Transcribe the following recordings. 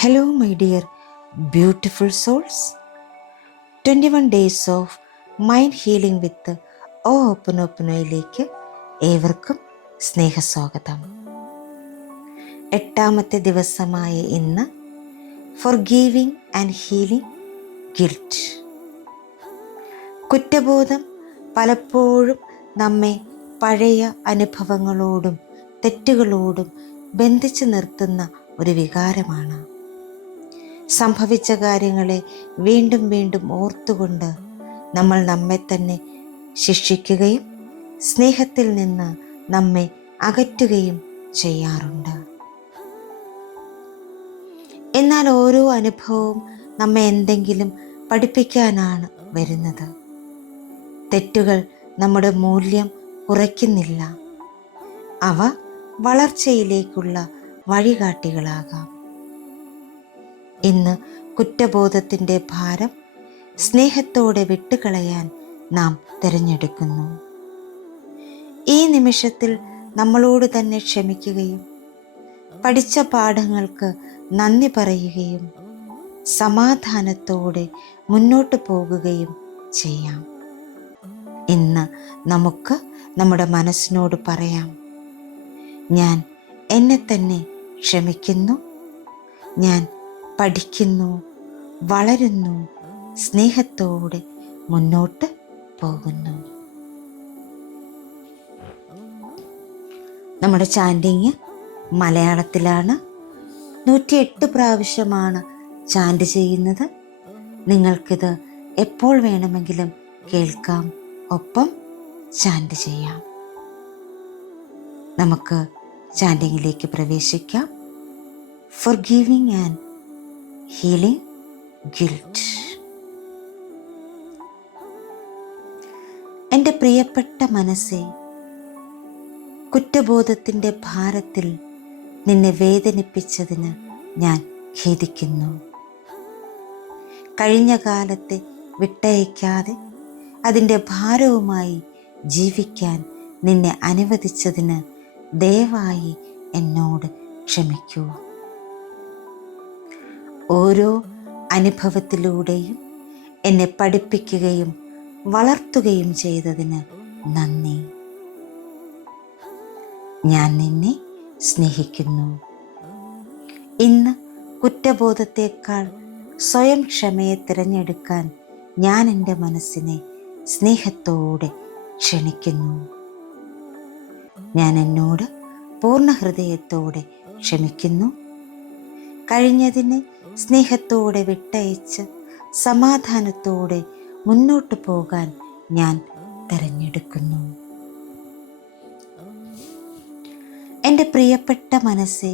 Hello, my dear beautiful souls. 21 days of mind healing with ഓപ്പനോപ്പനോയിലേക്ക് ഏവർക്കും സ്നേഹസ്വാഗതം. 8ാമത്തെ ദിവസമായ ഇന്ന് ഫോർഗീവിങ് and healing guilt. കുറ്റബോധം പലപ്പോഴും നമ്മെ പഴയ അനുഭവങ്ങളോടും തെറ്റുകളോടും ബന്ധിച്ചു നിർത്തുന്ന ഒരു വികാരമാണ്. സംഭവിച്ച കാര്യങ്ങളെ വീണ്ടും വീണ്ടും ഓർത്തുകൊണ്ട് നമ്മൾ നമ്മെ തന്നെ ശിക്ഷിക്കുകയും സ്നേഹത്തിൽ നിന്ന് നമ്മെ അകറ്റുകയും ചെയ്യാറുണ്ട്. എന്നാൽ ഓരോ അനുഭവവും നമ്മെ എന്തെങ്കിലും പഠിപ്പിക്കാനാണ് വരുന്നത്. തെറ്റുകൾ നമ്മുടെ മൂല്യം കുറയ്ക്കുന്നില്ല, അവ വളർച്ചയിലേക്കുള്ള വഴികാട്ടികളാകാം. ഇന്ന് കുറ്റബോധത്തിൻ്റെ ഭാരം സ്നേഹത്തോടെ വിട്ടുകളയാൻ നാം തിരഞ്ഞെടുക്കുന്നു. ഈ നിമിഷത്തിൽ നമ്മളോട് തന്നെ ക്ഷമിക്കുകയും പഠിച്ച പാഠങ്ങൾക്ക് നന്ദി പറയുകയും സമാധാനത്തോടെ മുന്നോട്ട് പോകുകയും ചെയ്യാം. ഇന്ന് നമുക്ക് നമ്മുടെ മനസ്സിനോട് പറയാം, ഞാൻ എന്നെ തന്നെ ക്ഷമിക്കുന്നു, ഞാൻ പഠിക്കുന്നു, വളരുന്നു, സ്നേഹത്തോടെ മുന്നോട്ട് പോകുന്നു. നമ്മുടെ ചാൻഡിങ് മലയാളത്തിലാണ്. 108 പ്രാവശ്യമാണ് ചാൻഡ് ചെയ്യുന്നത്. നിങ്ങൾക്കിത് എപ്പോൾ വേണമെങ്കിലും കേൾക്കാം, ഒപ്പം ചാൻഡ് ചെയ്യാം. നമുക്ക് ചാൻഡിങ്ങിലേക്ക് പ്രവേശിക്കാം. ഫോർഗീവിങ് ആൻഡ് ഹീലിംഗ് ഗിൽറ്റ്. എൻ്റെ പ്രിയപ്പെട്ട മനസ്സേ, കുറ്റബോധത്തിൻ്റെ ഭാരത്തിൽ നിന്നെ വേദനിപ്പിച്ചതിന് ഞാൻ ഖേദിക്കുന്നു. കഴിഞ്ഞ കാലത്തെ വിട്ടയക്കാതെ അതിൻ്റെ ഭാരവുമായി ജീവിക്കാൻ നിന്നെ അനുവദിച്ചതിന് ദയവായി എന്നോട് ക്ഷമിക്കൂ. ഓരോ അനുഭവത്തിലൂടെയും എന്നെ പഠിപ്പിക്കുകയും വളർത്തുകയും ചെയ്തതിന് നന്ദി. ഞാൻ നിന്നെ സ്നേഹിക്കുന്നു. ഇന്ന് കുറ്റബോധത്തേക്കാൾ സ്വയം ക്ഷമയെ തിരഞ്ഞെടുക്കാൻ ഞാൻ എൻ്റെ മനസ്സിനെ സ്നേഹത്തോടെ ക്ഷണിക്കുന്നു. ഞാൻ എന്നോട് പൂർണ്ണ ഹൃദയത്തോടെ ക്ഷമിക്കുന്നു. കഴിഞ്ഞതിനെ സ്നേഹത്തോടെ വിട്ടയച്ച് സമാധാനത്തോടെ മുന്നോട്ട് പോകാൻ ഞാൻ തിരഞ്ഞെടുക്കുന്നു. എൻ്റെ പ്രിയപ്പെട്ട മനസ്സേ,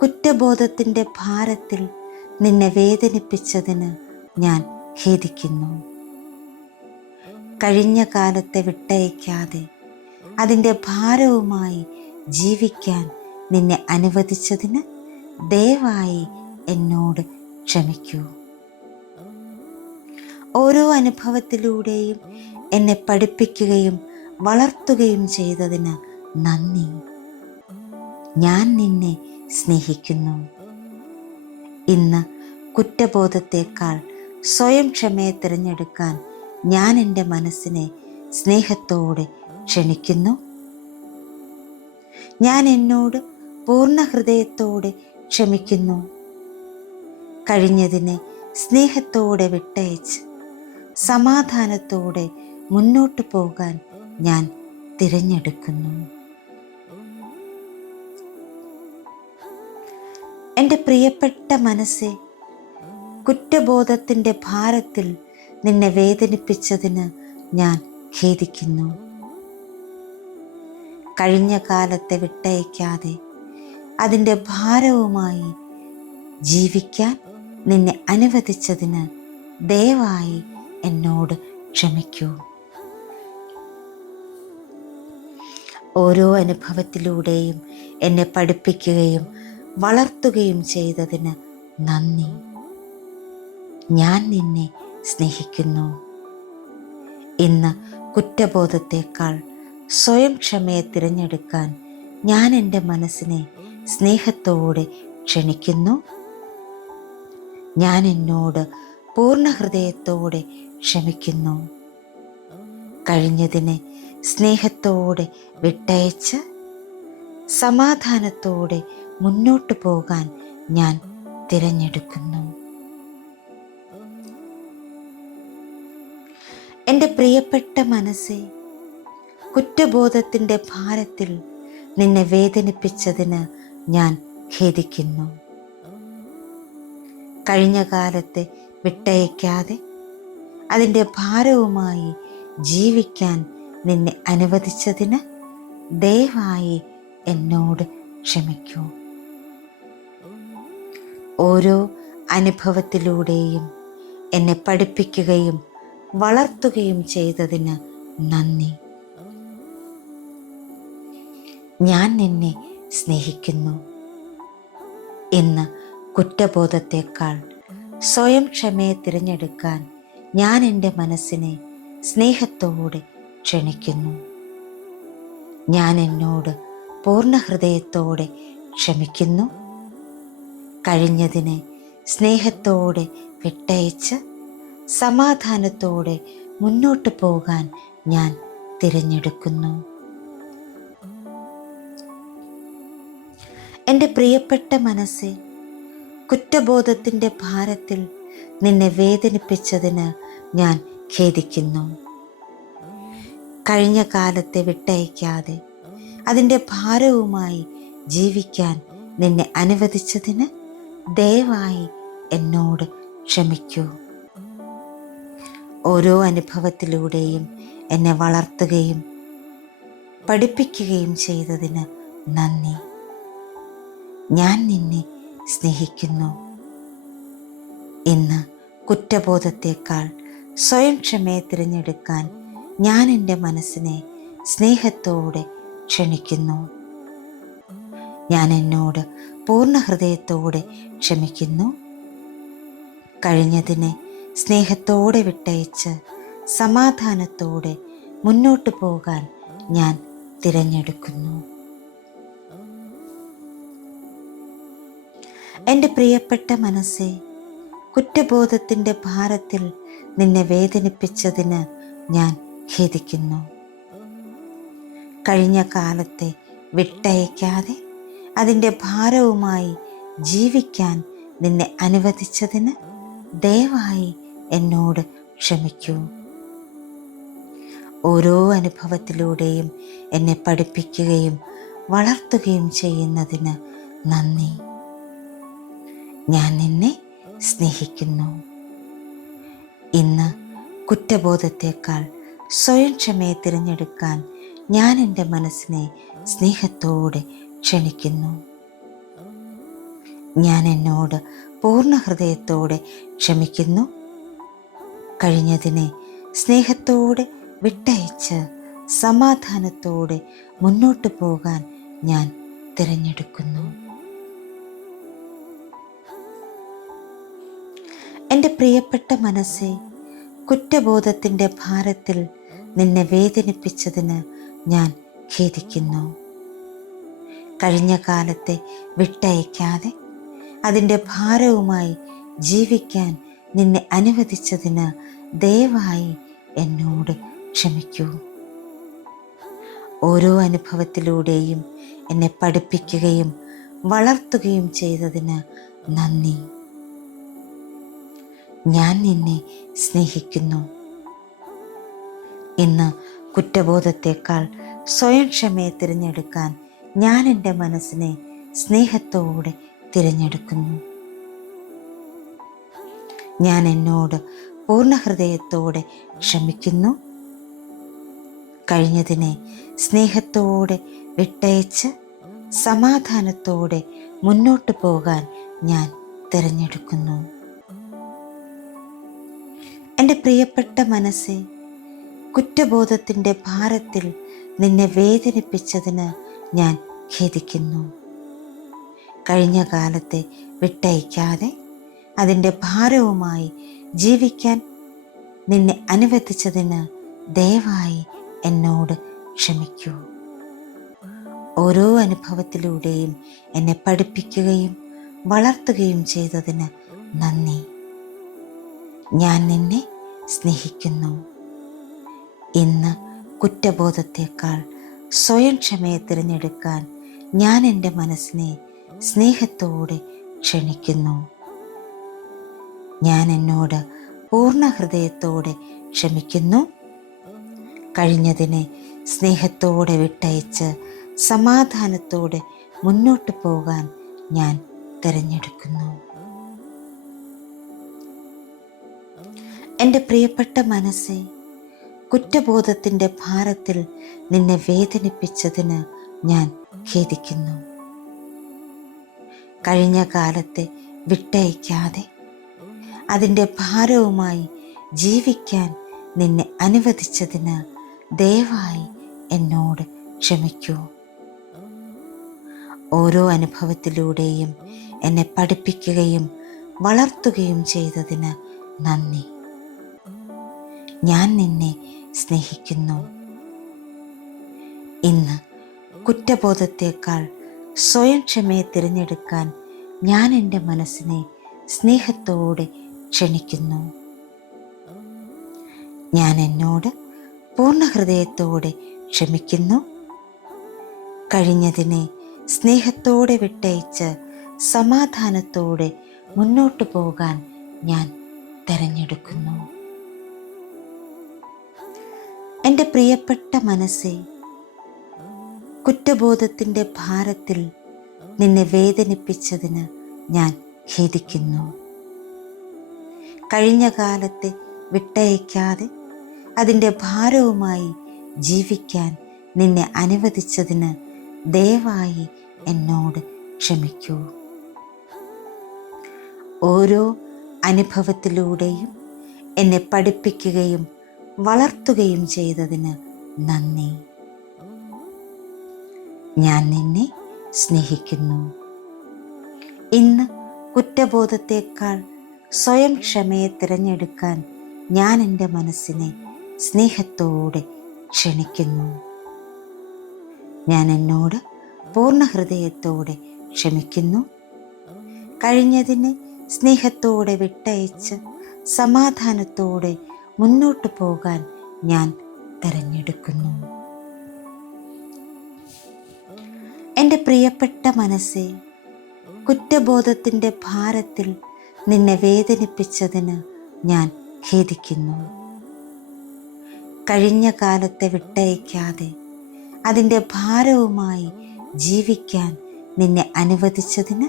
കുറ്റബോധത്തിൻ്റെ ഭാരത്തിൽ നിന്നെ വേദനിപ്പിച്ചതിന് ഞാൻ ഖേദിക്കുന്നു. കഴിഞ്ഞ കാലത്തെ വിട്ടയക്കാതെ അതിൻ്റെ ഭാരവുമായി ജീവിക്കാൻ നിന്നെ അനുവദിച്ചതിന് ദയവായി എന്നോട് ക്ഷമിക്കൂ. ഓരോ അനുഭവത്തിലൂടെയും എന്നെ പഠിപ്പിക്കുകയും വളർത്തുകയും ചെയ്തതിന് നന്ദി. ഞാൻ നിന്നെ സ്നേഹിക്കുന്നു. ഇന്ന് കുറ്റബോധത്തേക്കാൾ സ്വയം ക്ഷമയെ തിരഞ്ഞെടുക്കാൻ ഞാൻ എൻ്റെ മനസ്സിനെ സ്നേഹത്തോടെ ക്ഷണിക്കുന്നു. ഞാൻ എന്നോട് പൂർണ്ണ ഹൃദയത്തോടെ ക്ഷമിക്കുന്നു. കഴിഞ്ഞതിനെ സ്നേഹത്തോടെ വിട്ടയച്ച് സമാധാനത്തോടെ മുന്നോട്ട് പോകാൻ ഞാൻ തിരഞ്ഞെടുക്കുന്നു. എൻ്റെ പ്രിയപ്പെട്ട മനസ്സേ, കുറ്റബോധത്തിൻ്റെ ഭാരത്തിൽ നിന്നെ വേദനിപ്പിച്ചതിന് ഞാൻ ഖേദിക്കുന്നു. കഴിഞ്ഞ കാലത്തെ വിട്ടയക്കാതെ അതിൻ്റെ ഭാരവുമായി ജീവിക്കാൻ നിന്നെ അനുവദിച്ചതിന് ദയവായി എന്നോട് ക്ഷമിക്കൂ. ഓരോ അനുഭവത്തിലൂടെയും എന്നെ പഠിപ്പിക്കുകയും വളർത്തുകയും ചെയ്തതിന് നന്ദി. ഞാൻ നിന്നെ സ്നേഹിക്കുന്നു. ഇന്ന് കുറ്റബോധത്തേക്കാൾ സ്വയം ക്ഷമയെ തിരഞ്ഞെടുക്കാൻ ഞാൻ എൻ്റെ മനസ്സിനെ സ്നേഹത്തോടെ ക്ഷണിക്കുന്നു. ഞാൻ എന്നോട് പൂർണ്ണ ഹൃദയത്തോടെ ക്ഷമിക്കുന്നു. കഴിഞ്ഞതിനെ സ്നേഹത്തോടെ വിട്ടയച്ച് സമാധാനത്തോടെ മുന്നോട്ടു പോകാൻ ഞാൻ തിരഞ്ഞെടുക്കുന്നു. എൻ്റെ പ്രിയപ്പെട്ട മനസ്സേ, കുറ്റബോധത്തിൻ്റെ ഭാരത്തിൽ നിന്നെ വേദനിപ്പിച്ചതിന് ഞാൻ ഖേദിക്കുന്നു. കഴിഞ്ഞ കാലത്തെ വിട്ടയക്കാതെ അതിൻ്റെ ഭാരവുമായി ജീവിക്കാൻ നിന്നെ അനുവദിച്ചതിന് ദയവായി എന്നോട് ക്ഷമിക്കൂ. ഓരോ അനുഭവത്തിലൂടെയും എന്നെ പഠിപ്പിക്കുകയും വളർത്തുകയും ചെയ്തതിന് നന്ദി. ഞാൻ നിന്നെ സ്നേഹിക്കുന്നു. ഇന്ന് കുറ്റബോധത്തേക്കാൾ സ്വയം ക്ഷമയെ തിരഞ്ഞെടുക്കാൻ ഞാൻ എൻ്റെ മനസ്സിനെ സ്നേഹത്തോടെ ക്ഷണിക്കുന്നു. ഞാൻ എന്നോട് പൂർണ്ണ ഹൃദയത്തോടെ ക്ഷമിക്കുന്നു. കഴിഞ്ഞതിനെ സ്നേഹത്തോടെ വിട്ടയച്ച് സമാധാനത്തോടെ മുന്നോട്ട് പോകാൻ ഞാൻ തിരഞ്ഞെടുക്കുന്നു. എൻ്റെ പ്രിയപ്പെട്ട മനസ്സേ, കുറ്റബോധത്തിൻ്റെ ഭാരത്തിൽ നിന്നെ വേദനിപ്പിച്ചതിന് ഞാൻ ഖേദിക്കുന്നു. കഴിഞ്ഞ കാലത്തെ വിട്ടയക്കാതെ അതിൻ്റെ ഭാരവുമായി ജീവിക്കാൻ നിന്നെ അനുവദിച്ചതിന് ദയവായി എന്നോട് ക്ഷമിക്കൂ. ഓരോ അനുഭവത്തിലൂടെയും എന്നെ വളർത്തുകയും പഠിപ്പിക്കുകയും ചെയ്തതിന് നന്ദി. ഞാൻ നിന്നെ സ്നേഹിക്കുന്നു. ഇന്ന് കുറ്റബോധത്തേക്കാൾ സ്വയം ക്ഷമയെ തിരഞ്ഞെടുക്കാൻ ഞാൻ എൻ്റെ മനസ്സിനെ സ്നേഹത്തോടെ ക്ഷണിക്കുന്നു. ഞാൻ എന്നോട് പൂർണ്ണ ഹൃദയത്തോടെ ക്ഷമിക്കുന്നു. കഴിഞ്ഞതിനെ സ്നേഹത്തോടെ വിട്ടയച്ച് സമാധാനത്തോടെ മുന്നോട്ട് പോകാൻ ഞാൻ തിരഞ്ഞെടുക്കുന്നു. എൻ്റെ പ്രിയപ്പെട്ട മനസ്സേ, കുറ്റബോധത്തിൻ്റെ ഭാരത്തിൽ നിന്നെ വേദനിപ്പിച്ചതിന് ഞാൻ ഖേദിക്കുന്നു. കഴിഞ്ഞ കാലത്തെ വിട്ടയക്കാതെ അതിൻ്റെ ഭാരവുമായി ജീവിക്കാൻ നിന്നെ അനുവദിച്ചതിന് ദയവായി എന്നോട് ക്ഷമിക്കൂ. ഓരോ അനുഭവത്തിലൂടെയും എന്നെ പഠിപ്പിക്കുകയും വളർത്തുകയും ചെയ്യുന്നതിന് നന്ദി. ഞാൻ നിന്നെ സ്നേഹിക്കുന്നു. ഇന്ന് കുറ്റബോധത്തേക്കാൾ സ്വയം ക്ഷമയെ തിരഞ്ഞെടുക്കാൻ ഞാൻ എൻ്റെ മനസ്സിനെ സ്നേഹത്തോടെ ക്ഷണിക്കുന്നു. ഞാൻ എന്നോട് പൂർണ്ണ ഹൃദയത്തോടെ ക്ഷമിക്കുന്നു. കഴിഞ്ഞതിനെ സ്നേഹത്തോടെ വിട്ടയച്ച് സമാധാനത്തോടെ മുന്നോട്ട് പോകാൻ ഞാൻ തിരഞ്ഞെടുക്കുന്നു. എൻ്റെ പ്രിയപ്പെട്ട മനസ്സേ, കുറ്റബോധത്തിൻ്റെ ഭാരത്തിൽ നിന്നെ വേദനിപ്പിച്ചതിന് ഞാൻ ഖേദിക്കുന്നു. കഴിഞ്ഞ കാലത്തെ വിട്ടയക്കാതെ അതിൻ്റെ ഭാരവുമായി ജീവിക്കാൻ നിന്നെ അനുവദിച്ചതിന് ദയവായി എന്നോട് ക്ഷമിക്കൂ. ഓരോ അനുഭവത്തിലൂടെയും എന്നെ പഠിപ്പിക്കുകയും വളർത്തുകയും ചെയ്തതിന് നന്ദി. ഞാൻ നിന്നെ സ്നേഹിക്കുന്നു. ഇന്ന് കുറ്റബോധത്തേക്കാൾ സ്വയം ക്ഷമയെ തിരഞ്ഞെടുക്കാൻ ഞാൻ എൻ്റെ മനസ്സിനെ സ്നേഹത്തോടെ തിരഞ്ഞെടുക്കുന്നു. ഞാൻ എന്നോട് പൂർണ്ണ ഹൃദയത്തോടെ ക്ഷമിക്കുന്നു. കഴിഞ്ഞതിനെ സ്നേഹത്തോടെ വിട്ടയച്ച് സമാധാനത്തോടെ മുന്നോട്ട് പോകാൻ ഞാൻ തിരഞ്ഞെടുക്കുന്നു. എൻ്റെ പ്രിയപ്പെട്ട മനസ്സേ, കുറ്റബോധത്തിൻ്റെ ഭാരത്തിൽ നിന്നെ വേദനിപ്പിച്ചതിന് ഞാൻ ഖേദിക്കുന്നു. കഴിഞ്ഞ കാലത്തെ വിട്ടയക്കാതെ അതിൻ്റെ ഭാരവുമായി ജീവിക്കാൻ നിന്നെ അനുവദിച്ചതിന് ദയവായി എന്നോട് ക്ഷമിക്കൂ. ഓരോ അനുഭവത്തിലൂടെയും എന്നെ പഠിപ്പിക്കുകയും വളർത്തുകയും ചെയ്തതിന് നന്ദി. ഞാൻ നിന്നെ സ്നേഹിക്കുന്നു. ഇന്ന് കുറ്റബോധത്തേക്കാൾ സ്വയം ക്ഷമയെ തിരഞ്ഞെടുക്കാൻ ഞാൻ എൻ്റെ മനസ്സിനെ സ്നേഹത്തോടെ ക്ഷണിക്കുന്നു. ഞാൻ എന്നോട് പൂർണ്ണ ഹൃദയത്തോടെ ക്ഷമിക്കുന്നു. കഴിഞ്ഞതിനെ സ്നേഹത്തോടെ വിട്ടയച്ച് സമാധാനത്തോടെ മുന്നോട്ട് പോകാൻ ഞാൻ തിരഞ്ഞെടുക്കുന്നു. എൻ്റെ പ്രിയപ്പെട്ട മനസ്സേ, കുറ്റബോധത്തിൻ്റെ ഭാരത്തിൽ നിന്നെ വേദനിപ്പിച്ചതിന് ഞാൻ ഖേദിക്കുന്നു. കഴിഞ്ഞ കാലത്തെ വിട്ടയക്കാതെ അതിൻ്റെ ഭാരവുമായി ജീവിക്കാൻ നിന്നെ അനുവദിച്ചതിന് ദയവായി എന്നോട് ക്ഷമിക്കൂ. ഓരോ അനുഭവത്തിലൂടെയും എന്നെ പഠിപ്പിക്കുകയും വളർത്തുകയും ചെയ്തതിന് നന്ദി. ഞാൻ നിന്നെ സ്നേഹിക്കുന്നു. ഇന്ന് കുറ്റബോധത്തേക്കാൾ സ്വയം ക്ഷമയെ തിരഞ്ഞെടുക്കാൻ ഞാൻ എൻ്റെ മനസ്സിനെ സ്നേഹത്തോടെ ക്ഷണിക്കുന്നു. ഞാൻ എന്നോട് പൂർണ്ണ ഹൃദയത്തോടെ ക്ഷമിക്കുന്നു. കഴിഞ്ഞതിനെ സ്നേഹത്തോടെ വിട്ടയച്ച് സമാധാനത്തോടെ മുന്നോട്ട് പോകാൻ ഞാൻ തിരഞ്ഞെടുക്കുന്നു. എൻ്റെ പ്രിയപ്പെട്ട മനസ്സേ, കുറ്റബോധത്തിൻ്റെ ഭാരത്തിൽ നിന്നെ വേദനിപ്പിച്ചതിന് ഞാൻ ഖേദിക്കുന്നു. കഴിഞ്ഞ കാലത്തെ വിട്ടയക്കാതെ അതിൻ്റെ ഭാരവുമായി ജീവിക്കാൻ നിന്നെ അനുവദിച്ചതിന് ദയവായി എന്നോട് ക്ഷമിക്കൂ. ഓരോ അനുഭവത്തിലൂടെയും എന്നെ പഠിപ്പിക്കുകയും വളർത്തുകയും ചെയ്തതിന് നന്ദി. ഞാൻ നിന്നെ സ്നേഹിക്കുന്നു. ഇന്ന് കുറ്റബോധത്തേക്കാൾ സ്വയം ക്ഷമയെ തിരഞ്ഞെടുക്കാൻ ഞാൻ എൻ്റെ മനസ്സിനെ സ്നേഹത്തോടെ ക്ഷണിക്കുന്നു. ഞാൻ എന്നോട് പൂർണ്ണ ഹൃദയത്തോടെ ക്ഷമിക്കുന്നു. കഴിഞ്ഞതിനെ സ്നേഹത്തോടെ വിട്ടയച്ച് സമാധാനത്തോടെ മുന്നോട്ട് പോകാൻ ഞാൻ തിരഞ്ഞെടുക്കുന്നു. എൻ്റെ പ്രിയപ്പെട്ട മനസ്സേ, കുറ്റബോധത്തിൻ്റെ ഭാരത്തിൽ നിന്നെ വേദനിപ്പിച്ചതിന് ഞാൻ ഖേദിക്കുന്നു. കഴിഞ്ഞ കാലത്തെ വിട്ടയക്കാതെ അതിൻ്റെ ഭാരവുമായി ജീവിക്കാൻ നിന്നെ അനുവദിച്ചതിന്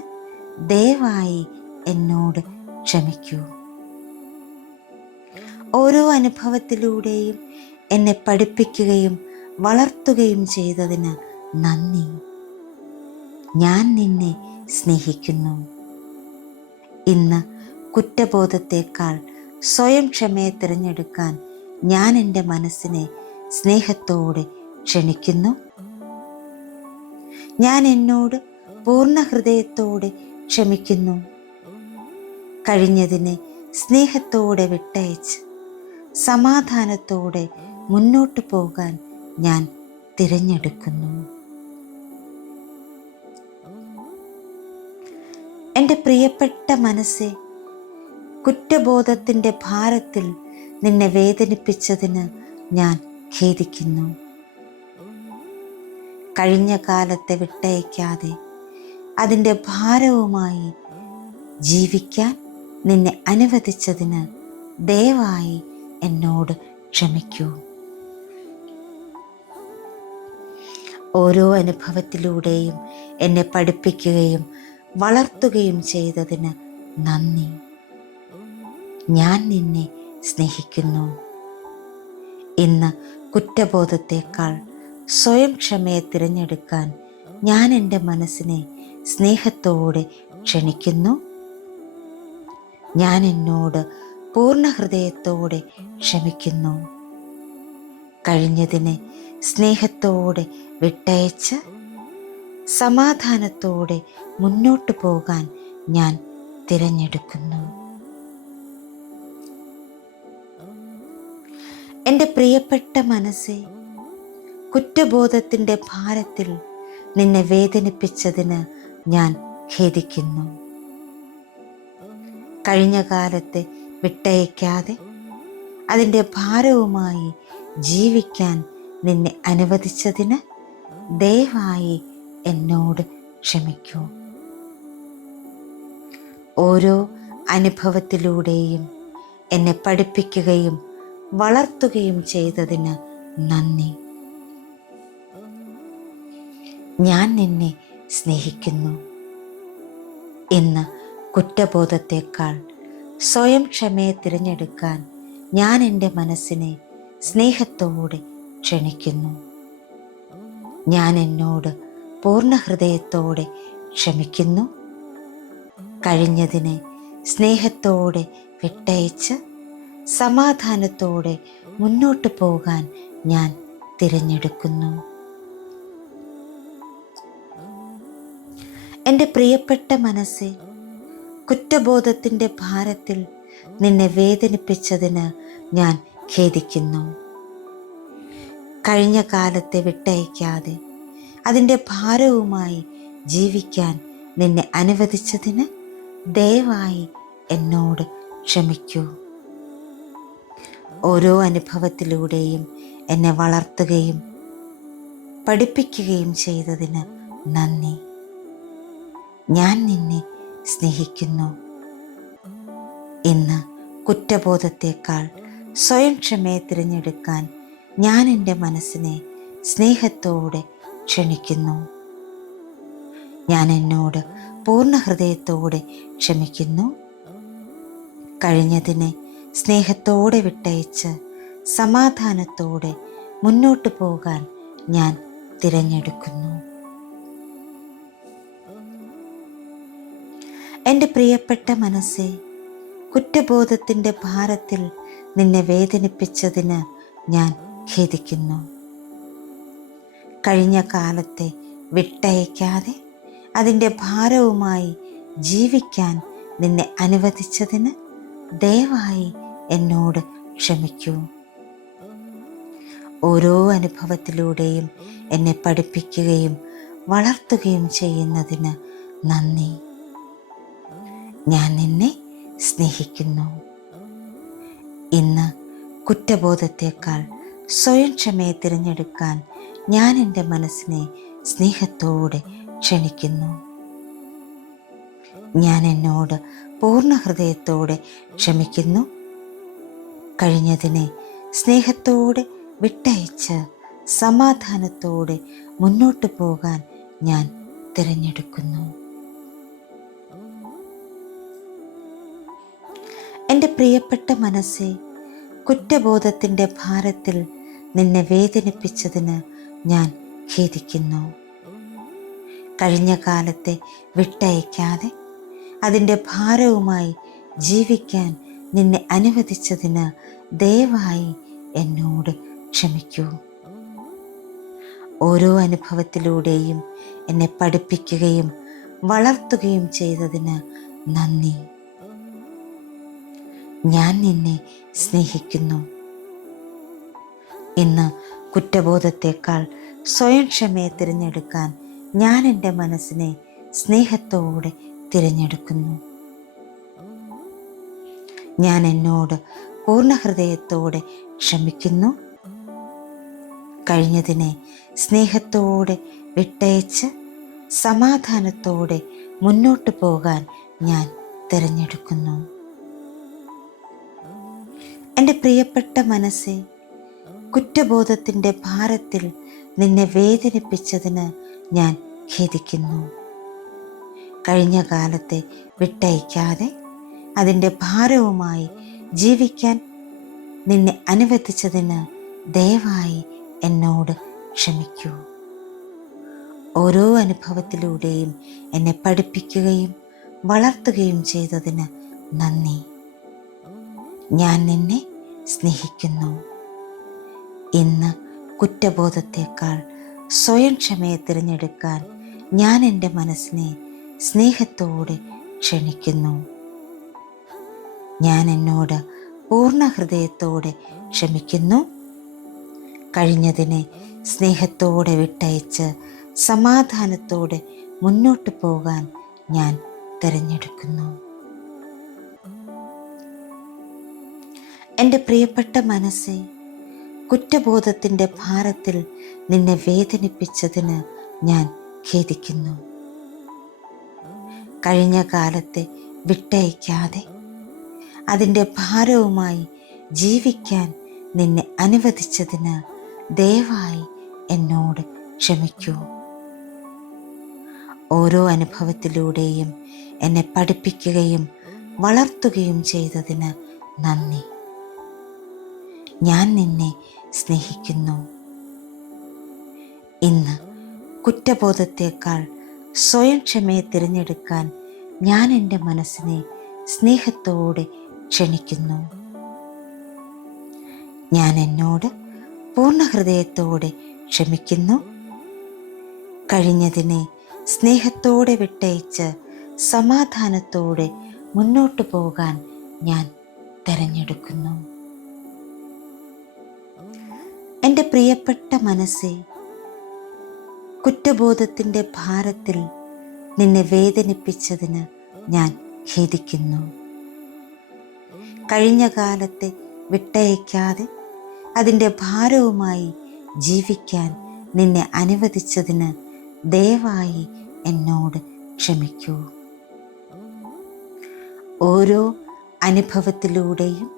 ദയവായി എന്നോട് ക്ഷമിക്കൂ. ഓരോ അനുഭവത്തിലൂടെയും എന്നെ പഠിപ്പിക്കുകയും വളർത്തുകയും ചെയ്തതിന് നന്ദി. ഞാൻ നിന്നെ സ്നേഹിക്കുന്നു. ഇന്ന് കുറ്റബോധത്തേക്കാൾ സ്വയം ക്ഷമയെ തിരഞ്ഞെടുക്കാൻ ഞാൻ എൻ്റെ മനസ്സിനെ സ്നേഹത്തോടെ ക്ഷണിക്കുന്നു. ഞാൻ എന്നോട് പൂർണ്ണ ഹൃദയത്തോടെ ക്ഷമിക്കുന്നു. കഴിഞ്ഞതിനെ സ്നേഹത്തോടെ വിട്ടയച്ച് സമാധാനത്തോടെ മുന്നോട്ട് പോകാൻ ഞാൻ തിരഞ്ഞെടുക്കുന്നു. എൻ്റെ പ്രിയപ്പെട്ട മനസ്സേ, കുറ്റബോധത്തിൻ്റെ ഭാരത്തിൽ നിന്നെ വേദനിപ്പിച്ചതിന് ഞാൻ ഖേദിക്കുന്നു. കഴിഞ്ഞ കാലത്തെ വിട്ടയക്കാതെ അതിൻ്റെ ഭാരവുമായി ജീവിക്കാൻ നിന്നെ അനുവദിച്ചതിന് ദയവായി എന്നോട് ക്ഷമിക്കൂ. ഓരോ അനുഭവത്തിലൂടെയും എന്നെ പഠിപ്പിക്കുകയും വളർത്തുകയും ചെയ്തതിന് നന്ദി. ഞാൻ നിന്നെ സ്നേഹിക്കുന്നു. ഇന്ന് കുറ്റബോധത്തേക്കാൾ സ്വയം ക്ഷമയെ തിരഞ്ഞെടുക്കാൻ ഞാൻ എൻ്റെ മനസ്സിനെ സ്നേഹത്തോടെ ക്ഷണിക്കുന്നു. ഞാൻ എന്നോട് പൂർണ്ണ ഹൃദയത്തോടെ ക്ഷമിക്കുന്നു. കഴിഞ്ഞതിനെ സ്നേഹത്തോടെ വിട്ടയച്ച് സമാധാനത്തോടെ മുന്നോട്ട് പോകാൻ ഞാൻ തിരഞ്ഞെടുക്കുന്നു. എൻ്റെ പ്രിയപ്പെട്ട മനസ്സേ, കുറ്റബോധത്തിൻ്റെ ഭാരത്തിൽ നിന്നെ വേദനിപ്പിച്ചതിന് ഞാൻ ഖേദിക്കുന്നു. കഴിഞ്ഞ കാലത്തെ വിട്ടയക്കാതെ അതിൻ്റെ ഭാരവുമായി ജീവിക്കാൻ നിന്നെ അനുവദിച്ചതിന് ദയവായി എന്നോട് ക്ഷമിക്കൂ. ഓരോ അനുഭവത്തിലൂടെയും എന്നെ പഠിപ്പിക്കുകയും വളർത്തുകയും ചെയ്തതിന് നന്ദി. ഞാൻ നിന്നെ സ്നേഹിക്കുന്നു. ഇന്ന് കുറ്റബോധത്തേക്കാൾ സ്വയം ക്ഷമയെ തിരഞ്ഞെടുക്കാൻ ഞാൻ എൻ്റെ മനസ്സിനെ സ്നേഹത്തോടെ ക്ഷണിക്കുന്നു. ഞാൻ എന്നോട് പൂർണ്ണ ഹൃദയത്തോടെ ക്ഷമിക്കുന്നു. കഴിഞ്ഞതിനെ സ്നേഹത്തോടെ വിട്ടയച്ച് സമാധാനത്തോടെ മുന്നോട്ട് പോകാൻ ഞാൻ തിരഞ്ഞെടുക്കുന്നു. എൻ്റെ പ്രിയപ്പെട്ട മനസ്സേ, കുറ്റബോധത്തിൻ്റെ ഭാരത്തിൽ നിന്നെ വേദനിപ്പിച്ചതിന് ഞാൻ ഖേദിക്കുന്നു. കഴിഞ്ഞ കാലത്തെ വിട്ടയക്കാതെ അതിൻ്റെ ഭാരവുമായി ജീവിക്കാൻ നിന്നെ അനുവദിച്ചതിന് ദയവായി എന്നോട് ക്ഷമിക്കൂ. ഓരോ അനുഭവത്തിലൂടെയും എന്നെ വളർത്തുകയും പഠിപ്പിക്കുകയും ചെയ്തതിന് നന്ദി. ഞാൻ നിന്നെ സ്നേഹിക്കുന്നു. ഇന്ന് കുറ്റബോധത്തേക്കാൾ സ്വയം ക്ഷമയെ തിരഞ്ഞെടുക്കാൻ ഞാൻ എൻ്റെ മനസ്സിനെ സ്നേഹത്തോടെ ക്ഷണിക്കുന്നു. ഞാൻ എന്നോട് പൂർണ്ണ ഹൃദയത്തോടെ ക്ഷമിക്കുന്നു. കഴിഞ്ഞതിനെ സ്നേഹത്തോടെ വിട്ടയച്ച് സമാധാനത്തോടെ മുന്നോട്ട് പോകാൻ ഞാൻ തിരഞ്ഞെടുക്കുന്നു. എൻ്റെ പ്രിയപ്പെട്ട മനസ്സേ, കുറ്റബോധത്തിൻ്റെ ഭാരത്തിൽ നിന്നെ വേദനിപ്പിച്ചതിന് ഞാൻ ഖേദിക്കുന്നു. കഴിഞ്ഞ കാലത്തെ വിട്ടയക്കാതെ അതിൻ്റെ ഭാരവുമായി ജീവിക്കാൻ നിന്നെ അനുവദിച്ചതിന് ദയവായി എന്നോട് ക്ഷമിക്കൂ. ഓരോ അനുഭവത്തിലൂടെയും എന്നെ പഠിപ്പിക്കുകയും വളർത്തുകയും ചെയ്യുന്നതിന് നന്ദി. ഞാൻ നിന്നെ സ്നേഹിക്കുന്നു. ഇന്ന് കുറ്റബോധത്തേക്കാൾ സ്വയം ക്ഷമയെ തിരഞ്ഞെടുക്കാൻ ഞാൻ എൻ്റെ മനസ്സിനെ സ്നേഹത്തോടെ ക്ഷണിക്കുന്നു. ഞാൻ എന്നോട് പൂർണ്ണ ഹൃദയത്തോടെ ക്ഷമിക്കുന്നു. കഴിഞ്ഞതിനെ സ്നേഹത്തോടെ വിട്ടയച്ച് സമാധാനത്തോടെ മുന്നോട്ട് പോകാൻ ഞാൻ തിരഞ്ഞെടുക്കുന്നു. എൻ്റെ പ്രിയപ്പെട്ട മനസ്സേ, കുറ്റബോധത്തിൻ്റെ ഭാരത്തിൽ നിന്നെ വേദനിപ്പിച്ചതിന് ഞാൻ ഖേദിക്കുന്നു. കഴിഞ്ഞ കാലത്തെ വിട്ടയക്കാതെ അതിൻ്റെ ഭാരവുമായി ജീവിക്കാൻ നിന്നെ അനുവദിച്ചതിന് ദയവായി എന്നോട് ക്ഷമിക്കൂ. ഓരോ അനുഭവത്തിലൂടെയും എന്നെ പഠിപ്പിക്കുകയും വളർത്തുകയും ചെയ്തതിന് നന്ദി. ഞാൻ നിന്നെ സ്നേഹിക്കുന്നു. ഇന്ന് കുറ്റബോധത്തേക്കാൾ സ്വയം ക്ഷമയെ തിരഞ്ഞെടുക്കാൻ ഞാൻ എൻ്റെ മനസ്സിനെ സ്നേഹത്തോടെ തിരഞ്ഞെടുക്കുന്നു. ഞാൻ എന്നോട് പൂർണ്ണ ഹൃദയത്തോടെ ക്ഷമിക്കുന്നു. കഴിഞ്ഞതിനെ സ്നേഹത്തോടെ വിട്ടയച്ച് സമാധാനത്തോടെ മുന്നോട്ട് പോകാൻ ഞാൻ തിരഞ്ഞെടുക്കുന്നു. എൻ്റെ പ്രിയപ്പെട്ട മനസ്സേ, കുറ്റബോധത്തിൻ്റെ ഭാരത്തിൽ നിന്നെ വേദനിപ്പിച്ചതിന് ഞാൻ ഖേദിക്കുന്നു. കഴിഞ്ഞ കാലത്തെ വിട്ടയക്കാതെ അതിൻ്റെ ഭാരവുമായി ജീവിക്കാൻ നിന്നെ അനുവദിച്ചതിന് ദയവായി എന്നോട് ക്ഷമിക്കൂ. ഓരോ അനുഭവത്തിലൂടെയും എന്നെ പഠിപ്പിക്കുകയും വളർത്തുകയും ചെയ്തതിന് നന്ദി. ഞാൻ നിന്നെ സ്നേഹിക്കുന്നു. ഇന്ന് കുറ്റബോധത്തേക്കാൾ സ്വയം ക്ഷമയെ തിരഞ്ഞെടുക്കാൻ ഞാൻ എൻ്റെ മനസ്സിനെ സ്നേഹത്തോടെ ക്ഷണിക്കുന്നു. ഞാൻ എന്നോട് പൂർണ്ണ ഹൃദയത്തോടെ ക്ഷമിക്കുന്നു. കഴിഞ്ഞതിനെ സ്നേഹത്തോടെ വിട്ടയച്ച് സമാധാനത്തോടെ മുന്നോട്ട് പോകാൻ ഞാൻ തിരഞ്ഞെടുക്കുന്നു. എൻ്റെ പ്രിയപ്പെട്ട മനസ്സേ, കുറ്റബോധത്തിൻ്റെ ഭാരത്തിൽ നിന്നെ വേദനിപ്പിച്ചതിന് ഞാൻ ഖേദിക്കുന്നു. കഴിഞ്ഞ കാലത്തെ വിട്ടയക്കാതെ അതിൻ്റെ ഭാരവുമായി ജീവിക്കാൻ നിന്നെ അനുവദിച്ചതിന് ദയവായി എന്നോട് ക്ഷമിക്കൂ. ഓരോ അനുഭവത്തിലൂടെയും എന്നെ പഠിപ്പിക്കുകയും വളർത്തുകയും ചെയ്തതിന് നന്ദി. ഞാൻ നിന്നെ സ്നേഹിക്കുന്നു. ഇന്ന് കുറ്റബോധത്തേക്കാൾ സ്വയം ക്ഷമയെ തിരഞ്ഞെടുക്കാൻ ഞാൻ എൻ്റെ മനസ്സിനെ സ്നേഹത്തോടെ ക്ഷണിക്കുന്നു. ഞാൻ എന്നോട് പൂർണ്ണ ഹൃദയത്തോടെ ക്ഷമിക്കുന്നു. കഴിഞ്ഞതിനെ സ്നേഹത്തോടെ വിട്ടയച്ച് സമാധാനത്തോടെ മുന്നോട്ടു പോകാൻ ഞാൻ തിരഞ്ഞെടുക്കുന്നു. എൻ്റെ പ്രിയപ്പെട്ട മനസ്സേ, കുറ്റബോധത്തിൻ്റെ ഭാരത്തിൽ നിന്നെ വേദനിപ്പിച്ചതിന് ഞാൻ ഖേദിക്കുന്നു. കഴിഞ്ഞ കാലത്തെ വിട്ടയക്കാതെ അതിൻ്റെ ഭാരവുമായി ജീവിക്കാൻ നിന്നെ അനുവദിച്ചതിന് ദയവായി എന്നോട് ക്ഷമിക്കൂ. ഓരോ അനുഭവത്തിലൂടെയും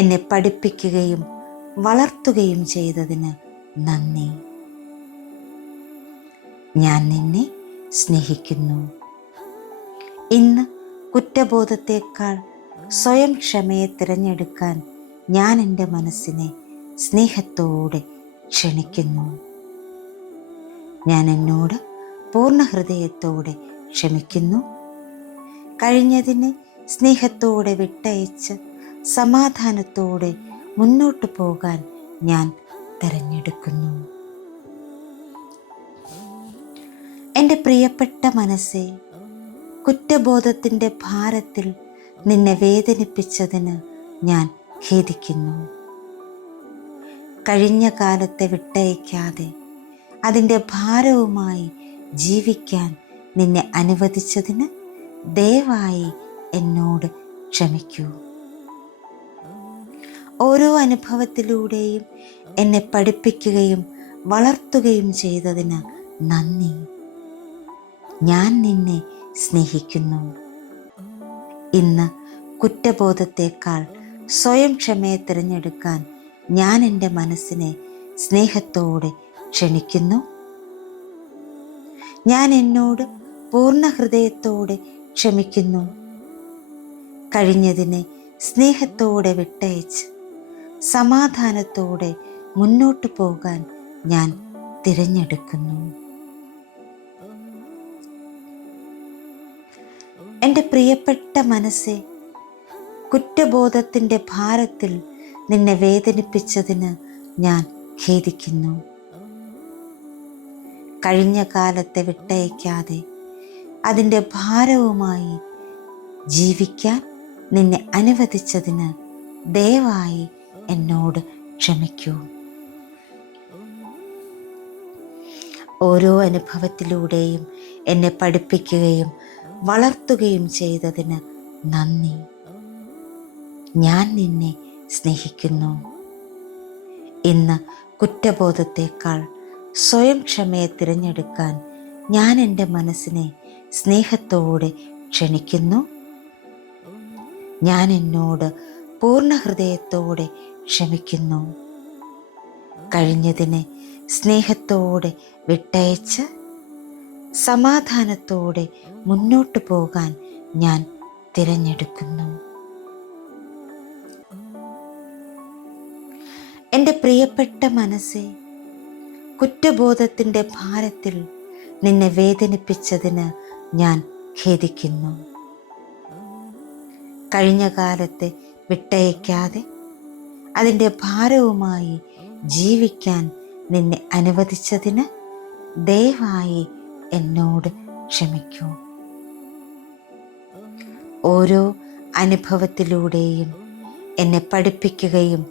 എന്നെ പഠിപ്പിക്കുകയും വളർത്തുകയും ചെയ്തതിന് നന്ദി. ഞാൻ നിന്നെ സ്നേഹിക്കുന്നു. ഇന്ന് കുറ്റബോധത്തേക്കാൾ സ്വയം ക്ഷമയെ തിരഞ്ഞെടുക്കാൻ ഞാൻ എൻ്റെ മനസ്സിനെ സ്നേഹത്തോടെ ക്ഷണിക്കുന്നു. ഞാൻ എന്നോട് പൂർണ്ണ ഹൃദയത്തോടെ ക്ഷമിക്കുന്നു. കഴിഞ്ഞതിനെ സ്നേഹത്തോടെ വിട്ടയച്ച് സമാധാനത്തോടെ മുന്നോട്ടു പോകാൻ ഞാൻ തിരഞ്ഞെടുക്കുന്നു. എൻ്റെ പ്രിയപ്പെട്ട മനസ്സേ, കുറ്റബോധത്തിൻ്റെ ഭാരത്തിൽ നിന്നെ വേദനിപ്പിച്ചതിന് ഞാൻ ഖേദിക്കുന്നു. കഴിഞ്ഞ കാലത്തെ വിട്ടയക്കാതെ അതിൻ്റെ ഭാരവുമായി ജീവിക്കാൻ നിന്നെ അനുവദിച്ചതിന് ദയവായി എന്നോട് ക്ഷമിക്കൂ. ഓരോ അനുഭവത്തിലൂടെയും എന്നെ പഠിപ്പിക്കുകയും വളർത്തുകയും ചെയ്തതിന് നന്ദി. ഞാൻ നിന്നെ സ്നേഹിക്കുന്നു. ഇന്ന് കുറ്റബോധത്തേക്കാൾ സ്വയം ക്ഷമയെ തിരഞ്ഞെടുക്കാൻ ഞാൻ എൻ്റെ മനസ്സിനെ സ്നേഹത്തോടെ ക്ഷണിക്കുന്നു. ഞാൻ എന്നോട് പൂർണ്ണ ഹൃദയത്തോടെ ക്ഷമിക്കുന്നു. കഴിഞ്ഞതിനെ സ്നേഹത്തോടെ വിട്ടയച്ച് സമാധാനത്തോടെ മുന്നോട്ടു പോകാൻ ഞാൻ തിരഞ്ഞെടുക്കുന്നു. എൻ്റെ പ്രിയപ്പെട്ട മനസ്സേ, കുറ്റബോധത്തിൻ്റെ ഭാരത്തിൽ നിന്നെ വേദനിപ്പിച്ചതിന് ഞാൻ ഖേദിക്കുന്നു. കഴിഞ്ഞ കാലത്തെ വിട്ടയക്കാതെ അതിൻ്റെ ഭാരവുമായി ജീവിക്കാൻ നിന്നെ അനുവദിച്ചതിന് ദയവായി എന്നോട് ക്ഷമിക്കൂ. ഓരോ അനുഭവത്തിലൂടെയും എന്നെ പഠിപ്പിക്കുകയും വളർത്തുകയും ചെയ്തതിന് നന്ദി. ഞാൻ നിന്നെ സ്നേഹിക്കുന്നു. ഇന്ന് കുറ്റബോധത്തേക്കാൾ സ്വയം ക്ഷമയെ തിരഞ്ഞെടുക്കാൻ ഞാൻ എൻ്റെ മനസ്സിനെ സ്നേഹത്തോടെ ക്ഷണിക്കുന്നു. ഞാൻ എന്നോട് പൂർണ്ണ ഹൃദയത്തോടെ ക്ഷമിക്കുന്നു. കഴിഞ്ഞതിനെ സ്നേഹത്തോടെ വിട്ടയച്ച് സമാധാനത്തോടെ മുന്നോട്ടു പോകാൻ ഞാൻ തിരഞ്ഞെടുക്കുന്നു. എൻ്റെ പ്രിയപ്പെട്ട മനസ്സേ, കുറ്റബോധത്തിൻ്റെ ഭാരത്തിൽ നിന്നെ വേദനിപ്പിച്ചതിന് ഞാൻ ഖേദിക്കുന്നു. കഴിഞ്ഞ കാലത്തെ വിട്ടയക്കാതെ അതിൻ്റെ ഭാരവുമായി ജീവിക്കാൻ നിന്നെ അനുവദിച്ചതിന് ദയവായി എന്നോട് ക്ഷമിക്കൂ. ഓരോ അനുഭവത്തിലൂടെയും എന്നെ പഠിപ്പിക്കുകയും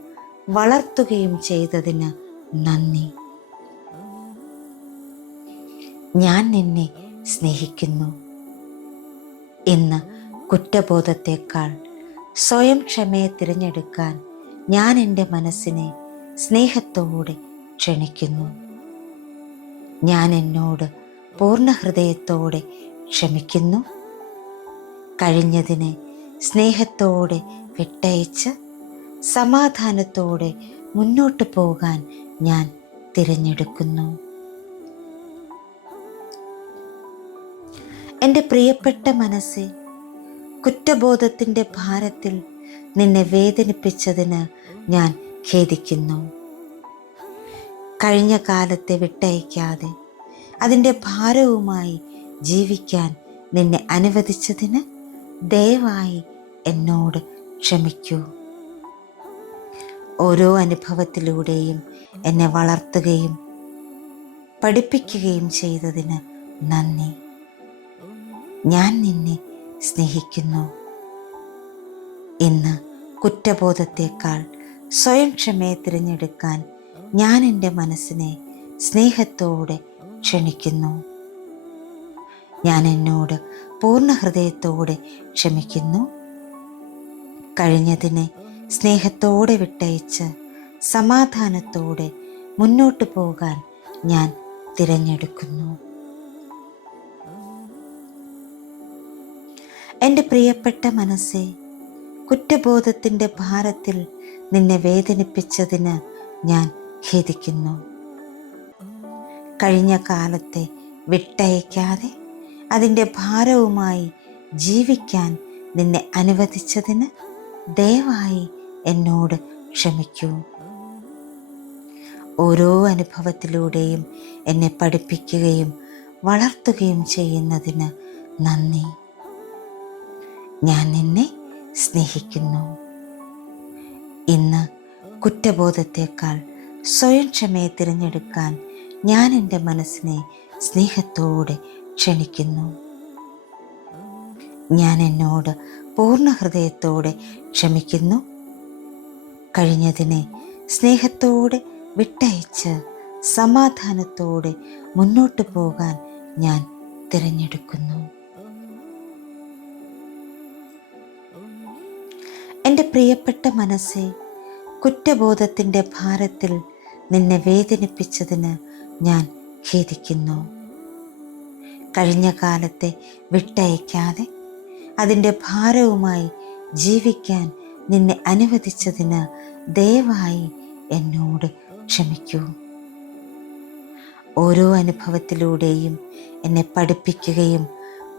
വളർത്തുകയും ചെയ്തതിന് നന്ദി. ഞാൻ നിന്നെ സ്നേഹിക്കുന്നു. ഇന്ന് കുറ്റബോധത്തേക്കാൾ സ്വയം ക്ഷമയെ തിരഞ്ഞെടുക്കാൻ ഞാൻ എൻ്റെ മനസ്സിനെ സ്നേഹത്തോടെ ക്ഷണിക്കുന്നു. ഞാൻ എന്നോട് പൂർണ്ണ ഹൃദയത്തോടെ ക്ഷമിക്കുന്നു. കഴിഞ്ഞതിനെ സ്നേഹത്തോടെ വിട്ടയച്ച് സമാധാനത്തോടെ മുന്നോട്ട് പോകാൻ ഞാൻ തിരഞ്ഞെടുക്കുന്നു. എൻ്റെ പ്രിയപ്പെട്ട മനസ്സേ, കുറ്റബോധത്തിൻ്റെ ഭാരത്തിൽ നിന്നെ വേദനിപ്പിച്ചതിന് ഞാൻ ഖേദിക്കുന്നു. കഴിഞ്ഞ കാലത്തെ വിട്ടയക്കാതെ അതിൻ്റെ ഭാരവുമായി ജീവിക്കാൻ നിന്നെ അനുവദിച്ചതിന് ദയവായി എന്നോട് ക്ഷമിക്കൂ. ഓരോ അനുഭവത്തിലൂടെയും എന്നെ വളർത്തുകയും പഠിപ്പിക്കുകയും ചെയ്തതിന് നന്ദി. ഞാൻ നിന്നെ സ്നേഹിക്കുന്നു. ഇന്ന് കുറ്റബോധത്തേക്കാൾ സ്വയം ക്ഷമയെ തിരഞ്ഞെടുക്കാൻ ഞാൻ എൻ്റെ മനസ്സിനെ സ്നേഹത്തോടെ ക്ഷണിക്കുന്നു. ഞാൻ എന്നോട് പൂർണ്ണ ഹൃദയത്തോടെ ക്ഷമിക്കുന്നു. കഴിഞ്ഞതിനെ സ്നേഹത്തോടെ വിട്ടയച്ച് സമാധാനത്തോടെ മുന്നോട്ട് പോകാൻ ഞാൻ തിരഞ്ഞെടുക്കുന്നു. എൻ്റെ പ്രിയപ്പെട്ട മനസ്സേ, കുറ്റബോധത്തിൻ്റെ ഭാരത്തിൽ നിന്നെ വേദനിപ്പിച്ചതിന് ഞാൻ ഖേദിക്കുന്നു. കഴിഞ്ഞ കാലത്തെ വിട്ടയക്കാതെ അതിൻ്റെ ഭാരവുമായി ജീവിക്കാൻ നിന്നെ അനുവദിച്ചതിന് ദയവായി എന്നോട് ക്ഷമിക്കൂ. ഓരോ അനുഭവത്തിലൂടെയും എന്നെ പഠിപ്പിക്കുകയും വളർത്തുകയും ചെയ്യുന്നതിന് നന്ദി. ഞാൻ നിന്നെ സ്നേഹിക്കുന്നു. ഇന്ന് കുറ്റബോധത്തേക്കാൾ സ്വയം ക്ഷമയെ തിരഞ്ഞെടുക്കാൻ ഞാൻ എൻ്റെ മനസ്സിനെ സ്നേഹത്തോടെ ക്ഷണിക്കുന്നു. ഞാൻ എന്നോട് പൂർണ്ണ ഹൃദയത്തോടെ ക്ഷമിക്കുന്നു. കഴിഞ്ഞതിനെ സ്നേഹത്തോടെ വിട്ടയച്ച് സമാധാനത്തോടെ മുന്നോട്ട് പോകാൻ ഞാൻ തിരഞ്ഞെടുക്കുന്നു. എൻ്റെ പ്രിയപ്പെട്ട മനസ്സേ, കുറ്റബോധത്തിൻ്റെ ഭാരത്തിൽ നിന്നെ വേദനിപ്പിച്ചതിന് ഞാൻ ഖേദിക്കുന്നു. കഴിഞ്ഞ കാലത്തെ വിട്ടയക്കാതെ അതിൻ്റെ ഭാരവുമായി ജീവിക്കാൻ നിന്നെ അനുവദിച്ചതിന് ദയവായി എന്നോട് ക്ഷമിക്കൂ. ഓരോ അനുഭവത്തിലൂടെയും എന്നെ പഠിപ്പിക്കുകയും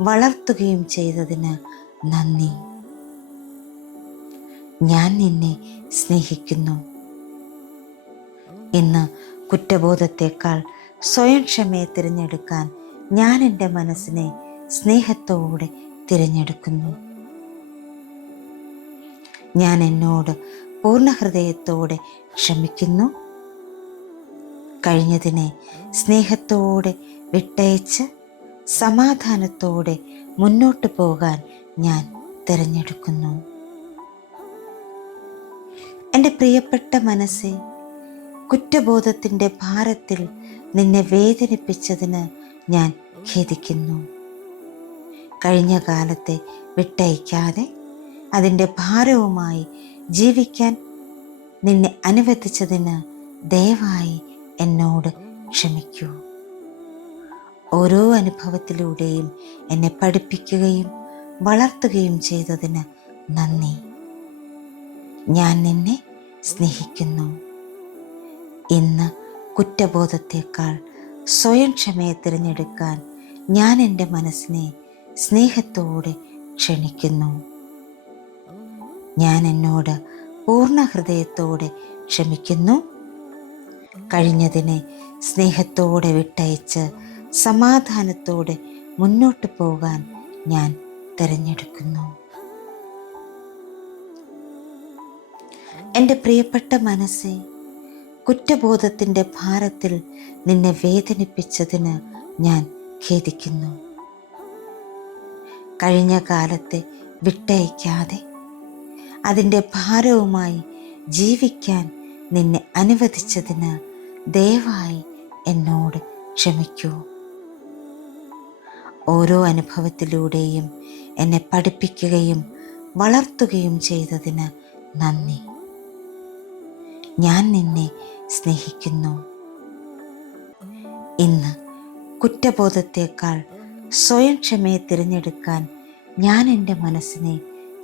വളർത്തുകയും ചെയ്തതിന് നന്ദി. ഞാൻ നിന്നെ സ്നേഹിക്കുന്നു. ഇന്ന് കുറ്റബോധത്തേക്കാൾ സ്വയം ക്ഷമയെ തിരഞ്ഞെടുക്കാൻ ഞാൻ എൻ്റെ മനസ്സിനെ സ്നേഹത്തോടെ തിരഞ്ഞെടുക്കുന്നു. ഞാൻ എന്നോട് പൂർണ്ണ ഹൃദയത്തോടെ ക്ഷമിക്കുന്നു. കഴിഞ്ഞതിനെ സ്നേഹത്തോടെ വിട്ടയച്ച് സമാധാനത്തോടെ മുന്നോട്ട് പോകാൻ ഞാൻ തിരഞ്ഞെടുക്കുന്നു. എൻ്റെ പ്രിയപ്പെട്ട മനസ്സേ, കുറ്റബോധത്തിൻ്റെ ഭാരത്തിൽ നിന്നെ വേദനിപ്പിച്ചതിന് ഞാൻ ഖേദിക്കുന്നു. കഴിഞ്ഞ കാലത്തെ വിട്ടയക്കാതെ അതിൻ്റെ ഭാരവുമായി ജീവിക്കാൻ നിന്നെ അനുവദിച്ചതിന് ദയവായി എന്നോട് ക്ഷമിക്കൂ. ഓരോ അനുഭവത്തിലൂടെയും എന്നെ പഠിപ്പിക്കുകയും വളർത്തുകയും ചെയ്തതിന് നന്ദി. ഞാൻ നിന്നെ സ്നേഹിക്കുന്നു. ഇന്ന് കുറ്റബോധത്തേക്കാൾ സ്വയം ക്ഷമയെ തിരഞ്ഞെടുക്കാൻ ഞാൻ എൻ്റെ മനസ്സിനെ സ്നേഹത്തോടെ ക്ഷണിക്കുന്നു. ഞാൻ എന്നോട് പൂർണ്ണ ഹൃദയത്തോടെ ക്ഷമിക്കുന്നു. കഴിഞ്ഞതിനെ സ്നേഹത്തോടെ വിട്ടയച്ച് സമാധാനത്തോടെ മുന്നോട്ട് പോകാൻ ഞാൻ തിരഞ്ഞെടുക്കുന്നു. എൻ്റെ പ്രിയപ്പെട്ട മനസ്സേ, കുറ്റബോധത്തിൻ്റെ ഭാരത്തിൽ നിന്നെ വേദനിപ്പിച്ചതിന് ഞാൻ ഖേദിക്കുന്നു. കഴിഞ്ഞ കാലത്തെ വിട്ടയക്കാതെ അതിൻ്റെ ഭാരവുമായി ജീവിക്കാൻ നിന്നെ അനുവദിച്ചതിന് ദയവായി എന്നോട് ക്ഷമിക്കൂ. ഓരോ അനുഭവത്തിലൂടെയും എന്നെ പഠിപ്പിക്കുകയും വളർത്തുകയും ചെയ്തതിന് നന്ദി. ഞാൻ നിന്നെ സ്നേഹിക്കുന്നു. ഇന്ന് കുറ്റബോധത്തേക്കാൾ സ്വയം ക്ഷമയെ തിരഞ്ഞെടുക്കാൻ ഞാൻ എൻ്റെ മനസ്സിനെ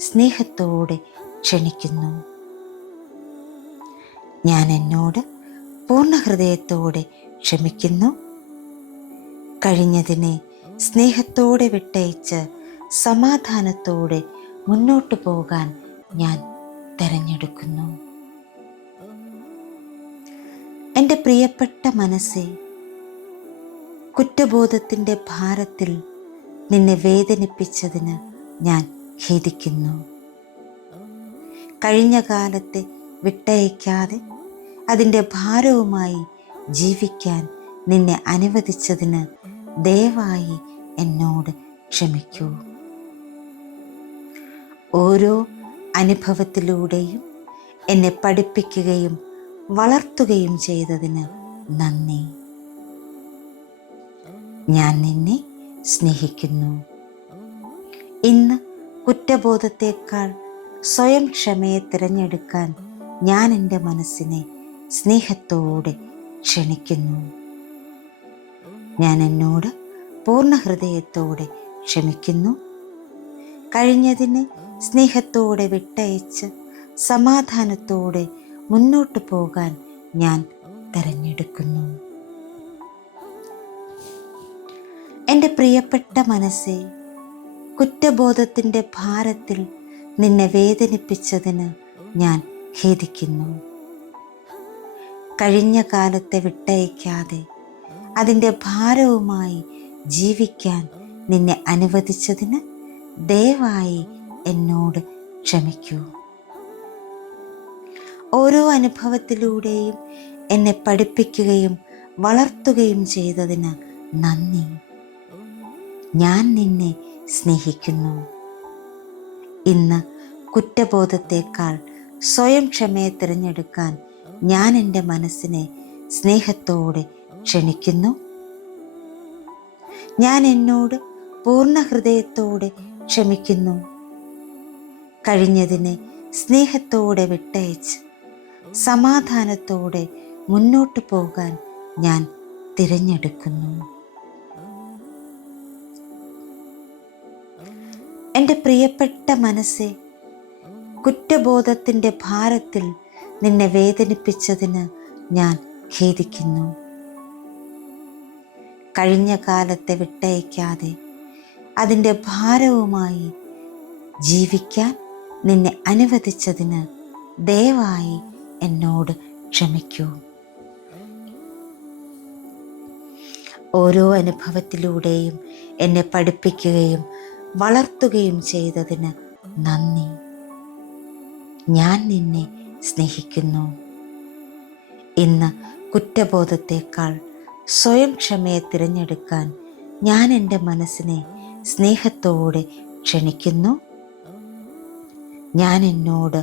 സ്നേഹത്തോടെ ക്ഷണിക്കുന്നു. ഞാൻ എന്നോട് പൂർണ്ണ ഹൃദയത്തോടെ ക്ഷമിക്കുന്നു. കഴിഞ്ഞതിനെ സ്നേഹത്തോടെ വിട്ടയച്ച് സമാധാനത്തോടെ മുന്നോട്ടു പോകാൻ ഞാൻ തിരഞ്ഞെടുക്കുന്നു. എൻ്റെ പ്രിയപ്പെട്ട മനസ്സേ, കുറ്റബോധത്തിൻ്റെ ഭാരത്തിൽ നിന്നെ വേദനിപ്പിച്ചതിന് ഞാൻ ഖേദിക്കുന്നു. കഴിഞ്ഞ കാലത്തെ വിട്ടയക്കാതെ അതിൻ്റെ ഭാരവുമായി ജീവിക്കാൻ നിന്നെ അനുവദിച്ചതിന് ദയവായി എന്നോട് ക്ഷമിക്കൂ. ഓരോ അനുഭവത്തിലൂടെയും എന്നെ പഠിപ്പിക്കുകയും വളർത്തുകയും ചെയ്തതിന് നന്ദി. ഞാൻ നിന്നെ സ്നേഹിക്കുന്നു. ഇന്ന് കുറ്റബോധത്തേക്കാൾ സ്വയം ക്ഷമയെ തിരഞ്ഞെടുക്കാൻ ഞാൻ എൻ്റെ മനസ്സിനെ സ്നേഹത്തോടെ ക്ഷണിക്കുന്നു. ഞാൻ എന്നോട് പൂർണ്ണ ഹൃദയത്തോടെ ക്ഷമിക്കുന്നു. കഴിഞ്ഞതിനെ സ്നേഹത്തോടെ വിട്ടയച്ച് സമാധാനത്തോടെ മുന്നോട്ട് പോകാൻ ഞാൻ തിരഞ്ഞെടുക്കുന്നു. എൻ്റെ പ്രിയപ്പെട്ട മനസ്സേ, കുറ്റബോധത്തിൻ്റെ ഭാരത്തിൽ നിന്നെ വേദനിപ്പിച്ചതിന് ഞാൻ ഖേദിക്കുന്നു. കഴിഞ്ഞ കാലത്തെ വിട്ടയക്കാതെ അതിൻ്റെ ഭാരവുമായി ജീവിക്കാൻ നിന്നെ അനുവദിച്ചതിന് ദയവായി എന്നോട് ക്ഷമിക്കൂ. ഓരോ അനുഭവത്തിലൂടെയും എന്നെ പഠിപ്പിക്കുകയും വളർത്തുകയും ചെയ്തതിന് നന്ദി. ഞാൻ നിന്നെ സ്നേഹിക്കുന്നു. ഇന്ന് കുറ്റബോധത്തേക്കാൾ സ്വയം ക്ഷമയെ തിരഞ്ഞെടുക്കാൻ ഞാൻ എൻ്റെ മനസ്സിനെ സ്നേഹത്തോടെ ക്ഷണിക്കുന്നു. ഞാൻ എന്നോട് പൂർണ്ണ ഹൃദയത്തോടെ ക്ഷമിക്കുന്നു. കഴിഞ്ഞതിനെ സ്നേഹത്തോടെ വിട്ടയച്ച് സമാധാനത്തോടെ മുന്നോട്ട് പോകാൻ ഞാൻ തിരഞ്ഞെടുക്കുന്നു. എൻ്റെ പ്രിയപ്പെട്ട മനസ്സേ, കുറ്റബോധത്തിൻ്റെ ഭാരത്തിൽ നിന്നെ വേദനിപ്പിച്ചതിന് ഞാൻ ഖേദിക്കുന്നു. കഴിഞ്ഞ കാലത്തെ വിട്ടയക്കാതെ അതിൻ്റെ ഭാരവുമായി ജീവിക്കാൻ നിന്നെ അനുവദിച്ചതിന് ദയവായി എന്നോട് ക്ഷമിക്കൂ. ഓരോ അനുഭവത്തിലൂടെയും എന്നെ പഠിപ്പിക്കുകയും വളർത്തുകയും ചെയ്തതിന് നന്ദി. ഞാൻ നിന്നെ സ്നേഹിക്കുന്നു. ഇന്ന് കുറ്റബോധത്തേക്കാൾ സ്വയം ക്ഷമയെ തിരഞ്ഞെടുക്കാൻ ഞാൻ എൻ്റെ മനസ്സിനെ സ്നേഹത്തോടെ ക്ഷണിക്കുന്നു. ഞാൻ എന്നോട്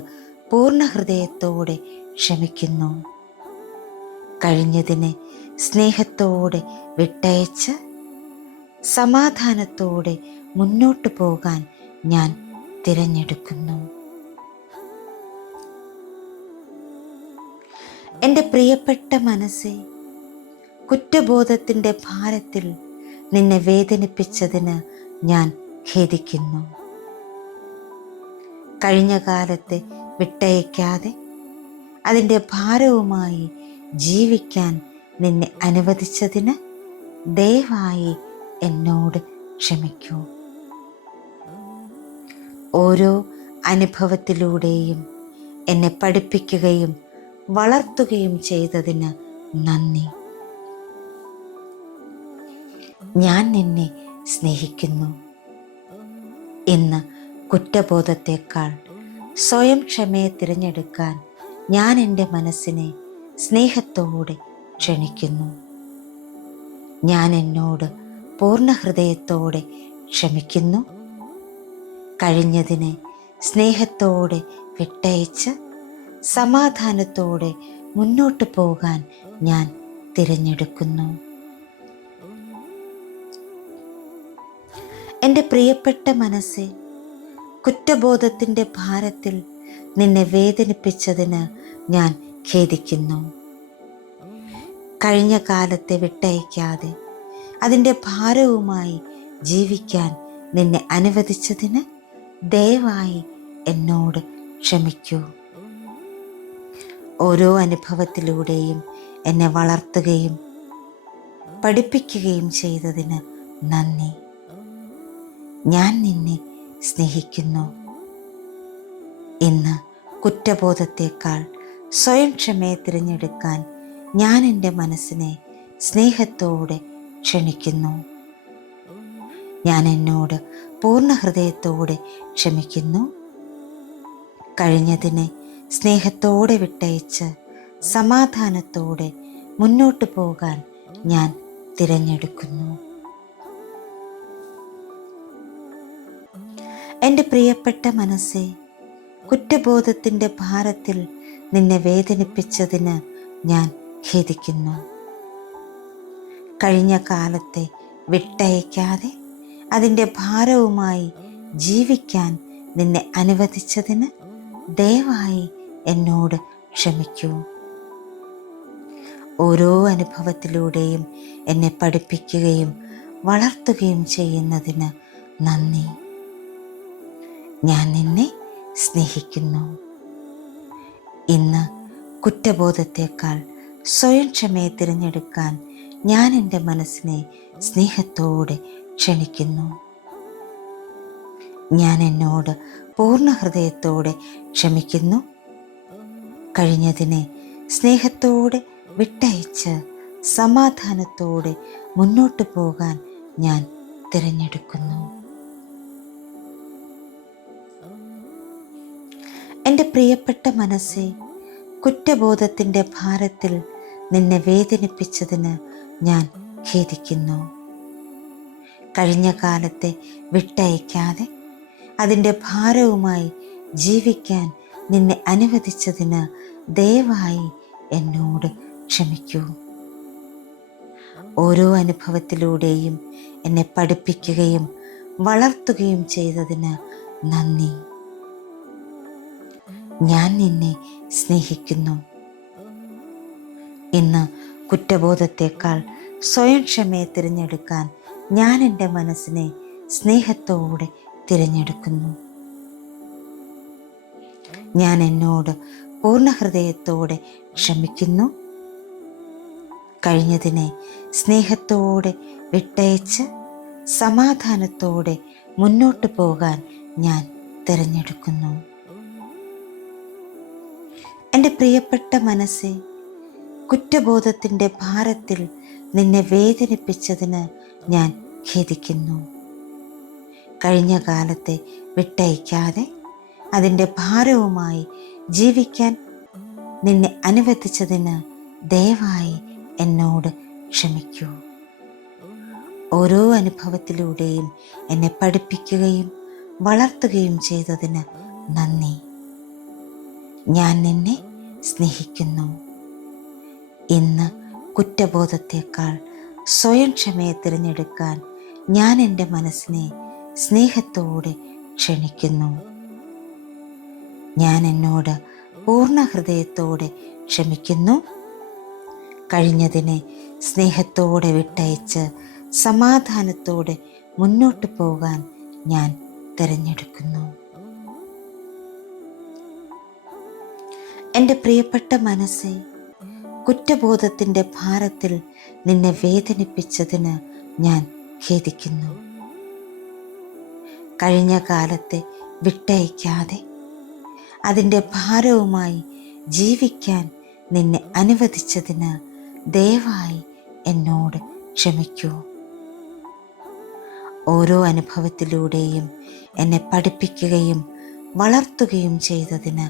പൂർണ്ണ ഹൃദയത്തോടെ ക്ഷമിക്കുന്നു. കഴിഞ്ഞതിനെ സ്നേഹത്തോടെ വിട്ടയച്ച് സമാധാനത്തോടെ മുന്നോട്ട് പോകാൻ ഞാൻ തിരഞ്ഞെടുക്കുന്നു. എൻ്റെ പ്രിയപ്പെട്ട മനസ്സേ, കുറ്റബോധത്തിൻ്റെ ഭാരത്തിൽ നിന്നെ വേദനിപ്പിച്ചതിന് ഞാൻ ഖേദിക്കുന്നു. കഴിഞ്ഞ കാലത്തെ വിട്ടയക്കാതെ അതിൻ്റെ ഭാരവുമായി ജീവിക്കാൻ നിന്നെ അനുവദിച്ചതിന് ദയവായി എന്നോട് ക്ഷമിക്കൂ. ഓരോ അനുഭവത്തിലൂടെയും എന്നെ പഠിപ്പിക്കുകയും വളർത്തുകയും ചെയ്തതിന് നന്ദി. ഞാൻ നിന്നെ സ്നേഹിക്കുന്നു. ഇന്ന് കുറ്റബോധത്തേക്കാൾ സ്വയം ക്ഷമയെ തിരഞ്ഞെടുക്കാൻ ഞാൻ എൻ്റെ മനസ്സിനെ സ്നേഹത്തോടെ ക്ഷണിക്കുന്നു. ഞാൻ എന്നോട് പൂർണ്ണ ഹൃദയത്തോടെ ക്ഷമിക്കുന്നു. കഴിഞ്ഞതിനെ സ്നേഹത്തോടെ വിട്ടയച്ച് സമാധാനത്തോടെ മുന്നോട്ട് പോകാൻ ഞാൻ തിരഞ്ഞെടുക്കുന്നു. എൻ്റെ പ്രിയപ്പെട്ട മനസ്സേ, കുറ്റബോധത്തിൻ്റെ ഭാരത്തിൽ നിന്നെ വേദനിപ്പിച്ചതിന് ഞാൻ ഖേദിക്കുന്നു. കഴിഞ്ഞ കാലത്തെ വിട്ടയക്കാതെ അതിൻ്റെ ഭാരവുമായി ജീവിക്കാൻ നിന്നെ അനുവദിച്ചതിന് ദയവായി എന്നോട് ക്ഷമിക്കൂ. ഓരോ അനുഭവത്തിലൂടെയും എന്നെ വളർത്തുകയും പഠിപ്പിക്കുകയും ചെയ്തതിന് നന്ദി. ഞാൻ നിന്നെ സ്നേഹിക്കുന്നു. ഇന്ന് കുറ്റബോധത്തേക്കാൾ സ്വയം ക്ഷമയെ തിരഞ്ഞെടുക്കാൻ ഞാൻ എൻ്റെ മനസ്സിനെ സ്നേഹത്തോടെ ക്ഷണിക്കുന്നു. ഞാൻ എന്നോട് പൂർണ്ണ ഹൃദയത്തോടെ ക്ഷമിക്കുന്നു. കഴിഞ്ഞതിനെ സ്നേഹത്തോടെ വിട്ടയച്ച് സമാധാനത്തോടെ മുന്നോട്ട് പോകാൻ ഞാൻ തിരഞ്ഞെടുക്കുന്നു. എൻ്റെ പ്രിയപ്പെട്ട മനസ്സേ, കുറ്റബോധത്തിൻ്റെ ഭാരത്തിൽ നിന്നെ വേദനിപ്പിച്ചതിന് ഞാൻ ഖേദിക്കുന്നു. കഴിഞ്ഞ കാലത്തെ വിട്ടയക്കാതെ അതിൻ്റെ ഭാരവുമായി ജീവിക്കാൻ നിന്നെ അനുവദിച്ചതിന് ദയവായി എന്നോട് ക്ഷമിക്കൂ. ഓരോ അനുഭവത്തിലൂടെയും എന്നെ പഠിപ്പിക്കുകയും വളർത്തുകയും ചെയ്യുന്നതിന് നന്ദി. ഞാൻ നിന്നെ സ്നേഹിക്കുന്നു. ഇന്ന് കുറ്റബോധത്തേക്കാൾ സ്വയം ക്ഷമയെ തിരഞ്ഞെടുക്കാൻ ഞാൻ എൻ്റെ മനസ്സിനെ സ്നേഹത്തോടെ ക്ഷണിക്കുന്നു. ഞാൻ എന്നോട് പൂർണ്ണ ഹൃദയത്തോടെ ക്ഷമിക്കുന്നു. കഴിഞ്ഞതിനെ സ്നേഹത്തോടെ വിട്ടയച്ച് സമാധാനത്തോടെ മുന്നോട്ട് പോകാൻ ഞാൻ തിരഞ്ഞെടുക്കുന്നു. എൻ്റെ പ്രിയപ്പെട്ട മനസ്സേ, കുറ്റബോധത്തിൻ്റെ ഭാരത്തിൽ നിന്നെ വേദനിപ്പിച്ചതിന് ഞാൻ ഖേദിക്കുന്നു. കഴിഞ്ഞ കാലത്തെ വിട്ടയക്കാതെ അതിൻ്റെ ഭാരവുമായി ജീവിക്കാൻ നിന്നെ അനുവദിച്ചതിന് ദയവായി എന്നോട് ക്ഷമിക്കൂ. ഓരോ അനുഭവത്തിലൂടെയും എന്നെ പഠിപ്പിക്കുകയും വളർത്തുകയും ചെയ്തതിന് നന്ദി. ഞാൻ നിന്നെ സ്നേഹിക്കുന്നു. ഇന്ന് കുറ്റബോധത്തേക്കാൾ സ്വയം ക്ഷമയെ തിരഞ്ഞെടുക്കാൻ ഞാൻ എൻ്റെ മനസ്സിനെ സ്നേഹത്തോടെ തിരഞ്ഞെടുക്കുന്നു. ഞാൻ എന്നോട് പൂർണ്ണ ഹൃദയത്തോടെ ക്ഷമിക്കുന്നു. കഴിഞ്ഞതിനെ സ്നേഹത്തോടെ വിട്ടയച്ച് സമാധാനത്തോടെ മുന്നോട്ട് പോകാൻ ഞാൻ തിരഞ്ഞെടുക്കുന്നു. എൻ്റെ പ്രിയപ്പെട്ട മനസ്സേ, കുറ്റബോധത്തിൻ്റെ ഭാരത്തിൽ നിന്നെ വേദനിപ്പിച്ചതിന് ഞാൻ ഖേദിക്കുന്നു. കഴിഞ്ഞ കാലത്തെ വിട്ടയക്കാതെ അതിൻ്റെ ഭാരവുമായി ജീവിക്കാൻ നിന്നെ അനുവദിച്ചതിന് ദയവായി എന്നോട് ക്ഷമിക്കൂ. ഓരോ അനുഭവത്തിലൂടെയും എന്നെ പഠിപ്പിക്കുകയും വളർത്തുകയും ചെയ്തതിന് നന്ദി. ഞാൻ നിന്നെ സ്നേഹിക്കുന്നു. ഇന്ന് കുറ്റബോധത്തേക്കാൾ സ്വയം ക്ഷമയെ തിരഞ്ഞെടുക്കാൻ ഞാൻ എൻ്റെ മനസ്സിനെ സ്നേഹത്തോടെ ക്ഷണിക്കുന്നു. ഞാൻ എന്നോട് പൂർണ്ണ ഹൃദയത്തോടെ ക്ഷമിക്കുന്നു. കഴിഞ്ഞതിനെ സ്നേഹത്തോടെ വിട്ടയച്ച് സമാധാനത്തോടെ മുന്നോട്ട് പോകാൻ ഞാൻ തിരഞ്ഞെടുക്കുന്നു. എൻ്റെ പ്രിയപ്പെട്ട മനസ്സേ, കുറ്റബോധത്തിൻ്റെ ഭാരത്തിൽ നിന്നെ വേദനിപ്പിച്ചതിന് ഞാൻ ഖേദിക്കുന്നു. കഴിഞ്ഞ കാലത്തെ വിട്ടയക്കാതെ അതിൻ്റെ ഭാരവുമായി ജീവിക്കാൻ നിന്നെ അനുവദിച്ചതിന് ദയവായി എന്നോട് ക്ഷമിക്കൂ. ഓരോ അനുഭവത്തിലൂടെയും എന്നെ പഠിപ്പിക്കുകയും വളർത്തുകയും ചെയ്തതിന്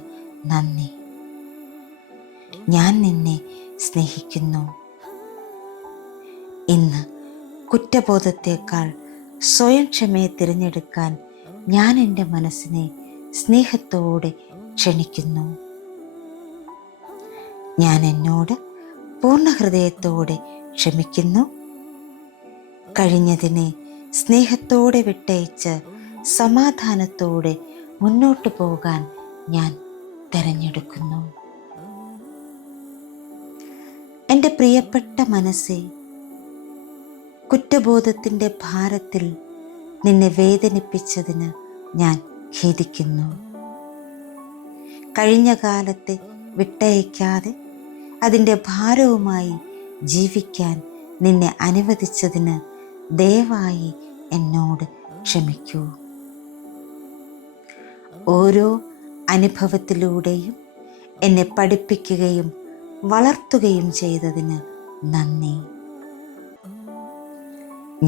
നന്ദി. ഞാൻ നിന്നെ സ്നേഹിക്കുന്നു. ഇന്ന് കുറ്റബോധത്തേക്കാൾ സ്വയം ക്ഷമയെ തിരഞ്ഞെടുക്കാൻ ഞാൻ എൻ്റെ മനസ്സിനെ സ്നേഹത്തോടെ ക്ഷണിക്കുന്നു. ഞാൻ എന്നോട് പൂർണ്ണ ഹൃദയത്തോടെ ക്ഷമിക്കുന്നു. കഴിഞ്ഞതിനെ സ്നേഹത്തോടെ വിട്ടയച്ച് സമാധാനത്തോടെ മുന്നോട്ട് പോകാൻ ഞാൻ തിരഞ്ഞെടുക്കുന്നു. എൻ്റെ പ്രിയപ്പെട്ട മനസ്സേ, കുറ്റബോധത്തിൻ്റെ ഭാരത്തിൽ നിന്നെ വേദനിപ്പിച്ചതിന് ഞാൻ ഖേദിക്കുന്നു. കഴിഞ്ഞ കാലത്തെ വിട്ടയക്കാതെ അതിൻ്റെ ഭാരവുമായി ജീവിക്കാൻ നിന്നെ അനുവദിച്ചതിന് ദയവായി എന്നോട് ക്ഷമിക്കൂ. ഓരോ അനുഭവത്തിലൂടെയും എന്നെ പഠിപ്പിക്കുകയും വളർത്തുകയും ചെയ്തതിന് നന്ദി.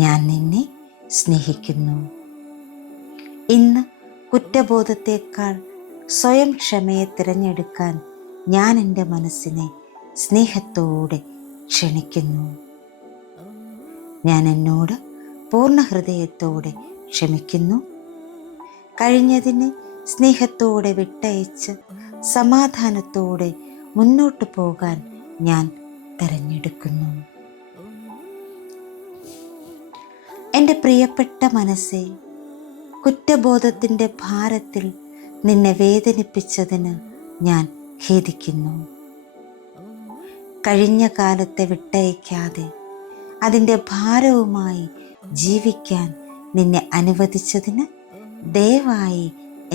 ഞാൻ നിന്നെ സ്നേഹിക്കുന്നു. ഇന്ന് കുറ്റബോധത്തേക്കാൾ സ്വയം ക്ഷമയെ തിരഞ്ഞെടുക്കാൻ ഞാൻ എൻ്റെ മനസ്സിനെ സ്നേഹത്തോടെ ക്ഷണിക്കുന്നു. ഞാൻ എന്നോട് പൂർണ്ണ ഹൃദയത്തോടെ ക്ഷമിക്കുന്നു. കഴിഞ്ഞതിനെ സ്നേഹത്തോടെ വിട്ടയച്ച് സമാധാനത്തോടെ മുന്നോട്ട് പോകാൻ ഞാൻ തിരഞ്ഞെടുക്കുന്നു. എൻ്റെ പ്രിയപ്പെട്ട മനസ്സേ, കുറ്റബോധത്തിൻ്റെ ഭാരത്തിൽ നിന്നെ വേദനിപ്പിച്ചതിന് ഞാൻ ഖേദിക്കുന്നു. കഴിഞ്ഞ കാലത്തെ വിട്ടയക്കാതെ അതിൻ്റെ ഭാരവുമായി ജീവിക്കാൻ നിന്നെ അനുവദിച്ചതിന് ദയവായി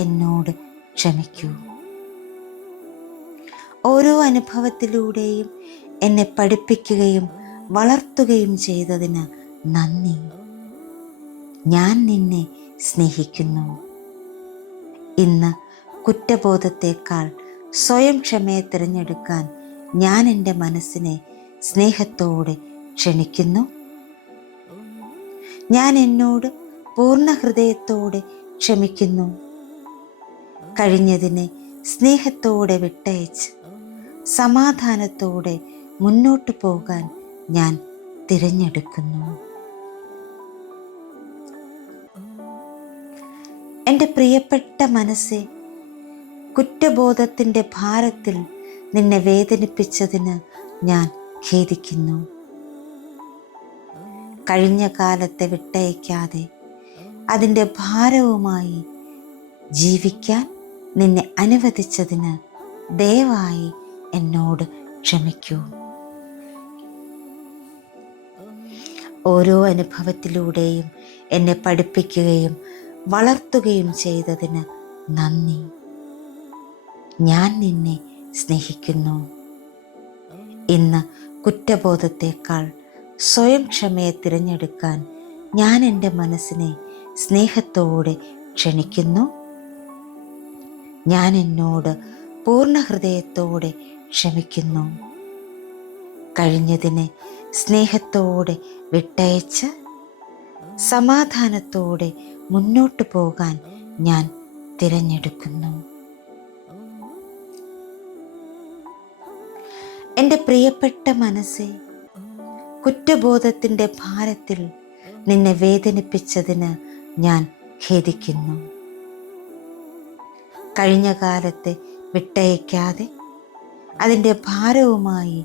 എന്നോട് ക്ഷമിക്കൂ. ഓരോ അനുഭവത്തിലൂടെയും എന്നെ പഠിപ്പിക്കുകയും വളർത്തുകയും ചെയ്തതിന് നന്ദി. ഞാൻ നിന്നെ സ്നേഹിക്കുന്നു. ഇന്ന് കുറ്റബോധത്തേക്കാൾ സ്വയം ക്ഷമയെ തിരഞ്ഞെടുക്കാൻ ഞാൻ എൻ്റെ മനസ്സിനെ സ്നേഹത്തോടെ ക്ഷണിക്കുന്നു. ഞാൻ എന്നോട് പൂർണ്ണ ഹൃദയത്തോടെ ക്ഷമിക്കുന്നു. കഴിഞ്ഞതിനെ സ്നേഹത്തോടെ വിട്ടയച്ച് സമാധാനത്തോടെ മുന്നോട്ട് പോകാൻ ഞാൻ തിരഞ്ഞെടുക്കുന്നു. എൻ്റെ പ്രിയപ്പെട്ട മനസ്സേ, കുറ്റബോധത്തിൻ്റെ ഭാരത്തിൽ നിന്നെ വേദനിപ്പിച്ചതിന് ഞാൻ ഖേദിക്കുന്നു. കഴിഞ്ഞ കാലത്തെ വിട്ടയക്കാതെ അതിൻ്റെ ഭാരവുമായി ജീവിക്കാൻ നിന്നെ അനുവദിച്ചതിന് ദയവായി എന്നോട് ക്ഷമിക്കൂ. ഓരോ അനുഭവത്തിലൂടെയും എന്നെ പഠിപ്പിക്കുകയും വളർത്തുകയും ചെയ്തതിന് നന്ദി. ഞാൻ നിന്നെ സ്നേഹിക്കുന്നു. ഇന്ന് കുറ്റബോധത്തേക്കാൾ സ്വയം ക്ഷമയെ തിരഞ്ഞെടുക്കാൻ ഞാൻ എൻ്റെ മനസ്സിനെ സ്നേഹത്തോടെ ക്ഷണിക്കുന്നു. ഞാൻ എന്നോട് പൂർണ്ണ ഹൃദയത്തോടെ ക്ഷമിക്കുന്നു. കഴിഞ്ഞതിനെ സ്നേഹത്തോടെ വിട്ടയച്ച് സമാധാനത്തോടെ മുന്നോട്ട് പോകാൻ ഞാൻ തിരഞ്ഞെടുക്കുന്നു. എൻ്റെ പ്രിയപ്പെട്ട മനസ്സേ, കുറ്റബോധത്തിൻ്റെ ഭാരത്തിൽ നിന്നെ വേദനിപ്പിച്ചതിന് ഞാൻ ഖേദിക്കുന്നു. കഴിഞ്ഞ കാലത്തെ വിട്ടയക്കാതെ അതിൻ്റെ ഭാരവുമായി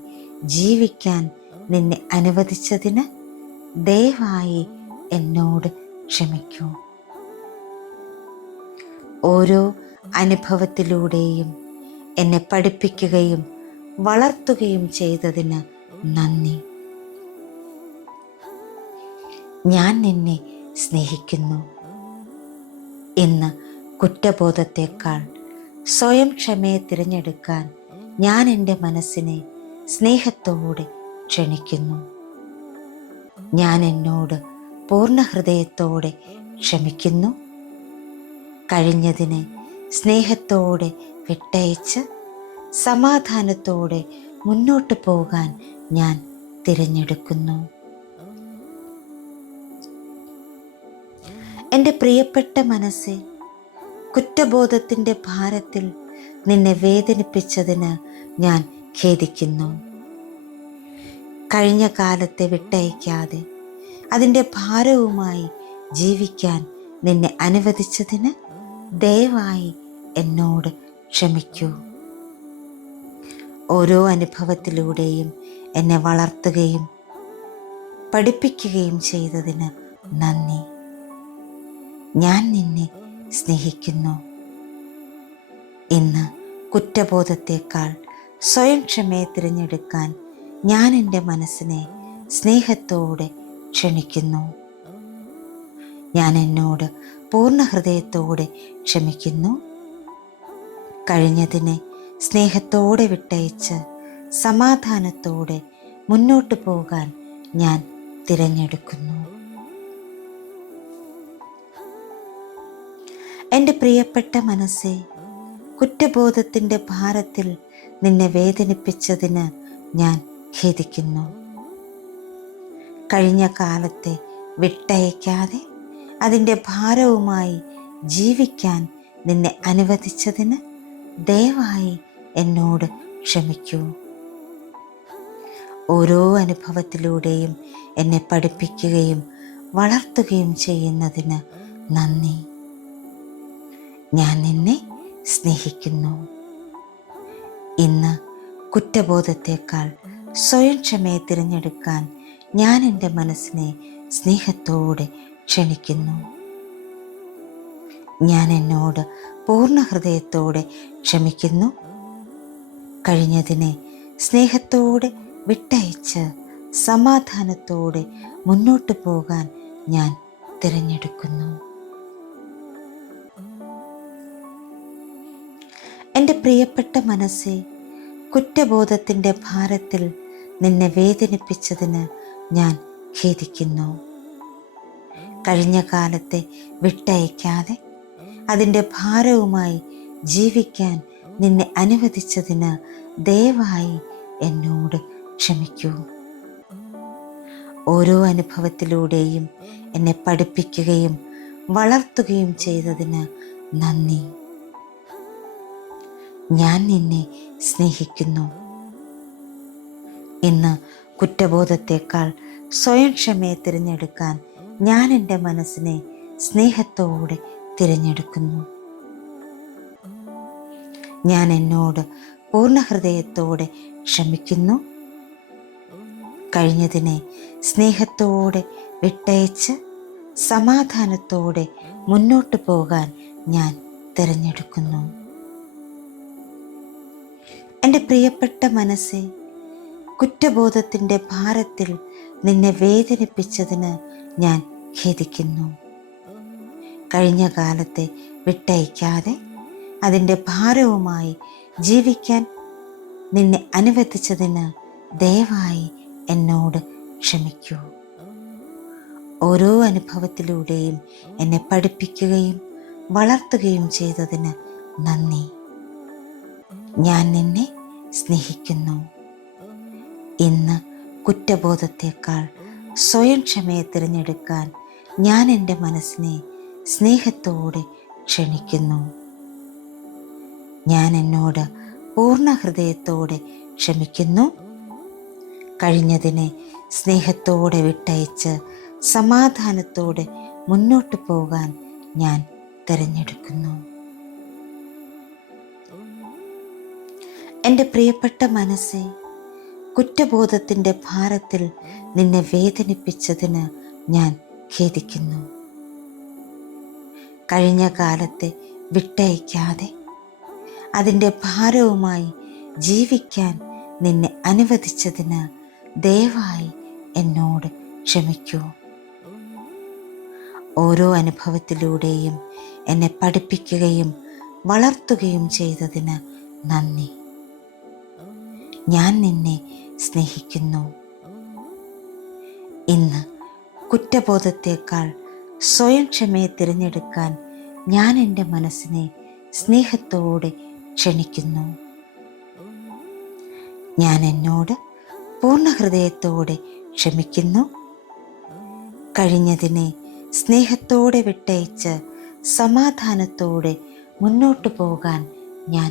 ജീവിക്കാൻ നിന്നെ അനുവദിച്ചതിന് ദയവായി എന്നോട് ക്ഷമിക്കൂ. ഓരോ അനുഭവത്തിലൂടെയും എന്നെ പഠിപ്പിക്കുകയും വളർത്തുകയും ചെയ്തതിന് നന്ദി. ഞാൻ നിന്നെ സ്നേഹിക്കുന്നു. ഇന്ന് കുറ്റബോധത്തേക്കാൾ സ്വയം ക്ഷമയെ തിരഞ്ഞെടുക്കാൻ ഞാൻ എൻ്റെ മനസ്സിനെ സ്നേഹത്തോടെ ക്ഷണിക്കുന്നു. ഞാൻ എന്നോട് പൂർണ്ണ ഹൃദയത്തോടെ ക്ഷമിക്കുന്നു. കഴിഞ്ഞതിനെ സ്നേഹത്തോടെ വിട്ടയച്ച് സമാധാനത്തോടെ മുന്നോട്ട് പോകാൻ ഞാൻ തിരഞ്ഞെടുക്കുന്നു. എൻ്റെ പ്രിയപ്പെട്ട മനസ്സേ, കുറ്റബോധത്തിൻ്റെ ഭാരത്തിൽ നിന്നെ വേദനിപ്പിച്ചതിന് ഞാൻ ഖേദിക്കുന്നു. കഴിഞ്ഞ കാലത്തെ വിട്ടയക്കാതെ അതിൻ്റെ ഭാരവുമായി ജീവിക്കാൻ നിന്നെ അനുവദിച്ചതിന് ദയവായി എന്നോട് ക്ഷമിക്കൂ. ഓരോ അനുഭവത്തിലൂടെയും എന്നെ വളർത്തുകയും പഠിപ്പിക്കുകയും ചെയ്തതിന് നന്ദി. ഞാൻ നിന്നെ സ്നേഹിക്കുന്നു. ഇന്ന് കുറ്റബോധത്തേക്കാൾ സ്വയം ക്ഷമയെ തിരഞ്ഞെടുക്കാൻ ഞാൻ എൻ്റെ മനസ്സിനെ സ്നേഹത്തോടെ ക്ഷണിക്കുന്നു. ഞാൻ എന്നോട് പൂർണ്ണ ഹൃദയത്തോടെ ക്ഷമിക്കുന്നു. കഴിഞ്ഞതിനെ സ്നേഹത്തോടെ വിട്ടയച്ച് സമാധാനത്തോടെ മുന്നോട്ട് പോകാൻ ഞാൻ തിരഞ്ഞെടുക്കുന്നു. എൻ്റെ പ്രിയപ്പെട്ട മനസ്സേ, കുറ്റബോധത്തിൻ്റെ ഭാരത്തിൽ നിന്നെ വേദനിപ്പിച്ചതിന് ഞാൻ ഖേദിക്കുന്നു. കഴിഞ്ഞ കാലത്തെ വിട്ടയക്കാതെ അതിൻ്റെ ഭാരവുമായി ജീവിക്കാൻ നിന്നെ അനുവദിച്ചതിന് ദയവായി എന്നോട് ക്ഷമിക്കൂ. ഓരോ അനുഭവത്തിലൂടെയും എന്നെ പഠിപ്പിക്കുകയും വളർത്തുകയും ചെയ്യുന്നതിന് നന്ദി. ഞാൻ നിന്നെ സ്നേഹിക്കുന്നു. ഇന്ന് കുറ്റബോധത്തേക്കാൾ സ്വയം ക്ഷമയെ തിരഞ്ഞെടുക്കാൻ ഞാൻ എൻ്റെ മനസ്സിനെ സ്നേഹത്തോടെ ക്ഷണിക്കുന്നു. ഞാൻ എന്നോട് പൂർണ്ണ ഹൃദയത്തോടെ ക്ഷമിക്കുന്നു. കഴിഞ്ഞതിനെ സ്നേഹത്തോടെ വിട്ടയച്ച് സമാധാനത്തോടെ മുന്നോട്ട് പോകാൻ ഞാൻ തിരഞ്ഞെടുക്കുന്നു. എൻ്റെ പ്രിയപ്പെട്ട മനസ്സേ, കുറ്റബോധത്തിൻ്റെ ഭാരത്തിൽ നിന്നെ വേദനിപ്പിച്ചതിന് ഞാൻ ഖേദിക്കുന്നു. കഴിഞ്ഞ കാലത്തെ വിട്ടയക്കാതെ അതിൻ്റെ ഭാരവുമായി ജീവിക്കാൻ നിന്നെ അനുവദിച്ചതിന് ദയവായി എന്നോട് ക്ഷമിക്കൂ. ഓരോ അനുഭവത്തിലൂടെയും എന്നെ പഠിപ്പിക്കുകയും വളർത്തുകയും ചെയ്തതിന് നന്ദി. ഞാൻ നിന്നെ സ്നേഹിക്കുന്നു. ഇന്ന് കുറ്റബോധത്തേക്കാൾ സ്വയം ക്ഷമയെ തിരഞ്ഞെടുക്കാൻ ഞാൻ എൻ്റെ മനസ്സിനെ സ്നേഹത്തോടെ തിരഞ്ഞെടുക്കുന്നു. ഞാൻ എന്നോട് പൂർണ്ണ ഹൃദയത്തോടെ ക്ഷമിക്കുന്നു. കഴിഞ്ഞതിനെ സ്നേഹത്തോടെ വിട്ടയച്ച് സമാധാനത്തോടെ മുന്നോട്ട് പോകാൻ ഞാൻ തിരഞ്ഞെടുക്കുന്നു. എൻ്റെ പ്രിയപ്പെട്ട മനസ്സേ, കുറ്റബോധത്തിൻ്റെ ഭാരത്തിൽ നിന്നെ വേദനിപ്പിച്ചതിന് ഞാൻ ഖേദിക്കുന്നു. കഴിഞ്ഞ കാലത്തെ വിട്ടയക്കാതെ അതിൻ്റെ ഭാരവുമായി ജീവിക്കാൻ നിന്നെ അനുവദിച്ചതിന് ദയവായി എന്നോട് ക്ഷമിക്കൂ. ഓരോ അനുഭവത്തിലൂടെയും എന്നെ പഠിപ്പിക്കുകയും വളർത്തുകയും ചെയ്തതിന് നന്ദി. ഞാൻ നിന്നെ സ്നേഹിക്കുന്നു. ഇന്ന് കുറ്റബോധത്തേക്കാൾ സ്വയം ക്ഷമയെ തിരഞ്ഞെടുക്കാൻ ഞാൻ എൻ്റെ മനസ്സിനെ സ്നേഹത്തോടെ ക്ഷണിക്കുന്നു. ഞാൻ എന്നോട് പൂർണ്ണ ഹൃദയത്തോടെ ക്ഷമിക്കുന്നു. കഴിഞ്ഞതിനെ സ്നേഹത്തോടെ വിട്ടയച്ച് സമാധാനത്തോടെ മുന്നോട്ട് പോകാൻ ഞാൻ തിരഞ്ഞെടുക്കുന്നു. എൻ്റെ പ്രിയപ്പെട്ട മനസ്സേ, കുറ്റബോധത്തിൻ്റെ ഭാരത്തിൽ നിന്നെ വേദനിപ്പിച്ചതിന് ഞാൻ ഖേദിക്കുന്നു. കഴിഞ്ഞ കാലത്തെ വിട്ടയക്കാതെ അതിൻ്റെ ഭാരവുമായി ജീവിക്കാൻ നിന്നെ അനുവദിച്ചതിന് ദയവായി എന്നോട് ക്ഷമിക്കൂ. ഓരോ അനുഭവത്തിലൂടെയും എന്നെ പഠിപ്പിക്കുകയും വളർത്തുകയും ചെയ്തതിന് നന്ദി. ഞാൻ നിന്നെ സ്നേഹിക്കുന്നു. ഇന്ന് കുറ്റബോധത്തേക്കാൾ സ്വയം ക്ഷമയെ തിരഞ്ഞെടുക്കാൻ ഞാൻ എൻ്റെ മനസ്സിനെ സ്നേഹത്തോടെ ക്ഷണിക്കുന്നു. ഞാൻ എന്നോട് പൂർണ്ണ ഹൃദയത്തോടെ ക്ഷമിക്കുന്നു. കഴിഞ്ഞതിനെ സ്നേഹത്തോടെ വിട്ടയച്ച് സമാധാനത്തോടെ മുന്നോട്ട് പോകാൻ ഞാൻ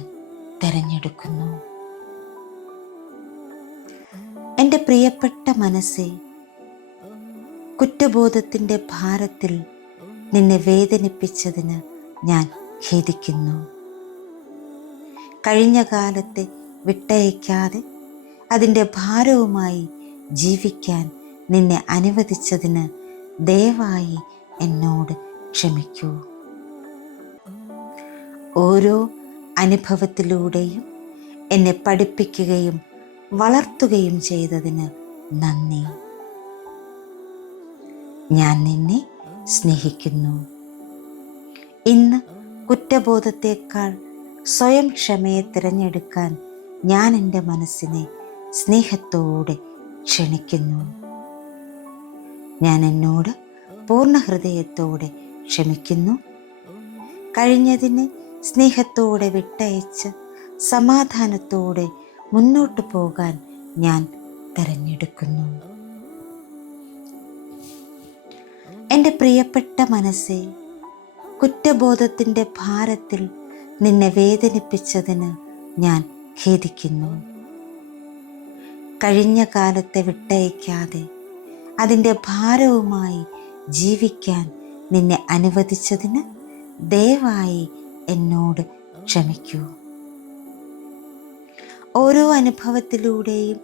തിരഞ്ഞെടുക്കുന്നു. എൻ്റെ പ്രിയപ്പെട്ട മനസ്സേ, കുറ്റബോധത്തിൻ്റെ ഭാരത്തിൽ നിന്നെ വേദനിപ്പിച്ചതിന് ഞാൻ ഖേദിക്കുന്നു. കഴിഞ്ഞ കാലത്തെ വിട്ടയക്കാതെ അതിൻ്റെ ഭാരവുമായി ജീവിക്കാൻ നിന്നെ അനുവദിച്ചതിന് ദയവായി എന്നോട് ക്ഷമിക്കൂ. ഓരോ അനുഭവത്തിലൂടെയും എന്നെ പഠിപ്പിക്കുകയും വളർത്തുകയും ചെയ്തതിന് നന്ദി. ഞാൻ നിന്നെ സ്നേഹിക്കുന്നു. ഇന്ന് കുറ്റബോധത്തേക്കാൾ സ്വയം ക്ഷമയെ തിരഞ്ഞെടുക്കാൻ ഞാൻ എൻ്റെ മനസ്സിനെ സ്നേഹത്തോടെ ക്ഷണിക്കുന്നു. ഞാൻ എന്നോട് പൂർണ്ണ ഹൃദയത്തോടെ ക്ഷമിക്കുന്നു. കഴിഞ്ഞതിനെ സ്നേഹത്തോടെ വിട്ടയച്ച് സമാധാനത്തോടെ മുന്നോട്ട് പോകാൻ ഞാൻ തിരഞ്ഞെടുക്കുന്നു. എൻ്റെ പ്രിയപ്പെട്ട മനസ്സേ, കുറ്റബോധത്തിൻ്റെ ഭാരത്തിൽ നിന്നെ വേദനിപ്പിച്ചതിന് ഞാൻ ഖേദിക്കുന്നു. കഴിഞ്ഞ കാലത്തെ വിട്ടയക്കാതെ അതിൻ്റെ ഭാരവുമായി ജീവിക്കാൻ നിന്നെ അനുവദിച്ചതിന് ദയവായി എന്നോട് ക്ഷമിക്കൂ. ഓരോ അനുഭവത്തിലൂടെയും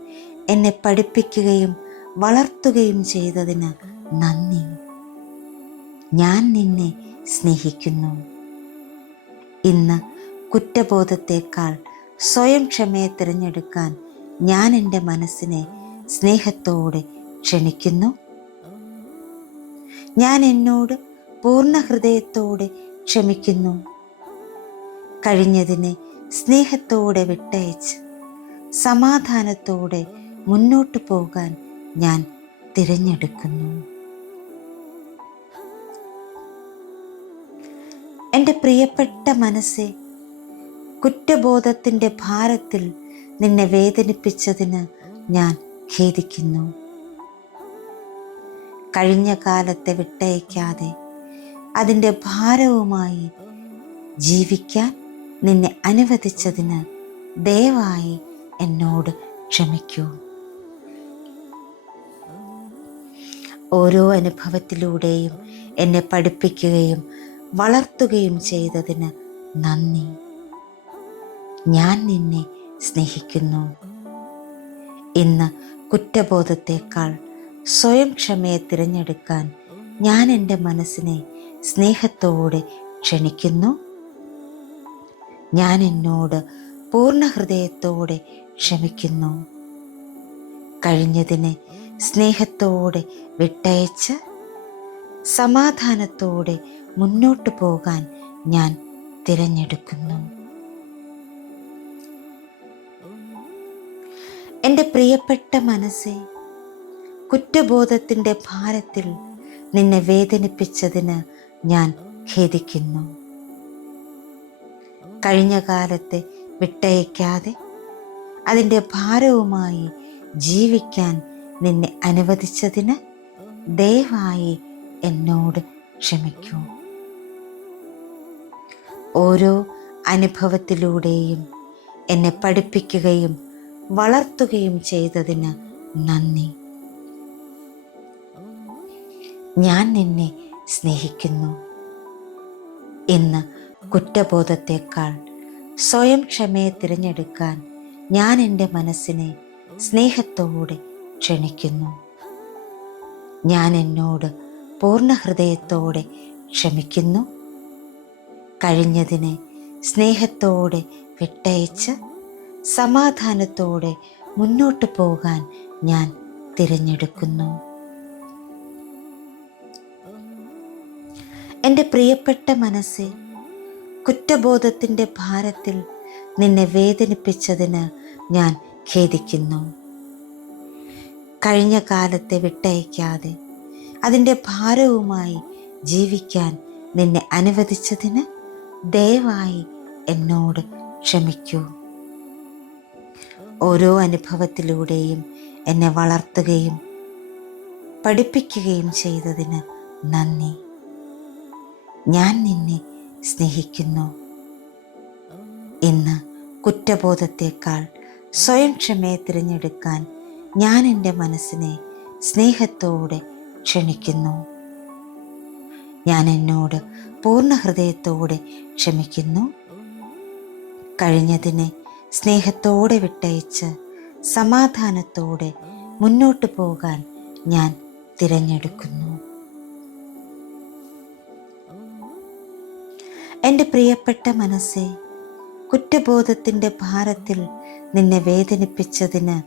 എന്നെ പഠിപ്പിക്കുകയും വളർത്തുകയും ചെയ്തതിന് നന്ദി. ഞാൻ നിന്നെ സ്നേഹിക്കുന്നു. ഇന്ന് കുറ്റബോധത്തേക്കാൾ സ്വയം ക്ഷമയെ തിരഞ്ഞെടുക്കാൻ ഞാൻ എൻ്റെ മനസ്സിനെ സ്നേഹത്തോടെ ക്ഷണിക്കുന്നു. ഞാൻ എന്നോട് പൂർണ്ണ ഹൃദയത്തോടെ ക്ഷമിക്കുന്നു. കഴിഞ്ഞതിനെ സ്നേഹത്തോടെ വിട്ടയച്ച് സമാധാനത്തോടെ മുന്നോട്ട് പോകാൻ ഞാൻ തിരഞ്ഞെടുക്കുന്നു. എൻ്റെ പ്രിയപ്പെട്ട മനസ്സേ, കുറ്റബോധത്തിൻ്റെ ഭാരത്തിൽ നിന്നെ വേദനിപ്പിച്ചതിന് ഞാൻ ഖേദിക്കുന്നു. കഴിഞ്ഞ കാലത്തെ വിട്ടയക്കാതെ അതിൻ്റെ ഭാരവുമായി ജീവിക്കാൻ നിന്നെ അനുവദിച്ചതിന് ദയവായി എന്നോട് ക്ഷമിക്കൂ. ഓരോ അനുഭവത്തിലൂടെയും എന്നെ പഠിപ്പിക്കുകയും വളർത്തുകയും ചെയ്തതിന് നന്ദി. ഞാൻ നിന്നെ സ്നേഹിക്കുന്നു. ഇന്ന് കുറ്റബോധത്തേക്കാൾ സ്വയം ക്ഷമയെ തിരഞ്ഞെടുക്കാൻ ഞാൻ എൻ്റെ മനസ്സിനെ സ്നേഹത്തോടെ ക്ഷണിക്കുന്നു. ഞാൻ എന്നോട് പൂർണ്ണ ഹൃദയത്തോടെ ക്ഷമിക്കുന്നു. കഴിഞ്ഞതിനെ സ്നേഹത്തോടെ വിട്ടയച്ച് സമാധാനത്തോടെ മുന്നോട്ട് പോകാൻ ഞാൻ തിരഞ്ഞെടുക്കുന്നു. എൻ്റെ പ്രിയപ്പെട്ട മനസ്സേ, കുറ്റബോധത്തിൻ്റെ ഭാരത്തിൽ നിന്നെ വേദനിപ്പിച്ചതിന് ഞാൻ ഖേദിക്കുന്നു. കഴിഞ്ഞ കാലത്തെ വിട്ടയക്കാതെ അതിൻ്റെ ഭാരവുമായി ജീവിക്കാൻ നിന്നെ അനുവദിച്ചതിന് ദയവായി എന്നോട് ക്ഷമിക്കൂ. ഓരോ അനുഭവത്തിലൂടെയും എന്നെ പഠിപ്പിക്കുകയും വളർത്തുകയും ചെയ്തതിന് നന്ദി. ഞാൻ നിന്നെ സ്നേഹിക്കുന്നു. ഇന്ന് കുറ്റബോധത്തേക്കാൾ സ്വയം ക്ഷമയെ തിരഞ്ഞെടുക്കാൻ ഞാൻ എൻ്റെ മനസ്സിനെ സ്നേഹത്തോടെ ക്ഷണിക്കുന്നു. ഞാൻ എന്നോട് പൂർണ്ണ ഹൃദയത്തോടെ ക്ഷമിക്കുന്നു. കഴിഞ്ഞതിനെ സ്നേഹത്തോടെ വിട്ടയച്ച് സമാധാനത്തോടെ മുന്നോട്ട് പോകാൻ ഞാൻ തിരഞ്ഞെടുക്കുന്നു. എൻ്റെ പ്രിയപ്പെട്ട മനസ്സേ, കുറ്റബോധത്തിൻ്റെ ഭാരത്തിൽ നിന്നെ വേദനിപ്പിച്ചതിന് ഞാൻ ഖേദിക്കുന്നു. കഴിഞ്ഞ കാലത്തെ വിട്ടയക്കാതെ അതിൻ്റെ ഭാരവുമായി ജീവിക്കാൻ നിന്നെ അനുവദിച്ചതിന് ദയവായി എന്നോട് ക്ഷമിക്കൂ. ഓരോ അനുഭവത്തിലൂടെയും എന്നെ വളർത്തുകയും പഠിപ്പിക്കുകയും ചെയ്തതിന് നന്ദി. ഞാൻ നിന്നെ സ്നേഹിക്കുന്നു. ഇന്ന് കുറ്റബോധത്തേക്കാൾ സ്വയം ക്ഷമയെ തിരഞ്ഞെടുക്കാൻ ഞാൻ എൻ്റെ മനസ്സിനെ സ്നേഹത്തോടെ ക്ഷണിക്കുന്നു. ഞാൻ എന്നോട് പൂർണ്ണ ഹൃദയത്തോടെ ക്ഷമിക്കുന്നു. കഴിഞ്ഞതിനെ സ്നേഹത്തോടെ വിട്ടയച്ച് സമാധാനത്തോടെ മുന്നോട്ട് പോകാൻ ഞാൻ തിരഞ്ഞെടുക്കുന്നു. എൻ്റെ പ്രിയപ്പെട്ട മനസ്സേ, കുറ്റബോധത്തിൻ്റെ ഭാരത്തിൽ നിന്നെ വേദനിപ്പിച്ചതിന്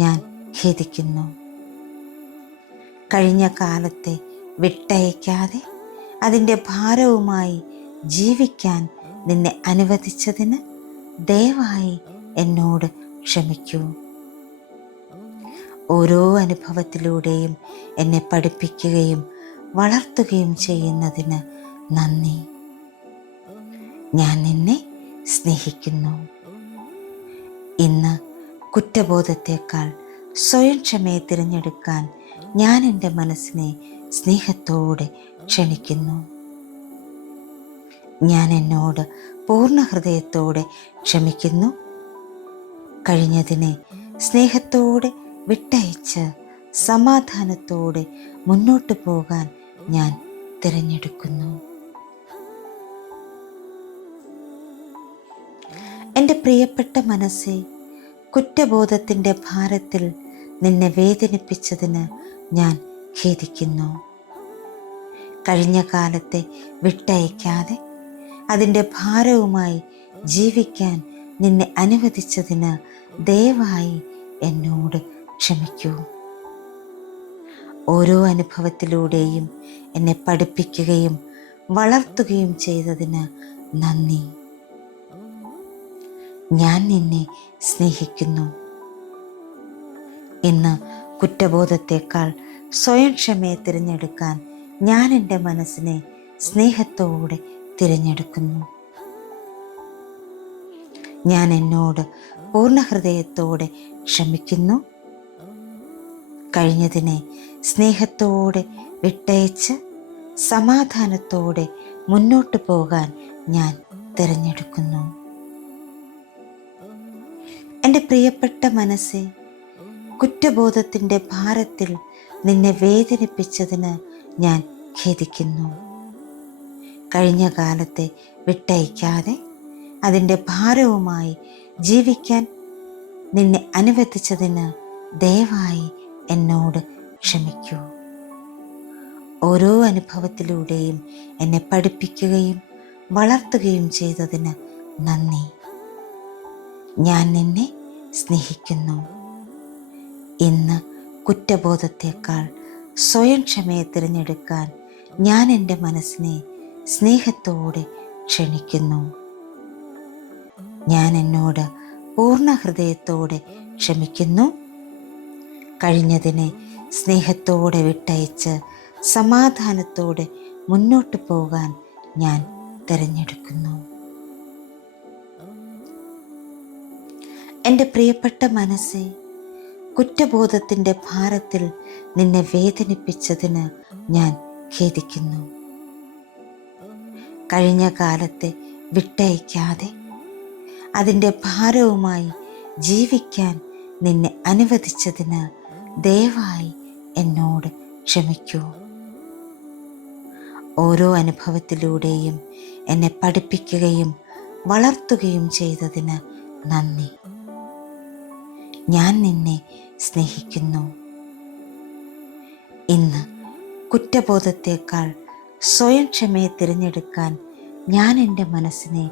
ഞാൻ ഖേദിക്കുന്നു. കഴിഞ്ഞ കാലത്തെ വിട്ടയക്കാതെ അതിൻ്റെ ഭാരവുമായി ജീവിക്കാൻ നിന്നെ അനുവദിച്ചതിന് ദയവായി എന്നോട് ക്ഷമിക്കൂ. ഓരോ അനുഭവത്തിലൂടെയും എന്നെ പഠിപ്പിക്കുകയും വളർത്തുകയും ചെയ്യുന്നതിന് നന്ദി. ഞാൻ നിന്നെ സ്നേഹിക്കുന്നു. ഇന്ന് കുറ്റബോധത്തേക്കാൾ സ്വയം ക്ഷമയെ തിരഞ്ഞെടുക്കാൻ ഞാൻ എൻ്റെ മനസ്സിനെ സ്നേഹത്തോടെ ക്ഷണിക്കുന്നു. ഞാൻ എന്നോട് പൂർണ്ണ ഹൃദയത്തോടെ ക്ഷമിക്കുന്നു. കഴിഞ്ഞതിനെ സ്നേഹത്തോടെ വിട്ടയച്ച് സമാധാനത്തോടെ മുന്നോട്ട് പോകാൻ ഞാൻ തിരഞ്ഞെടുക്കുന്നു. എൻ്റെ പ്രിയപ്പെട്ട മനസ്സേ, കുറ്റബോധത്തിൻ്റെ ഭാരത്തിൽ നിന്നെ വേദനിപ്പിച്ചതിന് ഞാൻ ഖേദിക്കുന്നു. കഴിഞ്ഞ കാലത്തെ വിട്ടയക്കാതെ അതിൻ്റെ ഭാരവുമായി ജീവിക്കാൻ നിന്നെ അനുവദിച്ചതിന് ദയവായി എന്നോട് ക്ഷമിക്കൂ. ഓരോ അനുഭവത്തിലൂടെയും എന്നെ പഠിപ്പിക്കുകയും വളർത്തുകയും ചെയ്തതിന് നന്ദി. ഞാൻ നിന്നെ സ്നേഹിക്കുന്നു. ഇന്ന് കുറ്റബോധത്തേക്കാൾ സ്വയം ക്ഷമയെ തിരഞ്ഞെടുക്കാൻ ഞാൻ എൻ്റെ മനസ്സിനെ സ്നേഹത്തോടെ തിരഞ്ഞെടുക്കുന്നു. ഞാൻ എന്നോട് പൂർണ്ണ ഹൃദയത്തോടെ ക്ഷമിക്കുന്നു. കഴിഞ്ഞതിനെ സ്നേഹത്തോടെ വിട്ടയച്ച് സമാധാനത്തോടെ മുന്നോട്ട് പോകാൻ ഞാൻ തിരഞ്ഞെടുക്കുന്നു. എൻ്റെ പ്രിയപ്പെട്ട മനസ്സേ, കുറ്റബോധത്തിൻ്റെ ഭാരത്തിൽ നിന്നെ വേദനിപ്പിച്ചതിന് ഞാൻ ഖേദിക്കുന്നു. കഴിഞ്ഞ കാലത്തെ വിട്ടയക്കാതെ അതിൻ്റെ ഭാരവുമായി ജീവിക്കാൻ നിന്നെ അനുവദിച്ചതിന് ദയവായി എന്നോട് ക്ഷമിക്കൂ. ഓരോ അനുഭവത്തിലൂടെയും എന്നെ പഠിപ്പിക്കുകയും വളർത്തുകയും ചെയ്തതിന് നന്ദി. ഞാൻ നിന്നെ സ്നേഹിക്കുന്നു. ഇന്ന് കുറ്റബോധത്തേക്കാൾ സ്വയം ക്ഷമയെ തിരഞ്ഞെടുക്കാൻ ഞാൻ എൻ്റെ മനസ്സിനെ സ്നേഹത്തോടെ ക്ഷണിക്കുന്നു. ഞാൻ എന്നോട് പൂർണ്ണ ഹൃദയത്തോടെ ക്ഷമിക്കുന്നു. കഴിഞ്ഞതിനെ സ്നേഹത്തോടെ വിട്ടയച്ച് സമാധാനത്തോടെ മുന്നോട്ട് പോകാൻ ഞാൻ തിരഞ്ഞെടുക്കുന്നു. എൻ്റെ പ്രിയപ്പെട്ട മനസ്സേ, കുറ്റബോധത്തിൻ്റെ ഭാരത്തിൽ നിന്നെ വേദനിപ്പിച്ചതിന് ഞാൻ ഖേദിക്കുന്നു. കഴിഞ്ഞ കാലത്തെ വിട്ടയക്കാതെ അതിൻ്റെ ഭാരവുമായി ജീവിക്കാൻ നിന്നെ അനുവദിച്ചതിന് ദയവായി എന്നോട് ക്ഷമിക്കൂ. ഓരോ അനുഭവത്തിലൂടെയും എന്നെ പഠിപ്പിക്കുകയും വളർത്തുകയും ചെയ്തതിന് നന്ദി. ഞാൻ നിന്നെ സ്നേഹിക്കുന്നു. ഇന്ന് കുറ്റബോധത്തേക്കാൾ സ്വയം ക്ഷമയെ തിരഞ്ഞെടുക്കാൻ ഞാൻ എൻ്റെ മനസ്സിനെ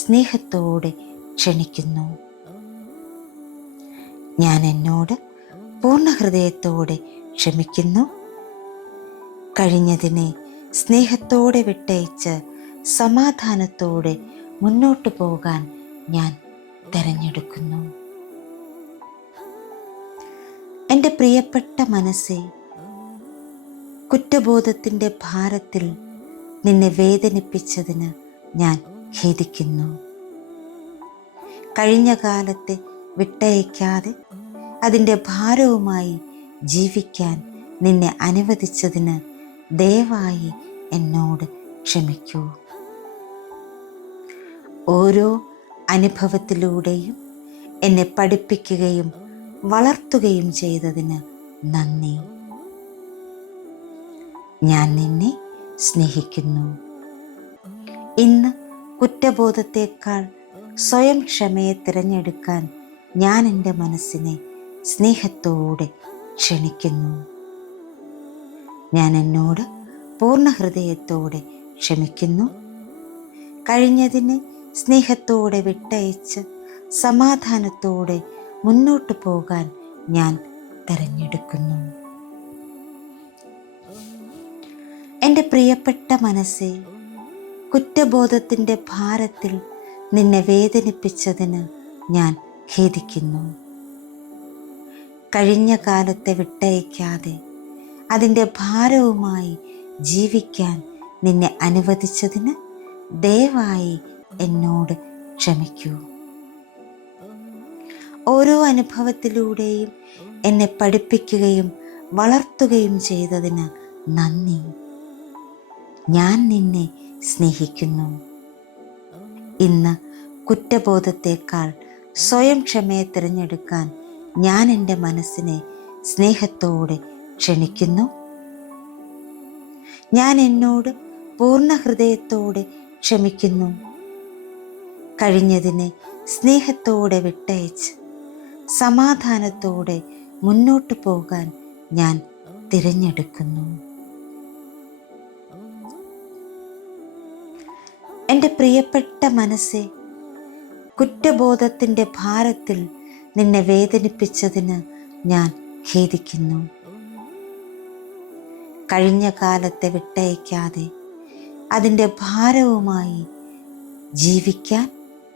സ്നേഹത്തോടെ ക്ഷണിക്കുന്നു. ഞാൻ എന്നോട് പൂർണ്ണ ഹൃദയത്തോടെ ക്ഷമിക്കുന്നു. കഴിഞ്ഞതിനെ സ്നേഹത്തോടെ വിട്ടയച്ച് സമാധാനത്തോടെ മുന്നോട്ട് പോകാൻ ഞാൻ തിരഞ്ഞെടുക്കുന്നു. എൻ്റെ പ്രിയപ്പെട്ട മനസ്സേ, കുറ്റബോധത്തിൻ്റെ ഭാരത്തിൽ നിന്നെ വേദനിപ്പിച്ചതിന് ഞാൻ ഖേദിക്കുന്നു. കഴിഞ്ഞ കാലത്തെ വിട്ടയക്കാതെ അതിൻ്റെ ഭാരവുമായി ജീവിക്കാൻ നിന്നെ അനുവദിച്ചതിന് ദയവായി എന്നോട് ക്ഷമിക്കൂ. ഓരോ അനുഭവത്തിലൂടെയും എന്നെ പഠിപ്പിക്കുകയും വളർത്തുകയും ചെയ്തതിന് നന്ദി. ഞാൻ നിന്നെ സ്നേഹിക്കുന്നു. ഇന്ന് കുറ്റബോധത്തേക്കാൾ സ്വയം ക്ഷമയെ തിരഞ്ഞെടുക്കാൻ ഞാൻ എൻ്റെ മനസ്സിനെ സ്നേഹത്തോടെ ക്ഷണിക്കുന്നു. ഞാൻ എന്നോട് പൂർണ്ണ ഹൃദയത്തോടെ ക്ഷമിക്കുന്നു. കഴിഞ്ഞതിനെ സ്നേഹത്തോടെ വിട്ടയച്ച് സമാധാനത്തോടെ മുന്നോട്ട് പോകാൻ ഞാൻ തിരഞ്ഞെടുക്കുന്നു. എൻ്റെ പ്രിയപ്പെട്ട മനസ്സേ, കുറ്റബോധത്തിൻ്റെ ഭാരത്തിൽ നിന്നെ വേദനിപ്പിച്ചതിന് ഞാൻ ഖേദിക്കുന്നു. കഴിഞ്ഞ കാലത്തെ വിട്ടയക്കാതെ അതിൻ്റെ ഭാരവുമായി ജീവിക്കാൻ നിന്നെ അനുവദിച്ചതിന് ദയവായി എന്നോട് ക്ഷമിക്കൂ. ഓരോ അനുഭവത്തിലൂടെയും എന്നെ പഠിപ്പിക്കുകയും വളർത്തുകയും ചെയ്തതിന് നന്ദി. ഞാൻ നിന്നെ സ്നേഹിക്കുന്നു. ഇന്ന് കുറ്റബോധത്തേക്കാൾ സ്വയം ക്ഷമയെ തിരഞ്ഞെടുക്കാൻ ഞാൻ എൻ്റെ മനസ്സിനെ സ്നേഹത്തോടെ ക്ഷണിക്കുന്നു. ഞാൻ എന്നോട് പൂർണ്ണ ഹൃദയത്തോടെ ക്ഷമിക്കുന്നു. കഴിഞ്ഞതിനെ സ്നേഹത്തോടെ വിട്ടയച്ച് സമാധാനത്തോടെ മുന്നോട്ട് പോകാൻ ഞാൻ തിരഞ്ഞെടുക്കുന്നു. എൻ്റെ പ്രിയപ്പെട്ട മനസ്സേ, കുറ്റബോധത്തിൻ്റെ ഭാരത്തിൽ നിന്നെ വേദനിപ്പിച്ചതിന് ഞാൻ ഖേദിക്കുന്നു. കഴിഞ്ഞ കാലത്തെ വിട്ടയക്കാതെ അതിൻ്റെ ഭാരവുമായി ജീവിക്കാൻ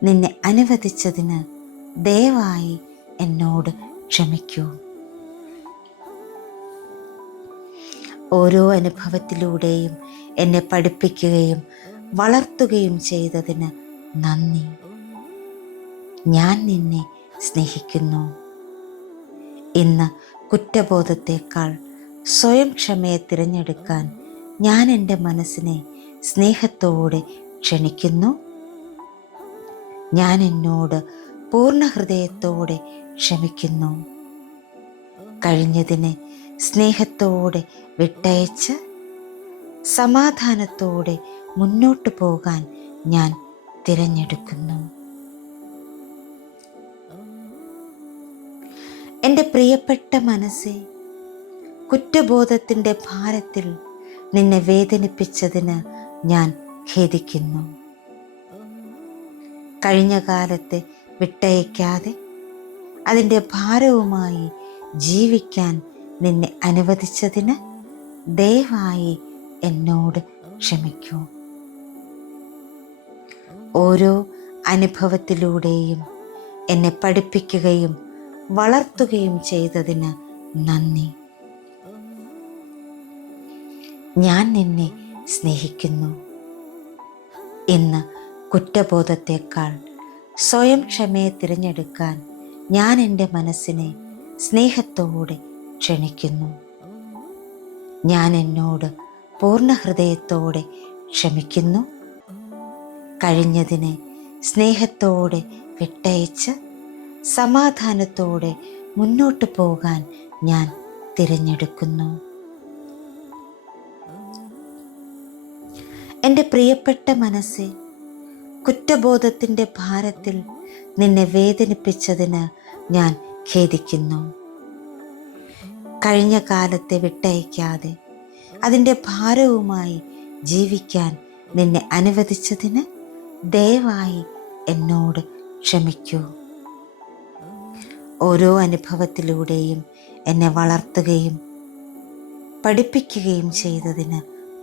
നിന്നെ അനുവദിച്ചതിന് ദയവായി എന്നോട് ക്ഷമിക്കൂ. ഓരോ അനുഭവത്തിലൂടെയും എന്നെ പഠിപ്പിക്കുകയും വളർത്തുകയും ചെയ്തതിന് നന്ദി. ഞാൻ നിന്നെ സ്നേഹിക്കുന്നു. ഇന്ന് കുറ്റബോധത്തേക്കാൾ സ്വയം ക്ഷമയെ തിരഞ്ഞെടുക്കാൻ ഞാൻ എൻ്റെ മനസ്സിനെ സ്നേഹത്തോടെ ക്ഷണിക്കുന്നു. ഞാൻ എന്നോട് പൂർണ്ണ ഹൃദയത്തോടെ ക്ഷമിക്കുന്നു. കഴിഞ്ഞതിനെ സ്നേഹത്തോടെ വിട്ടയച്ച് സമാധാനത്തോടെ മുന്നോട്ട് പോകാൻ ഞാൻ തിരഞ്ഞെടുക്കുന്നു. എൻ്റെ പ്രിയപ്പെട്ട മനസ്സേ, കുറ്റബോധത്തിൻ്റെ ഭാരത്തിൽ നിന്നെ വേദനിപ്പിച്ചതിന് ഞാൻ ഖേദിക്കുന്നു. കഴിഞ്ഞ കാലത്തെ വിട്ടയക്കാതെ അതിൻ്റെ ഭാരവുമായി ജീവിക്കാൻ നിന്നെ അനുവദിച്ചതിന് ദയവായി എന്നോട് ക്ഷമിക്കൂ. ഓരോ അനുഭവത്തിലൂടെയും എന്നെ പഠിപ്പിക്കുകയും വളർത്തുകയും ചെയ്തതിന് നന്ദി. ഞാൻ നിന്നെ സ്നേഹിക്കുന്നു. ഇന്ന് കുറ്റബോധത്തേക്കാൾ സ്വയം ക്ഷമയെ തിരഞ്ഞെടുക്കാൻ ഞാൻ എൻ്റെ മനസ്സിനെ സ്നേഹത്തോടെ ക്ഷണിക്കുന്നു. ഞാൻ എന്നോട് പൂർണ്ണ ഹൃദയത്തോടെ ക്ഷമിക്കുന്നു. കഴിഞ്ഞതിനെ സ്നേഹത്തോടെ വിട്ടയച്ച് സമാധാനത്തോടെ മുന്നോട്ട് പോകാൻ ഞാൻ തിരഞ്ഞെടുക്കുന്നു. എൻ്റെ പ്രിയപ്പെട്ട മനസ്സേ, കുറ്റബോധത്തിൻ്റെ ഭാരത്തിൽ നിന്നെ വേദനിപ്പിച്ചതിന് ഞാൻ ഖേദിക്കുന്നു. കഴിഞ്ഞ കാലത്തെ വിട്ടയക്കാതെ അതിൻ്റെ ഭാരവുമായി ജീവിക്കാൻ നിന്നെ അനുവദിച്ചതിന് ദയവായി എന്നോട് ക്ഷമിക്കൂ. ഓരോ അനുഭവത്തിലൂടെയും എന്നെ വളർത്തുകയും പഠിപ്പിക്കുകയും ചെയ്തതിന്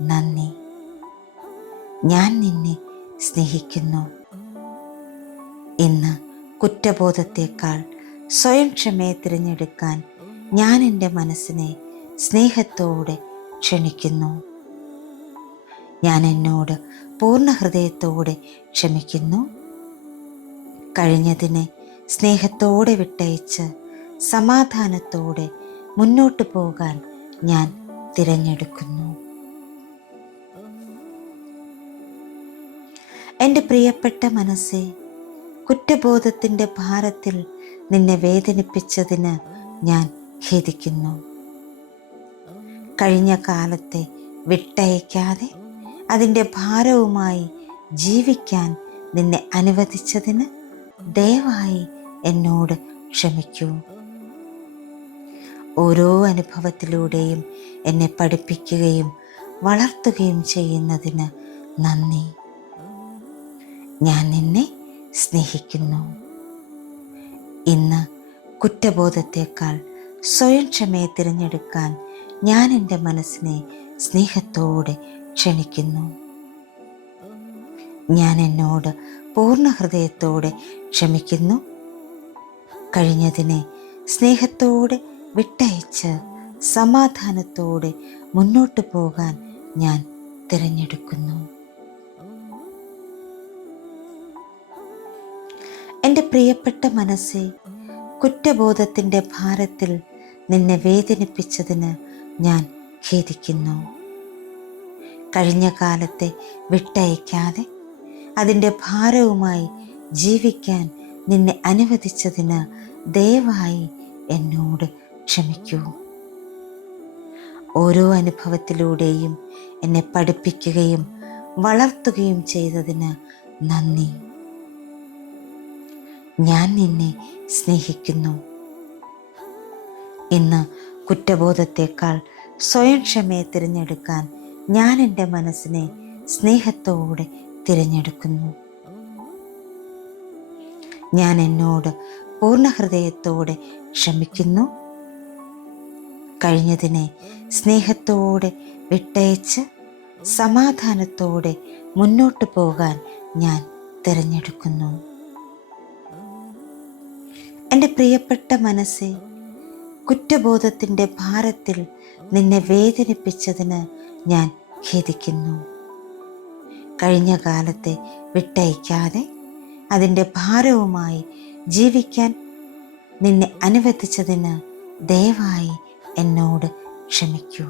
നന്ദി. ഞാൻ നിന്നെ സ്നേഹിക്കുന്നു. ഇന്ന് കുറ്റബോധത്തേക്കാൾ സ്വയം ക്ഷമയെ തിരഞ്ഞെടുക്കാൻ ഞാൻ എൻ്റെ മനസ്സിനെ സ്നേഹത്തോടെ ക്ഷണിക്കുന്നു. ഞാൻ എന്നോട് പൂർണ്ണ ഹൃദയത്തോടെ ക്ഷമിക്കുന്നു. കഴിഞ്ഞതിനെ സ്നേഹത്തോടെ വിട്ടയച്ച് സമാധാനത്തോടെ മുന്നോട്ട് പോകാൻ ഞാൻ തിരഞ്ഞെടുക്കുന്നു. എൻ്റെ പ്രിയപ്പെട്ട മനസ്സേ, കുറ്റബോധത്തിൻ്റെ ഭാരത്തിൽ നിന്നെ വേദനിപ്പിച്ചതിന് ഞാൻ ഖേദിക്കുന്നു. കഴിഞ്ഞ കാലത്തെ വിട്ടയക്കാതെ അതിൻ്റെ ഭാരവുമായി ജീവിക്കാൻ നിന്നെ അനുവദിച്ചതിന് ദയവായി എന്നോട് ക്ഷമിക്കൂ. ഓരോ അനുഭവത്തിലൂടെയും എന്നെ പഠിപ്പിക്കുകയും വളർത്തുകയും ചെയ്യുന്നതിന് നന്ദി. ഞാൻ നിന്നെ സ്നേഹിക്കുന്നു. ഇന്ന് കുറ്റബോധത്തേക്കാൾ സ്വയം ക്ഷമയെ തിരഞ്ഞെടുക്കാൻ ഞാൻ എൻ്റെ മനസ്സിനെ സ്നേഹത്തോടെ ക്ഷണിക്കുന്നു. ഞാൻ എന്നോട് പൂർണ്ണ ഹൃദയത്തോടെ ക്ഷമിക്കുന്നു. കഴിഞ്ഞതിനെ സ്നേഹത്തോടെ വിട്ടയച്ച് സമാധാനത്തോടെ മുന്നോട്ട് പോകാൻ ഞാൻ തിരഞ്ഞെടുക്കുന്നു. എൻ്റെ പ്രിയപ്പെട്ട മനസ്സേ, കുറ്റബോധത്തിൻ്റെ ഭാരത്തിൽ നിന്നെ വേദനിപ്പിച്ചതിന് ഞാൻ ഖേദിക്കുന്നു. കഴിഞ്ഞ കാലത്തെ വിട്ടയക്കാതെ അതിൻ്റെ ഭാരവുമായി ജീവിക്കാൻ നിന്നെ അനുവദിച്ചതിന് ദയവായി എന്നോട് ക്ഷമിക്കൂ. ഓരോ അനുഭവത്തിലൂടെയും എന്നെ പഠിപ്പിക്കുകയും വളർത്തുകയും ചെയ്തതിന് നന്ദി. ഞാൻ നിന്നെ സ്നേഹിക്കുന്നു. ഇന്ന് കുറ്റബോധത്തേക്കാൾ സ്വയം ക്ഷമയെ തിരഞ്ഞെടുക്കാൻ ഞാൻ എൻ്റെ മനസ്സിനെ സ്നേഹത്തോടെ തിരഞ്ഞെടുക്കുന്നു. ഞാൻ എന്നോട് പൂർണ്ണ ഹൃദയത്തോടെ ക്ഷമിക്കുന്നു. കഴിഞ്ഞതിനെ സ്നേഹത്തോടെ വിട്ടയച്ച് സമാധാനത്തോടെ മുന്നോട്ട് പോകാൻ ഞാൻ തിരഞ്ഞെടുക്കുന്നു. എൻ്റെ പ്രിയപ്പെട്ട മനസ്സേ, കുറ്റബോധത്തിൻ്റെ ഭാരത്തിൽ നിന്നെ വേദനിപ്പിച്ചതിന് ഞാൻ ഖേദിക്കുന്നു. കഴിഞ്ഞ കാലത്തെ വിട്ടയക്കാതെ അതിൻ്റെ ഭാരവുമായി ജീവിക്കാൻ നിന്നെ അനുവദിച്ചതിന് ദയവായി എന്നോട് ക്ഷമിക്കൂ.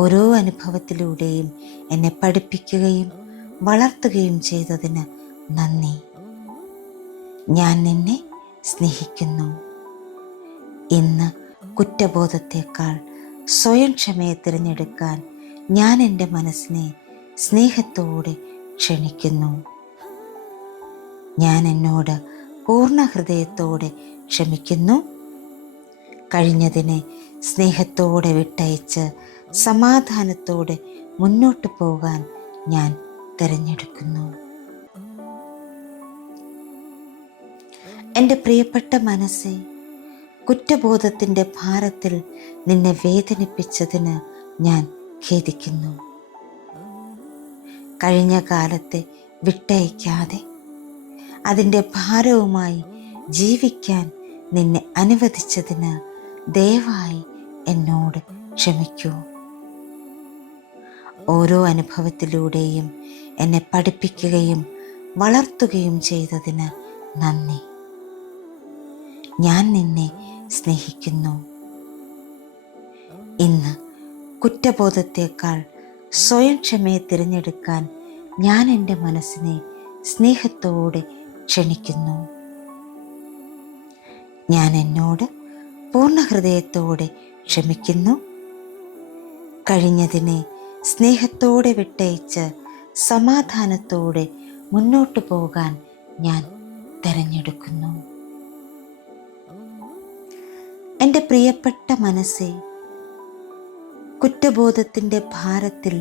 ഓരോ അനുഭവത്തിലൂടെയും എന്നെ പഠിപ്പിക്കുകയും വളർത്തുകയും ചെയ്തതിന് നന്ദി. ഞാൻ നിന്നെ സ്നേഹിക്കുന്നു. ഇന്ന് കുറ്റബോധത്തേക്കാൾ സ്വയം ക്ഷമയെ തിരഞ്ഞെടുക്കാൻ ഞാൻ എൻ്റെ മനസ്സിനെ സ്നേഹത്തോടെ ക്ഷണിക്കുന്നു. ഞാൻ എന്നോട് പൂർണ്ണ ഹൃദയത്തോടെ ക്ഷമിക്കുന്നു. കഴിഞ്ഞതിനെ സ്നേഹത്തോടെ വിട്ടയച്ച് സമാധാനത്തോടെ മുന്നോട്ട് പോകാൻ ഞാൻ തിരഞ്ഞെടുക്കുന്നു. എൻ്റെ പ്രിയപ്പെട്ട മനസ്സേ, കുറ്റബോധത്തിൻ്റെ ഭാരത്തിൽ നിന്നെ വേദനിപ്പിച്ചതിന് ഞാൻ ഖേദിക്കുന്നു. കഴിഞ്ഞ കാലത്തെ വിട്ടയക്കാതെ അതിൻ്റെ ഭാരവുമായി ജീവിക്കാൻ നിന്നെ അനുവദിച്ചതിന് ദയവായി എന്നോട് ക്ഷമിക്കൂ. ഓരോ അനുഭവത്തിലൂടെയും എന്നെ പഠിപ്പിക്കുകയും വളർത്തുകയും ചെയ്തതിന് നന്ദി. ഞാൻ നിന്നെ സ്നേഹിക്കുന്നു. ഇന്ന് കുറ്റബോധത്തേക്കാൾ സ്വയം ക്ഷമയെ തിരഞ്ഞെടുക്കാൻ ഞാൻ എൻ്റെ മനസ്സിനെ സ്നേഹത്തോടെ ക്ഷണിക്കുന്നു. ഞാൻ എന്നോട് പൂർണ്ണ ഹൃദയത്തോടെ ക്ഷമിക്കുന്നു. കഴിഞ്ഞതിനെ സ്നേഹത്തോടെ വിട്ടയച്ച് സമാധാനത്തോടെ മുന്നോട്ട് പോകാൻ ഞാൻ തിരഞ്ഞെടുക്കുന്നു. എൻ്റെ പ്രിയപ്പെട്ട മനസ്സേ, കുറ്റബോധത്തിൻ്റെ ഭാരത്തിൽ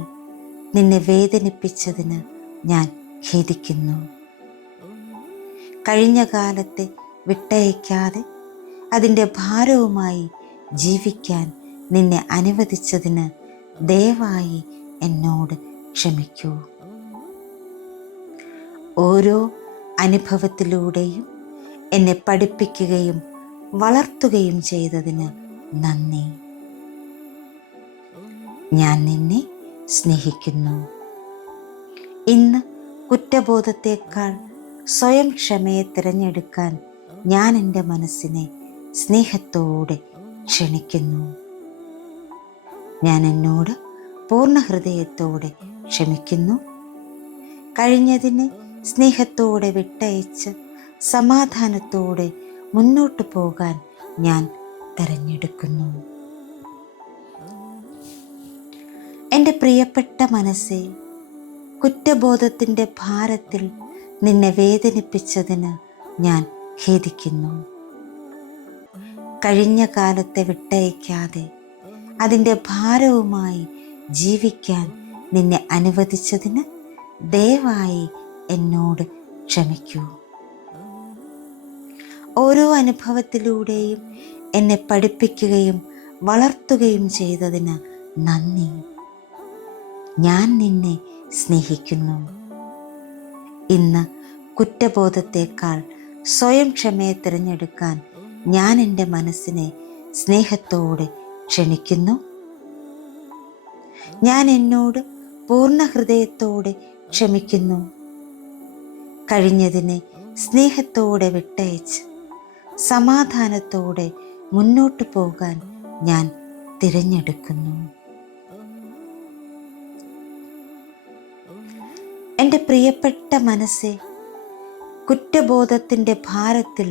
നിന്നെ വേദനിപ്പിച്ചതിന് ഞാൻ ഖേദിക്കുന്നു. കഴിഞ്ഞ കാലത്തെ വിട്ടയക്കാതെ അതിൻ്റെ ഭാരവുമായി ജീവിക്കാൻ നിന്നെ അനുവദിച്ചതിന് ദയവായി എന്നോട് ക്ഷമിക്കൂ. ഓരോ അനുഭവത്തിലൂടെയും എന്നെ പഠിപ്പിക്കുകയും വളർത്തുകയും ചെയ്തതിന് നന്ദി. ഞാൻ നിന്നെ സ്നേഹിക്കുന്നു. ഇന്ന് കുറ്റബോധത്തേക്കാൾ സ്വയം ക്ഷമയെ തിരഞ്ഞെടുക്കാൻ ഞാൻ എൻ്റെ മനസ്സിനെ സ്നേഹത്തോടെ ക്ഷണിക്കുന്നു. ഞാൻ എന്നോട് പൂർണ്ണ ഹൃദയത്തോടെ ക്ഷമിക്കുന്നു. കഴിഞ്ഞതിനെ സ്നേഹത്തോടെ വിട്ടയച്ച് സമാധാനത്തോടെ മുന്നോട്ട് പോകാൻ ഞാൻ തിരഞ്ഞെടുക്കുന്നു. എൻ്റെ പ്രിയപ്പെട്ട മനസ്സേ, കുറ്റബോധത്തിൻ്റെ ഭാരത്തിൽ നിന്നെ വേദനിപ്പിച്ചതിന് ഞാൻ ഖേദിക്കുന്നു. കഴിഞ്ഞ കാലത്തെ വിട്ടയക്കാതെ അതിൻ്റെ ഭാരവുമായി ജീവിക്കാൻ നിന്നെ അനുവദിച്ചതിന് ദയവായി എന്നോട് ക്ഷമിക്കൂ. ഓരോ അനുഭവത്തിലൂടെയും എന്നെ പഠിപ്പിക്കുകയും വളർത്തുകയും ചെയ്തതിന് നന്ദി. ഞാൻ നിന്നെ സ്നേഹിക്കുന്നു. ഇന്ന് കുറ്റബോധത്തേക്കാൾ സ്വയം ക്ഷമയെ തിരഞ്ഞെടുക്കാൻ ഞാൻ എൻ്റെ മനസ്സിനെ സ്നേഹത്തോടെ ക്ഷണിക്കുന്നു. ഞാൻ എന്നോട് പൂർണ്ണ ഹൃദയത്തോടെ ക്ഷമിക്കുന്നു. കഴിഞ്ഞതിനെ സ്നേഹത്തോടെ വിട്ടയച്ച് സമാധാനത്തോടെ മുന്നോട്ട് പോകാൻ ഞാൻ തിരഞ്ഞെടുക്കുന്നു. എൻ്റെ പ്രിയപ്പെട്ട മനസ്സേ, കുറ്റബോധത്തിൻ്റെ ഭാരത്തിൽ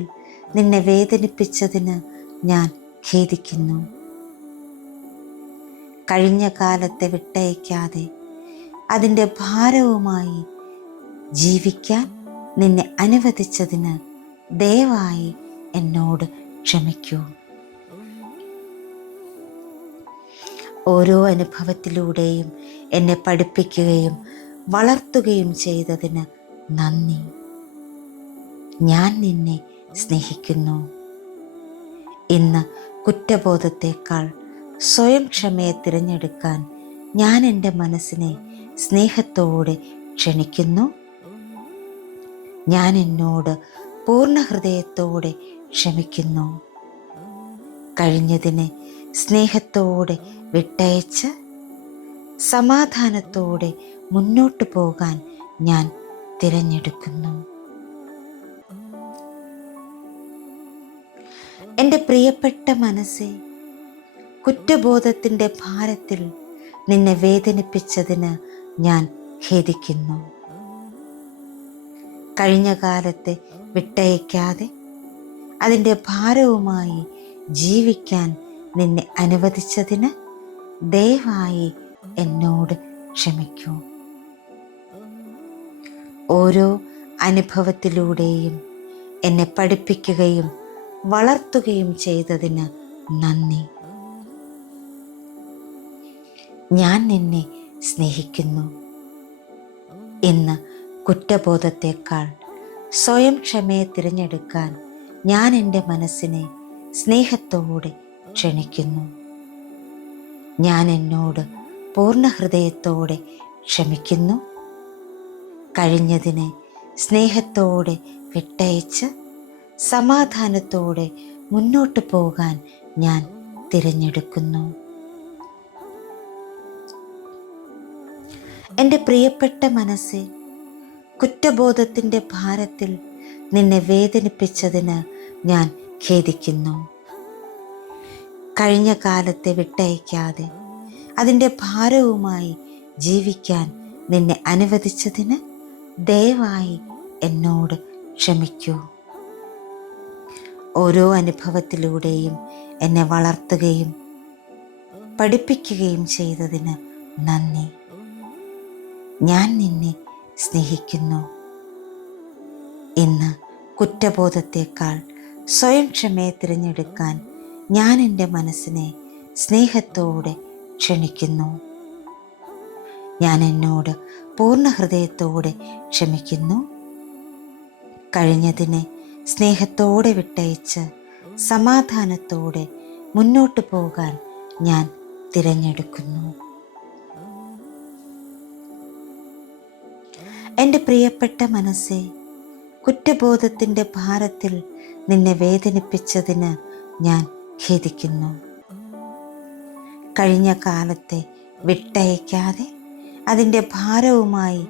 നിന്നെ വേദനിപ്പിച്ചതിന് ഞാൻ ഖേദിക്കുന്നു. കഴിഞ്ഞ കാലത്തെ വിട്ടയക്കാതെ അതിൻ്റെ ഭാരവുമായി ജീവിക്കാൻ നിന്നെ അനുവദിച്ചതിന് ദയവായി എന്നോട് ക്ഷമിക്കൂ. ഓരോ അനുഭവത്തിലൂടെയും എന്നെ പഠിപ്പിക്കുകയും വളർത്തുകയും ചെയ്തതിന് നന്ദി. ഞാൻ നിന്നെ സ്നേഹിക്കുന്നു. ഇന്ന് കുറ്റബോധത്തേക്കാൾ സ്വയം ക്ഷമയെ തിരഞ്ഞെടുക്കാൻ ഞാൻ എൻ്റെ മനസ്സിനെ സ്നേഹത്തോടെ ക്ഷണിക്കുന്നു. ഞാൻ എന്നോട് പൂർണ്ണ ഹൃദയത്തോടെ ക്ഷമിക്കുന്നു. കഴിഞ്ഞതിനെ സ്നേഹത്തോടെ വിട്ടയച്ച് സമാധാനത്തോടെ മുന്നോട്ട് പോകാൻ ഞാൻ തിരഞ്ഞെടുക്കുന്നു. എൻ്റെ പ്രിയപ്പെട്ട മനസ്സേ, കുറ്റബോധത്തിൻ്റെ ഭാരത്തിൽ നിന്നെ വേദനിപ്പിച്ചതിന് ഞാൻ ഖേദിക്കുന്നു. കഴിഞ്ഞ കാലത്തെ വിട്ടയക്കാതെ അതിൻ്റെ ഭാരവുമായി ജീവിക്കാൻ നിന്നെ അനുവദിച്ചതിന് ദയവായി എന്നോട് ക്ഷമിക്കൂ. ഓരോ അനുഭവത്തിലൂടെയും എന്നെ പഠിപ്പിക്കുകയും വളർത്തുകയും ചെയ്തതിന് നന്ദി. ഞാൻ നിന്നെ സ്നേഹിക്കുന്നു. ഇന്ന് കുറ്റബോധത്തേക്കാൾ സ്വയം ക്ഷമയെ തിരഞ്ഞെടുക്കാൻ ഞാൻ എൻ്റെ മനസ്സിനെ സ്നേഹത്തോടെ ക്ഷണിക്കുന്നു. ഞാൻ എന്നോട് പൂർണ്ണ ഹൃദയത്തോടെ ക്ഷമിക്കുന്നു. കഴിഞ്ഞതിനെ സ്നേഹത്തോടെ വിട്ടയച്ച് സമാധാനത്തോടെ മുന്നോട്ട് പോകാൻ ഞാൻ തിരഞ്ഞെടുക്കുന്നു. എൻ്റെ പ്രിയപ്പെട്ട മനസ്സേ, കുറ്റബോധത്തിൻ്റെ ഭാരത്തിൽ നിന്നെ വേദനിപ്പിച്ചതിന് ഞാൻ ഖേദിക്കുന്നു. കഴിഞ്ഞ കാലത്തെ വിട്ടയക്കാതെ അതിൻ്റെ ഭാരവുമായി ജീവിക്കാൻ നിന്നെ അനുവദിച്ചതിന് ദയവായി എന്നോട് ക്ഷമിക്കൂ. ഓരോ അനുഭവത്തിലൂടെയും എന്നെ വളർത്തുകയും പഠിപ്പിക്കുകയും ചെയ്തതിന് നന്ദി. ഞാൻ നിന്നെ സ്നേഹിക്കുന്നു. ഇന്ന് കുറ്റബോധത്തേക്കാൾ സ്വയം ക്ഷമയെ തിരഞ്ഞെടുക്കാൻ ഞാൻ എൻ്റെ മനസ്സിനെ സ്നേഹത്തോടെ ക്ഷണിക്കുന്നു. ഞാൻ എന്നോട് പൂർണ്ണ ഹൃദയത്തോടെ ക്ഷമിക്കുന്നു. കഴിഞ്ഞതിനെ സ്നേഹത്തോടെ വിട്ടയച്ച് സമാധാനത്തോടെ മുന്നോട്ട് പോകാൻ ഞാൻ തിരഞ്ഞെടുക്കുന്നു. എൻ്റെ പ്രിയപ്പെട്ട മനസ്സേ, കുറ്റബോധത്തിൻ്റെ ഭാരത്തിൽ നിന്നെ വേദനിപ്പിച്ചതിന് ഞാൻ ഖേദിക്കുന്നു. കഴിഞ്ഞ കാലത്തെ വിട്ടയക്കാതെ അതിൻ്റെ ഭാരവുമായി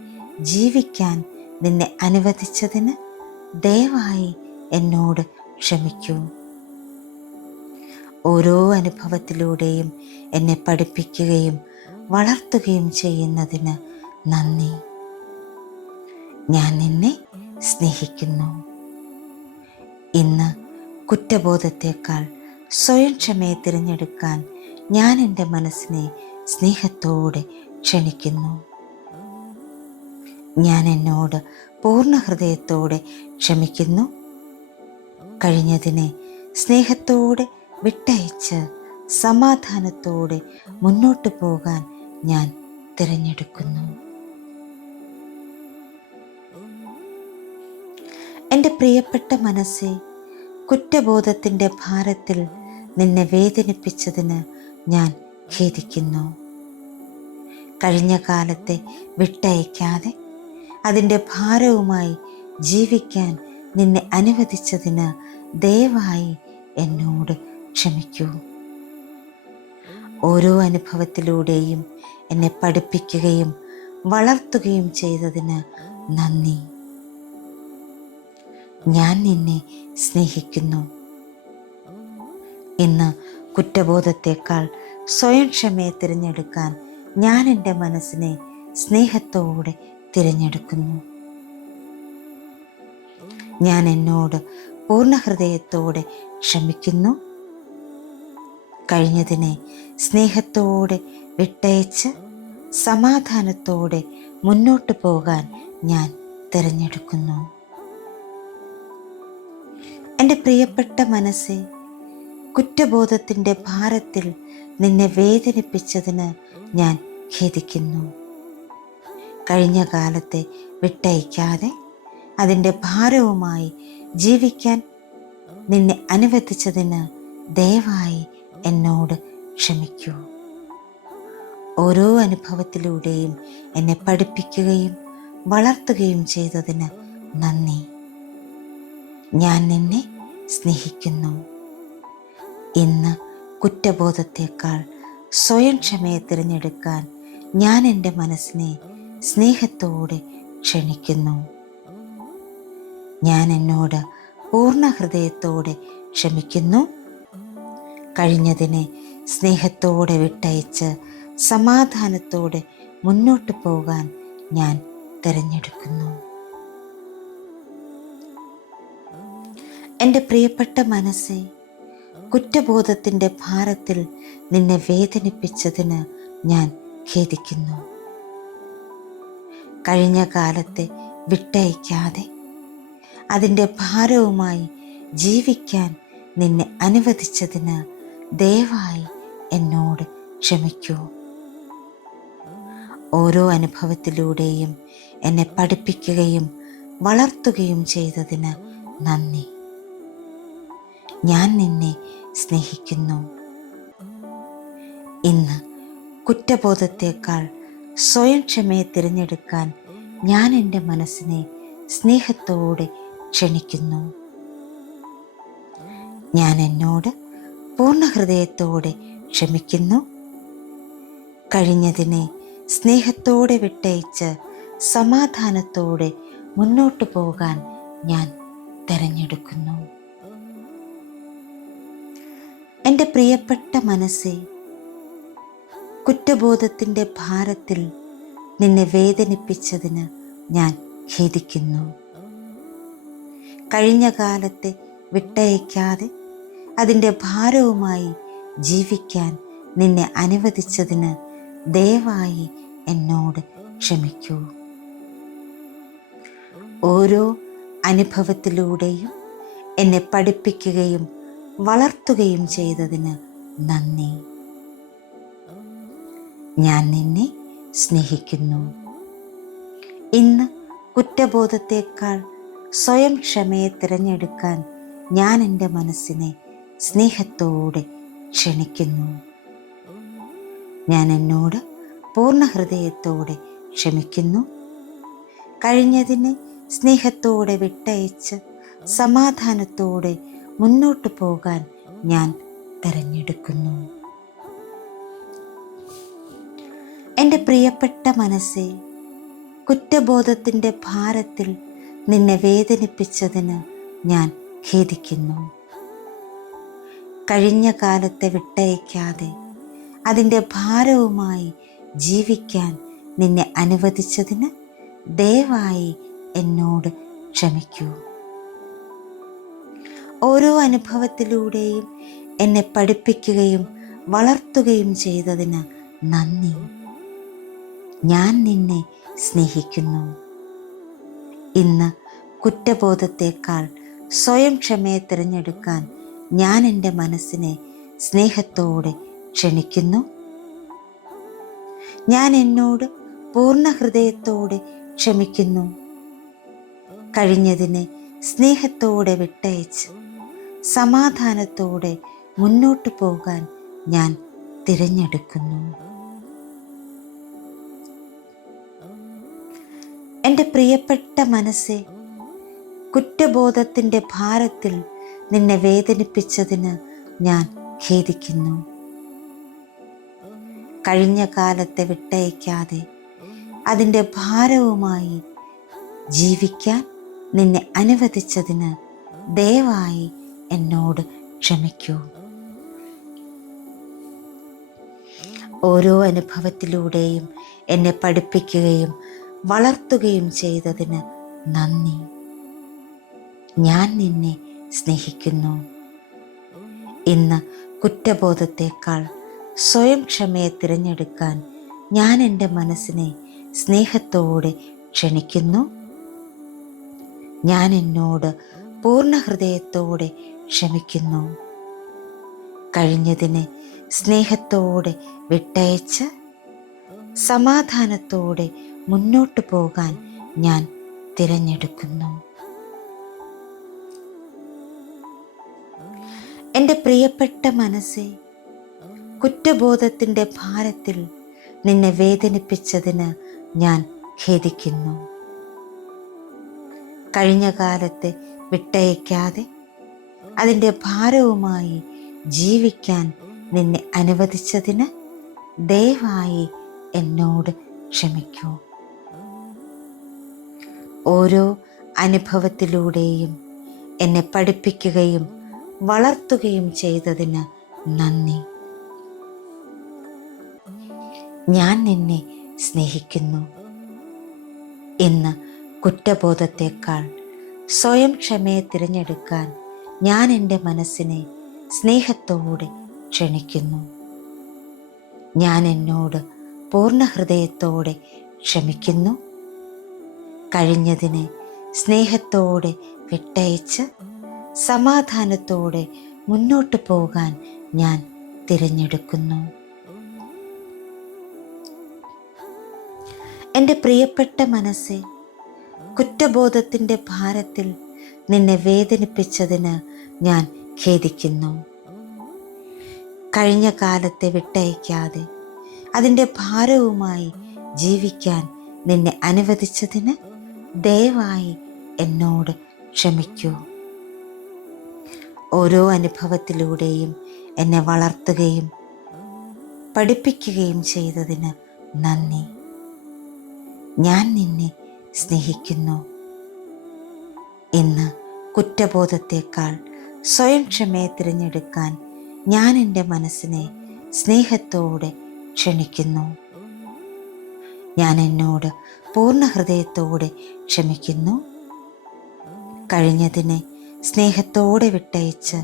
ജീവിക്കാൻ നിന്നെ അനുവദിച്ചതിന് ദയവായി എന്നോട് ക്ഷമിക്കൂ. ഓരോ അനുഭവത്തിലൂടെയും എന്നെ പഠിപ്പിക്കുകയും വളർത്തുകയും ചെയ്യുന്നതിന് നന്ദി. ഞാൻ നിന്നെ സ്നേഹിക്കുന്നു. ഇന്ന് കുറ്റബോധത്തേക്കാൾ സ്വയം ക്ഷമയെ തിരഞ്ഞെടുക്കാൻ ഞാൻ എൻ്റെ മനസ്സിനെ സ്നേഹത്തോടെ ക്ഷണിക്കുന്നു. ഞാൻ എന്നോട് പൂർണ്ണ ഹൃദയത്തോടെ ക്ഷമിക്കുന്നു. കഴിഞ്ഞതിനെ സ്നേഹത്തോടെ വിട്ടയച്ച് സമാധാനത്തോടെ മുന്നോട്ട് പോകാൻ ഞാൻ തിരഞ്ഞെടുക്കുന്നു. എൻ്റെ പ്രിയപ്പെട്ട മനസ്സേ, കുറ്റബോധത്തിൻ്റെ ഭാരത്തിൽ നിന്നെ വേദനിപ്പിച്ചതിന് ഞാൻ ഖേദിക്കുന്നു. കഴിഞ്ഞ കാലത്തെ വിട്ടയക്കാതെ അതിൻ്റെ ഭാരവുമായി ജീവിക്കാൻ നിന്നെ അനുവദിച്ചതിന് ദയവായി എന്നോട് ക്ഷമിക്കൂ. ഓരോ അനുഭവത്തിലൂടെയും എന്നെ പഠിപ്പിക്കുകയും വളർത്തുകയും ചെയ്തതിന് നന്ദി. ഞാൻ നിന്നെ സ്നേഹിക്കുന്നു. ഇന്ന് കുറ്റബോധത്തേക്കാൾ സ്വയം ക്ഷമയെ തിരഞ്ഞെടുക്കാൻ ഞാൻ എൻ്റെ മനസ്സിനെ സ്നേഹത്തോടെ തിരഞ്ഞെടുക്കുന്നു. ഞാൻ എന്നോട് പൂർണ്ണ ഹൃദയത്തോടെ ക്ഷമിക്കുന്നു. കഴിഞ്ഞതിനെ സ്നേഹത്തോടെ വിട്ടയച്ച് സമാധാനത്തോടെ മുന്നോട്ട് പോകാൻ ഞാൻ തിരഞ്ഞെടുക്കുന്നു. എൻ്റെ പ്രിയപ്പെട്ട മനസ്സേ, കുറ്റബോധത്തിൻ്റെ ഭാരത്തിൽ നിന്നെ വേദനിപ്പിച്ചതിന് ഞാൻ ഖേദിക്കുന്നു. കഴിഞ്ഞ കാലത്തെ വിട്ടയക്കാതെ അതിൻ്റെ ഭാരവുമായി ജീവിക്കാൻ നിന്നെ അനുവദിച്ചതിന് ദയവായി എന്നോട് ക്ഷമിക്കൂ. ഓരോ അനുഭവത്തിലൂടെയും എന്നെ പഠിപ്പിക്കുകയും വളർത്തുകയും ചെയ്തതിന് നന്ദി. ഞാൻ നിന്നെ സ്നേഹിക്കുന്നു. ഇന്ന് കുറ്റബോധത്തേക്കാൾ സ്വയം ക്ഷമയെ തിരഞ്ഞെടുക്കാൻ ഞാൻ എൻ്റെ മനസ്സിനെ സ്നേഹത്തോടെ ക്ഷണിക്കുന്നു. ഞാൻ എന്നോട് പൂർണ്ണ ഹൃദയത്തോടെ ക്ഷമിക്കുന്നു. കഴിഞ്ഞതിനെ സ്നേഹത്തോടെ വിട്ടയച്ച് സമാധാനത്തോടെ മുന്നോട്ട് പോകാൻ ഞാൻ തിരഞ്ഞെടുക്കുന്നു. എൻ്റെ പ്രിയപ്പെട്ട മനസ്സേ, കുറ്റബോധത്തിൻ്റെ ഭാരത്തിൽ നിന്നെ വേദനിപ്പിച്ചതിന് ഞാൻ ഖേദിക്കുന്നു. കഴിഞ്ഞ കാലത്തെ വിട്ടയക്കാതെ അതിൻ്റെ ഭാരവുമായി ജീവിക്കാൻ നിന്നെ അനുവദിച്ചതിന് ദയവായി എന്നോട് ക്ഷമിക്കൂ. ഓരോ അനുഭവത്തിലൂടെയും എന്നെ പഠിപ്പിക്കുകയും വളർത്തുകയും ചെയ്തതിന് നന്ദി. ഞാൻ നിന്നെ സ്നേഹിക്കുന്നു. ഇന്ന് കുറ്റബോധത്തേക്കാൾ സ്വയം ക്ഷമയെ തിരഞ്ഞെടുക്കാൻ ഞാൻ എൻ്റെ മനസ്സിനെ സ്നേഹത്തോടെ ക്ഷണിക്കുന്നു. ഞാൻ എന്നോട് പൂർണ്ണ ഹൃദയത്തോടെ ക്ഷമിക്കുന്നു. കഴിഞ്ഞതിനെ സ്നേഹത്തോടെ വിട്ടയച്ച് സമാധാനത്തോടെ മുന്നോട്ട് പോകാൻ ഞാൻ തിരഞ്ഞെടുക്കുന്നു. എൻ്റെ പ്രിയപ്പെട്ട മനസ്സേ, കുറ്റബോധത്തിൻ്റെ ഭാരത്തിൽ നിന്നെ വേദനിപ്പിച്ചതിന് ഞാൻ ഖേദിക്കുന്നു. കഴിഞ്ഞ കാലത്തെ വിട്ടയക്കാതെ അതിൻ്റെ ഭാരവുമായി ജീവിക്കാൻ നിന്നെ അനുവദിച്ചതിന് ദയവായി എന്നോട് ക്ഷമിക്കൂ. ഓരോ അനുഭവത്തിലൂടെയും എന്നെ പഠിപ്പിക്കുകയും വളർത്തുകയും ചെയ്തതിന് നന്ദി. ഞാൻ നിന്നെ സ്നേഹിക്കുന്നു. ഇന്ന് കുറ്റബോധത്തേക്കാൾ സ്വയം ക്ഷമയെ തിരഞ്ഞെടുക്കാൻ ഞാൻ എൻ്റെ മനസ്സിനെ സ്നേഹത്തോടെ ക്ഷണിക്കുന്നു. ഞാൻ എന്നോട് പൂർണ്ണ ഹൃദയത്തോടെ ക്ഷമിക്കുന്നു. കഴിഞ്ഞതിനെ സ്നേഹത്തോടെ വിട്ടയച്ച് സമാധാനത്തോടെ മുന്നോട്ട് പോകാൻ ഞാൻ തിരഞ്ഞെടുക്കുന്നു. എൻ്റെ പ്രിയപ്പെട്ട മനസ്സേ, കുറ്റബോധത്തിൻ്റെ ഭാരത്തിൽ നിന്നെ വേദനിപ്പിച്ചതിന് ഞാൻ ഖേദിക്കുന്നു. കഴിഞ്ഞ കാലത്തെ വിട്ടയക്കാതെ അതിൻ്റെ ഭാരവുമായി ജീവിക്കാൻ നിന്നെ അനുവദിച്ചതിന് ദയവായി എന്നോട് ക്ഷമിക്കൂ. ഓരോ അനുഭവത്തിലൂടെയും എന്നെ പഠിപ്പിക്കുകയും വളർത്തുകയും ചെയ്തതിന് നന്ദി. ഞാൻ നിന്നെ സ്നേഹിക്കുന്നു. ഇന്ന് കുറ്റബോധത്തേക്കാൾ സ്വയം ക്ഷമയെ തിരഞ്ഞെടുക്കാൻ ഞാൻ എൻ്റെ മനസ്സിനെ സ്നേഹത്തോടെ ക്ഷണിക്കുന്നു. ഞാൻ എന്നോട് പൂർണ്ണ ഹൃദയത്തോടെ ക്ഷമിക്കുന്നു. കഴിഞ്ഞതിനെ സ്നേഹത്തോടെ വിട്ടയച്ച് സമാധാനത്തോടെ മുന്നോട്ട് പോകാൻ ഞാൻ തിരഞ്ഞെടുക്കുന്നു. എൻ്റെ പ്രിയപ്പെട്ട മനസ്സെ, കുറ്റബോധത്തിൻ്റെ ഭാരത്തിൽ നിന്നെ വേദനിപ്പിച്ചതിന് ഞാൻ ഖേദിക്കുന്നു. കഴിഞ്ഞ കാലത്തെ വിട്ടയക്കാതെ അതിൻ്റെ ഭാരവുമായി ജീവിക്കാൻ നിന്നെ അനുവദിച്ചതിന് ദയവായി എന്നോട് ക്ഷമിക്കൂ. ഓരോ അനുഭവത്തിലൂടെയും എന്നെ പഠിപ്പിക്കുകയും വളർത്തുകയും ചെയ്തതിന് നന്ദി. ഞാൻ നിന്നെ സ്നേഹിക്കുന്നു. ഇന്ന് കുറ്റബോധത്തേക്കാൾ സ്വയം ക്ഷമയെ തിരഞ്ഞെടുക്കാൻ ഞാൻ എൻ്റെ മനസ്സിനെ സ്നേഹത്തോടെ ക്ഷണിക്കുന്നു. ഞാൻ എന്നോട് പൂർണ്ണ ഹൃദയത്തോടെ ക്ഷമിക്കുന്നു. കഴിഞ്ഞതിനെ സ്നേഹത്തോടെ വിട്ടയച്ച് സമാധാനത്തോടെ മുന്നോട്ട് പോകാൻ ഞാൻ തിരഞ്ഞെടുക്കുന്നു. എൻ്റെ പ്രിയപ്പെട്ട മനസ്സെ, കുറ്റബോധത്തിൻ്റെ ഭാരത്തിൽ നിന്നെ വേദനിപ്പിച്ചതിന് ഞാൻ ഖേദിക്കുന്നു. കഴിഞ്ഞ കാലത്തെ വിട്ടയക്കാതെ അതിൻ്റെ ഭാരവുമായി ജീവിക്കാൻ നിന്നെ അനുവദിച്ചതിന് ദയവായി എന്നോട് ക്ഷമിക്കൂ. ഓരോ അനുഭവത്തിലൂടെയും എന്നെ പഠിപ്പിക്കുകയും വളർത്തുകയും ചെയ്തതിന് നന്ദി. ഞാൻ നിന്നെ സ്നേഹിക്കുന്നു. ഇന്ന് കുറ്റബോധത്തേക്കാൾ സ്വയം ക്ഷമയെ തിരഞ്ഞെടുക്കാൻ ഞാൻ എൻ്റെ മനസ്സിനെ സ്നേഹത്തോടെ ക്ഷണിക്കുന്നു. ഞാൻ എന്നോട് പൂർണ്ണ ഹൃദയത്തോടെ ക്ഷമിക്കുന്നു. കഴിഞ്ഞതിനെ സ്നേഹത്തോടെ വിട്ടയച്ച് സമാധാനത്തോടെ മുന്നോട്ട് പോകാൻ ഞാൻ തിരഞ്ഞെടുക്കുന്നു. എൻ്റെ പ്രിയപ്പെട്ട മനസ്സെ, കുറ്റബോധത്തിൻ്റെ ഭാരത്തിൽ നിന്നെ വേദനിപ്പിച്ചതിന് ഞാൻ ഖേദിക്കുന്നു. കഴിഞ്ഞ കാലത്തെ വിട്ടയക്കാതെ അതിൻ്റെ ഭാരവുമായി ജീവിക്കാൻ നിന്നെ അനുവദിച്ചതിന് ദയവായി എന്നോട് ക്ഷമിക്കൂ. ഓരോ അനുഭവത്തിലൂടെയും എന്നെ വളർത്തുകയും പഠിപ്പിക്കുകയും ചെയ്തതിന് നന്ദി. ഞാൻ നിന്നെ സ്നേഹിക്കുന്നു. ഇന്ന് കുറ്റബോധത്തേക്കാൾ സ്വയം ക്ഷമയെ തിരഞ്ഞെടുക്കാൻ ഞാൻ എൻ്റെ മനസ്സിനെ സ്നേഹത്തോടെ ക്ഷണിക്കുന്നു. ഞാൻ എന്നോട് പൂർണ്ണ ഹൃദയത്തോടെ ക്ഷമിക്കുന്നു. കഴിഞ്ഞതിനെ സ്നേഹത്തോടെ വിട്ടയച്ച്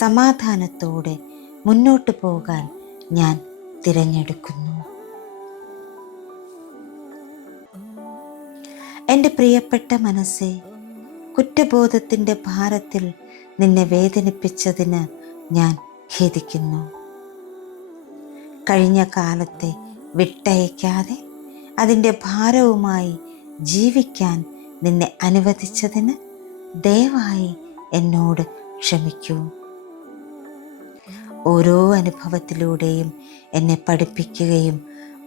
സമാധാനത്തോടെ മുന്നോട്ട് പോകാൻ ഞാൻ തിരഞ്ഞെടുക്കുന്നു. എൻ്റെ പ്രിയപ്പെട്ട മനസ്സെ, കുറ്റബോധത്തിൻ്റെ ഭാരത്തിൽ നിന്നെ വേദനിപ്പിച്ചതിന് ഞാൻ ഖേദിക്കുന്നു. കഴിഞ്ഞ കാലത്തെ വിട്ടയക്കാതെ അതിൻ്റെ ഭാരവുമായി ജീവിക്കാൻ നിന്നെ അനുവദിച്ചതിന് ദയവായി എന്നോട് ക്ഷമിക്കൂ. ഓരോ അനുഭവത്തിലൂടെയും എന്നെ പഠിപ്പിക്കുകയും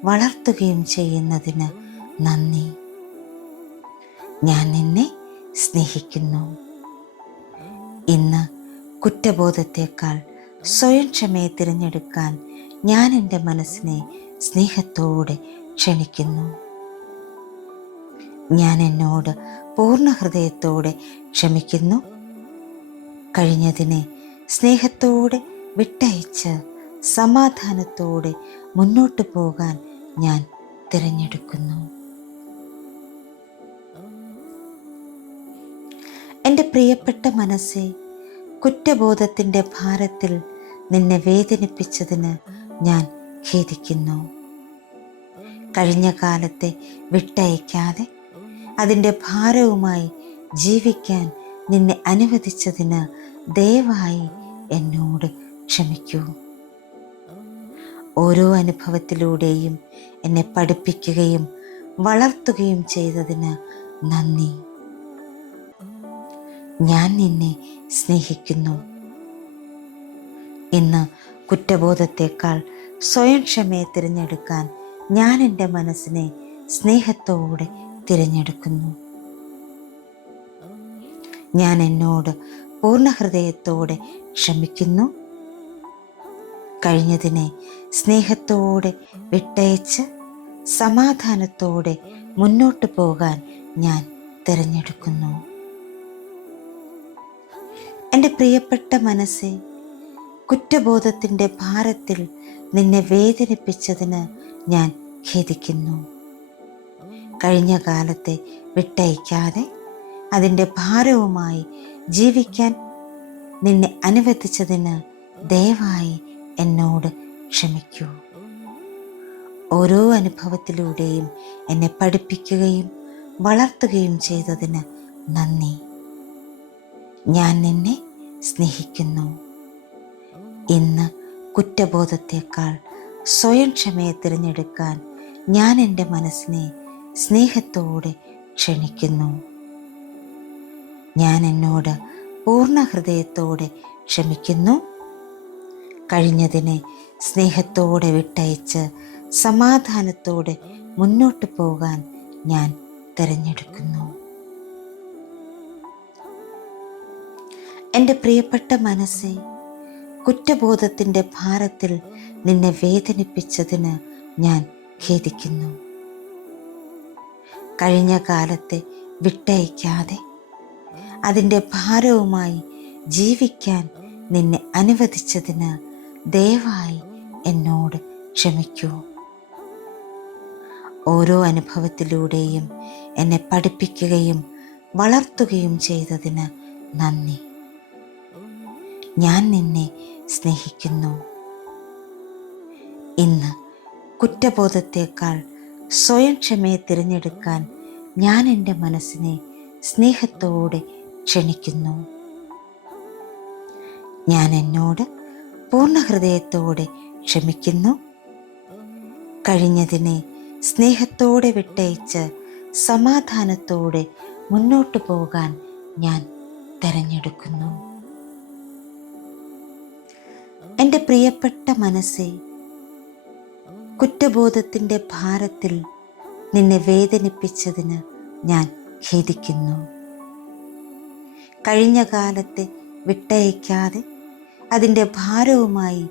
വളർത്തുകയും ചെയ്യുന്നതിന് നന്ദി. ഞാൻ നിന്നെ സ്നേഹിക്കുന്നു. ഇന്ന് കുറ്റബോധത്തേക്കാൾ സ്വയം ക്ഷമയെ തിരഞ്ഞെടുക്കാൻ ഞാൻ എൻ്റെ മനസ്സിനെ സ്നേഹത്തോടെ ക്ഷണിക്കുന്നു. ഞാൻ എന്നോട് പൂർണ്ണ ഹൃദയത്തോടെ ക്ഷമിക്കുന്നു. കഴിഞ്ഞതിനെ സ്നേഹത്തോടെ വിട്ടയച്ച് സമാധാനത്തോടെ മുന്നോട്ട് പോകാൻ ഞാൻ തിരഞ്ഞെടുക്കുന്നു. എൻ്റെ പ്രിയപ്പെട്ട മനസ്സെ, കുറ്റബോധത്തിൻ്റെ ഭാരത്തിൽ നിന്നെ വേദനിപ്പിച്ചതിന് ഞാൻ ഖേദിക്കുന്നു. കഴിഞ്ഞ കാലത്തെ വിട്ടയക്കാതെ അതിൻ്റെ ഭാരവുമായി ജീവിക്കാൻ നിന്നെ അനുവദിച്ചതിന് ദയവായി എന്നോട് ക്ഷമിക്കൂ. ഓരോ അനുഭവത്തിലൂടെയും എന്നെ പഠിപ്പിക്കുകയും വളർത്തുകയും ചെയ്തതിന് നന്ദി. ഞാൻ നിന്നെ സ്നേഹിക്കുന്നു. ഇന്ന് കുറ്റബോധത്തേക്കാൾ സ്വയം ക്ഷമയെ തിരഞ്ഞെടുക്കാൻ ഞാൻ എൻ്റെ മനസ്സിനെ സ്നേഹത്തോടെ തിരഞ്ഞെടുക്കുന്നു. ഞാൻ എന്നോട് പൂർണ്ണ ഹൃദയത്തോടെ ക്ഷമിക്കുന്നു. കഴിഞ്ഞതിനെ സ്നേഹത്തോടെ വിട്ടയച്ച് സമാധാനത്തോടെ മുന്നോട്ട് പോകാൻ ഞാൻ തിരഞ്ഞെടുക്കുന്നു. എൻ്റെ പ്രിയപ്പെട്ട മനസ്സേ, കുറ്റബോധത്തിൻ്റെ ഭാരത്തിൽ നിന്നെ വേദനിപ്പിച്ചതിന് ഞാൻ ഖേദിക്കുന്നു. കഴിഞ്ഞ കാലത്തെ വിട്ടയക്കാതെ അതിൻ്റെ ഭാരവുമായി ജീവിക്കാൻ നിന്നെ അനുവദിച്ചതിന് ദയവായി എന്നോട് ക്ഷമിക്കൂ. ഓരോ അനുഭവത്തിലൂടെയും എന്നെ പഠിപ്പിക്കുകയും വളർത്തുകയും ചെയ്തതിന് നന്ദി. ഞാൻ നിന്നെ സ്നേഹിക്കുന്നു. ഇന്ന് കുറ്റബോധത്തേക്കാൾ സ്വയം ക്ഷമയെ തിരഞ്ഞെടുക്കാൻ ഞാൻ എൻ്റെ മനസ്സിനെ സ്നേഹത്തോടെ ക്ഷണിക്കുന്നു. ഞാൻ എന്നോട് പൂർണ്ണ ഹൃദയത്തോടെ ക്ഷമിക്കുന്നു. കഴിഞ്ഞതിനെ സ്നേഹത്തോടെ വിട്ടയച്ച് സമാധാനത്തോടെ മുന്നോട്ട് പോകാൻ ഞാൻ തിരഞ്ഞെടുക്കുന്നു. എൻ്റെ പ്രിയപ്പെട്ട മനസ്സേ, കുറ്റബോധത്തിൻ്റെ ഭാരത്തിൽ നിന്നെ വേദനിപ്പിച്ചതിന് ഞാൻ ഖേദിക്കുന്നു. കഴിഞ്ഞ കാലത്തെ വിട്ടയക്കാതെ അതിൻ്റെ ഭാരവുമായി ജീവിക്കാൻ നിന്നെ അനുവദിച്ചതിന് ദയവായി എന്നോട് ക്ഷമിക്കൂ. ഓരോ അനുഭവത്തിലൂടെയും എന്നെ പഠിപ്പിക്കുകയും വളർത്തുകയും ചെയ്തതിന് നന്ദി. ഞാൻ നിന്നെ സ്നേഹിക്കുന്നു. ഇന്ന് കുറ്റബോധത്തേക്കാൾ സ്വയം ക്ഷമയെ തിരഞ്ഞെടുക്കാൻ ഞാൻ എൻ്റെ മനസ്സിനെ സ്നേഹത്തോടെ ക്ഷണിക്കുന്നു. ഞാൻ എന്നോട് പൂർണ്ണ ഹൃദയത്തോടെ ക്ഷമിക്കുന്നു. കഴിഞ്ഞതിനെ സ്നേഹത്തോടെ വിട്ടയച്ച് സമാധാനത്തോടെ മുന്നോട്ട് പോകാൻ ഞാൻ തിരഞ്ഞെടുക്കുന്നു. എൻ്റെ പ്രിയപ്പെട്ട മനസ്സേ, കുറ്റബോധത്തിൻ്റെ ഭാരത്തിൽ നിന്നെ വേദനിപ്പിച്ചതിന് ഞാൻ ഖേദിക്കുന്നു. കഴിഞ്ഞ കാലത്തെ വിട്ടയക്കാതെ അതിൻ്റെ ഭാരവുമായി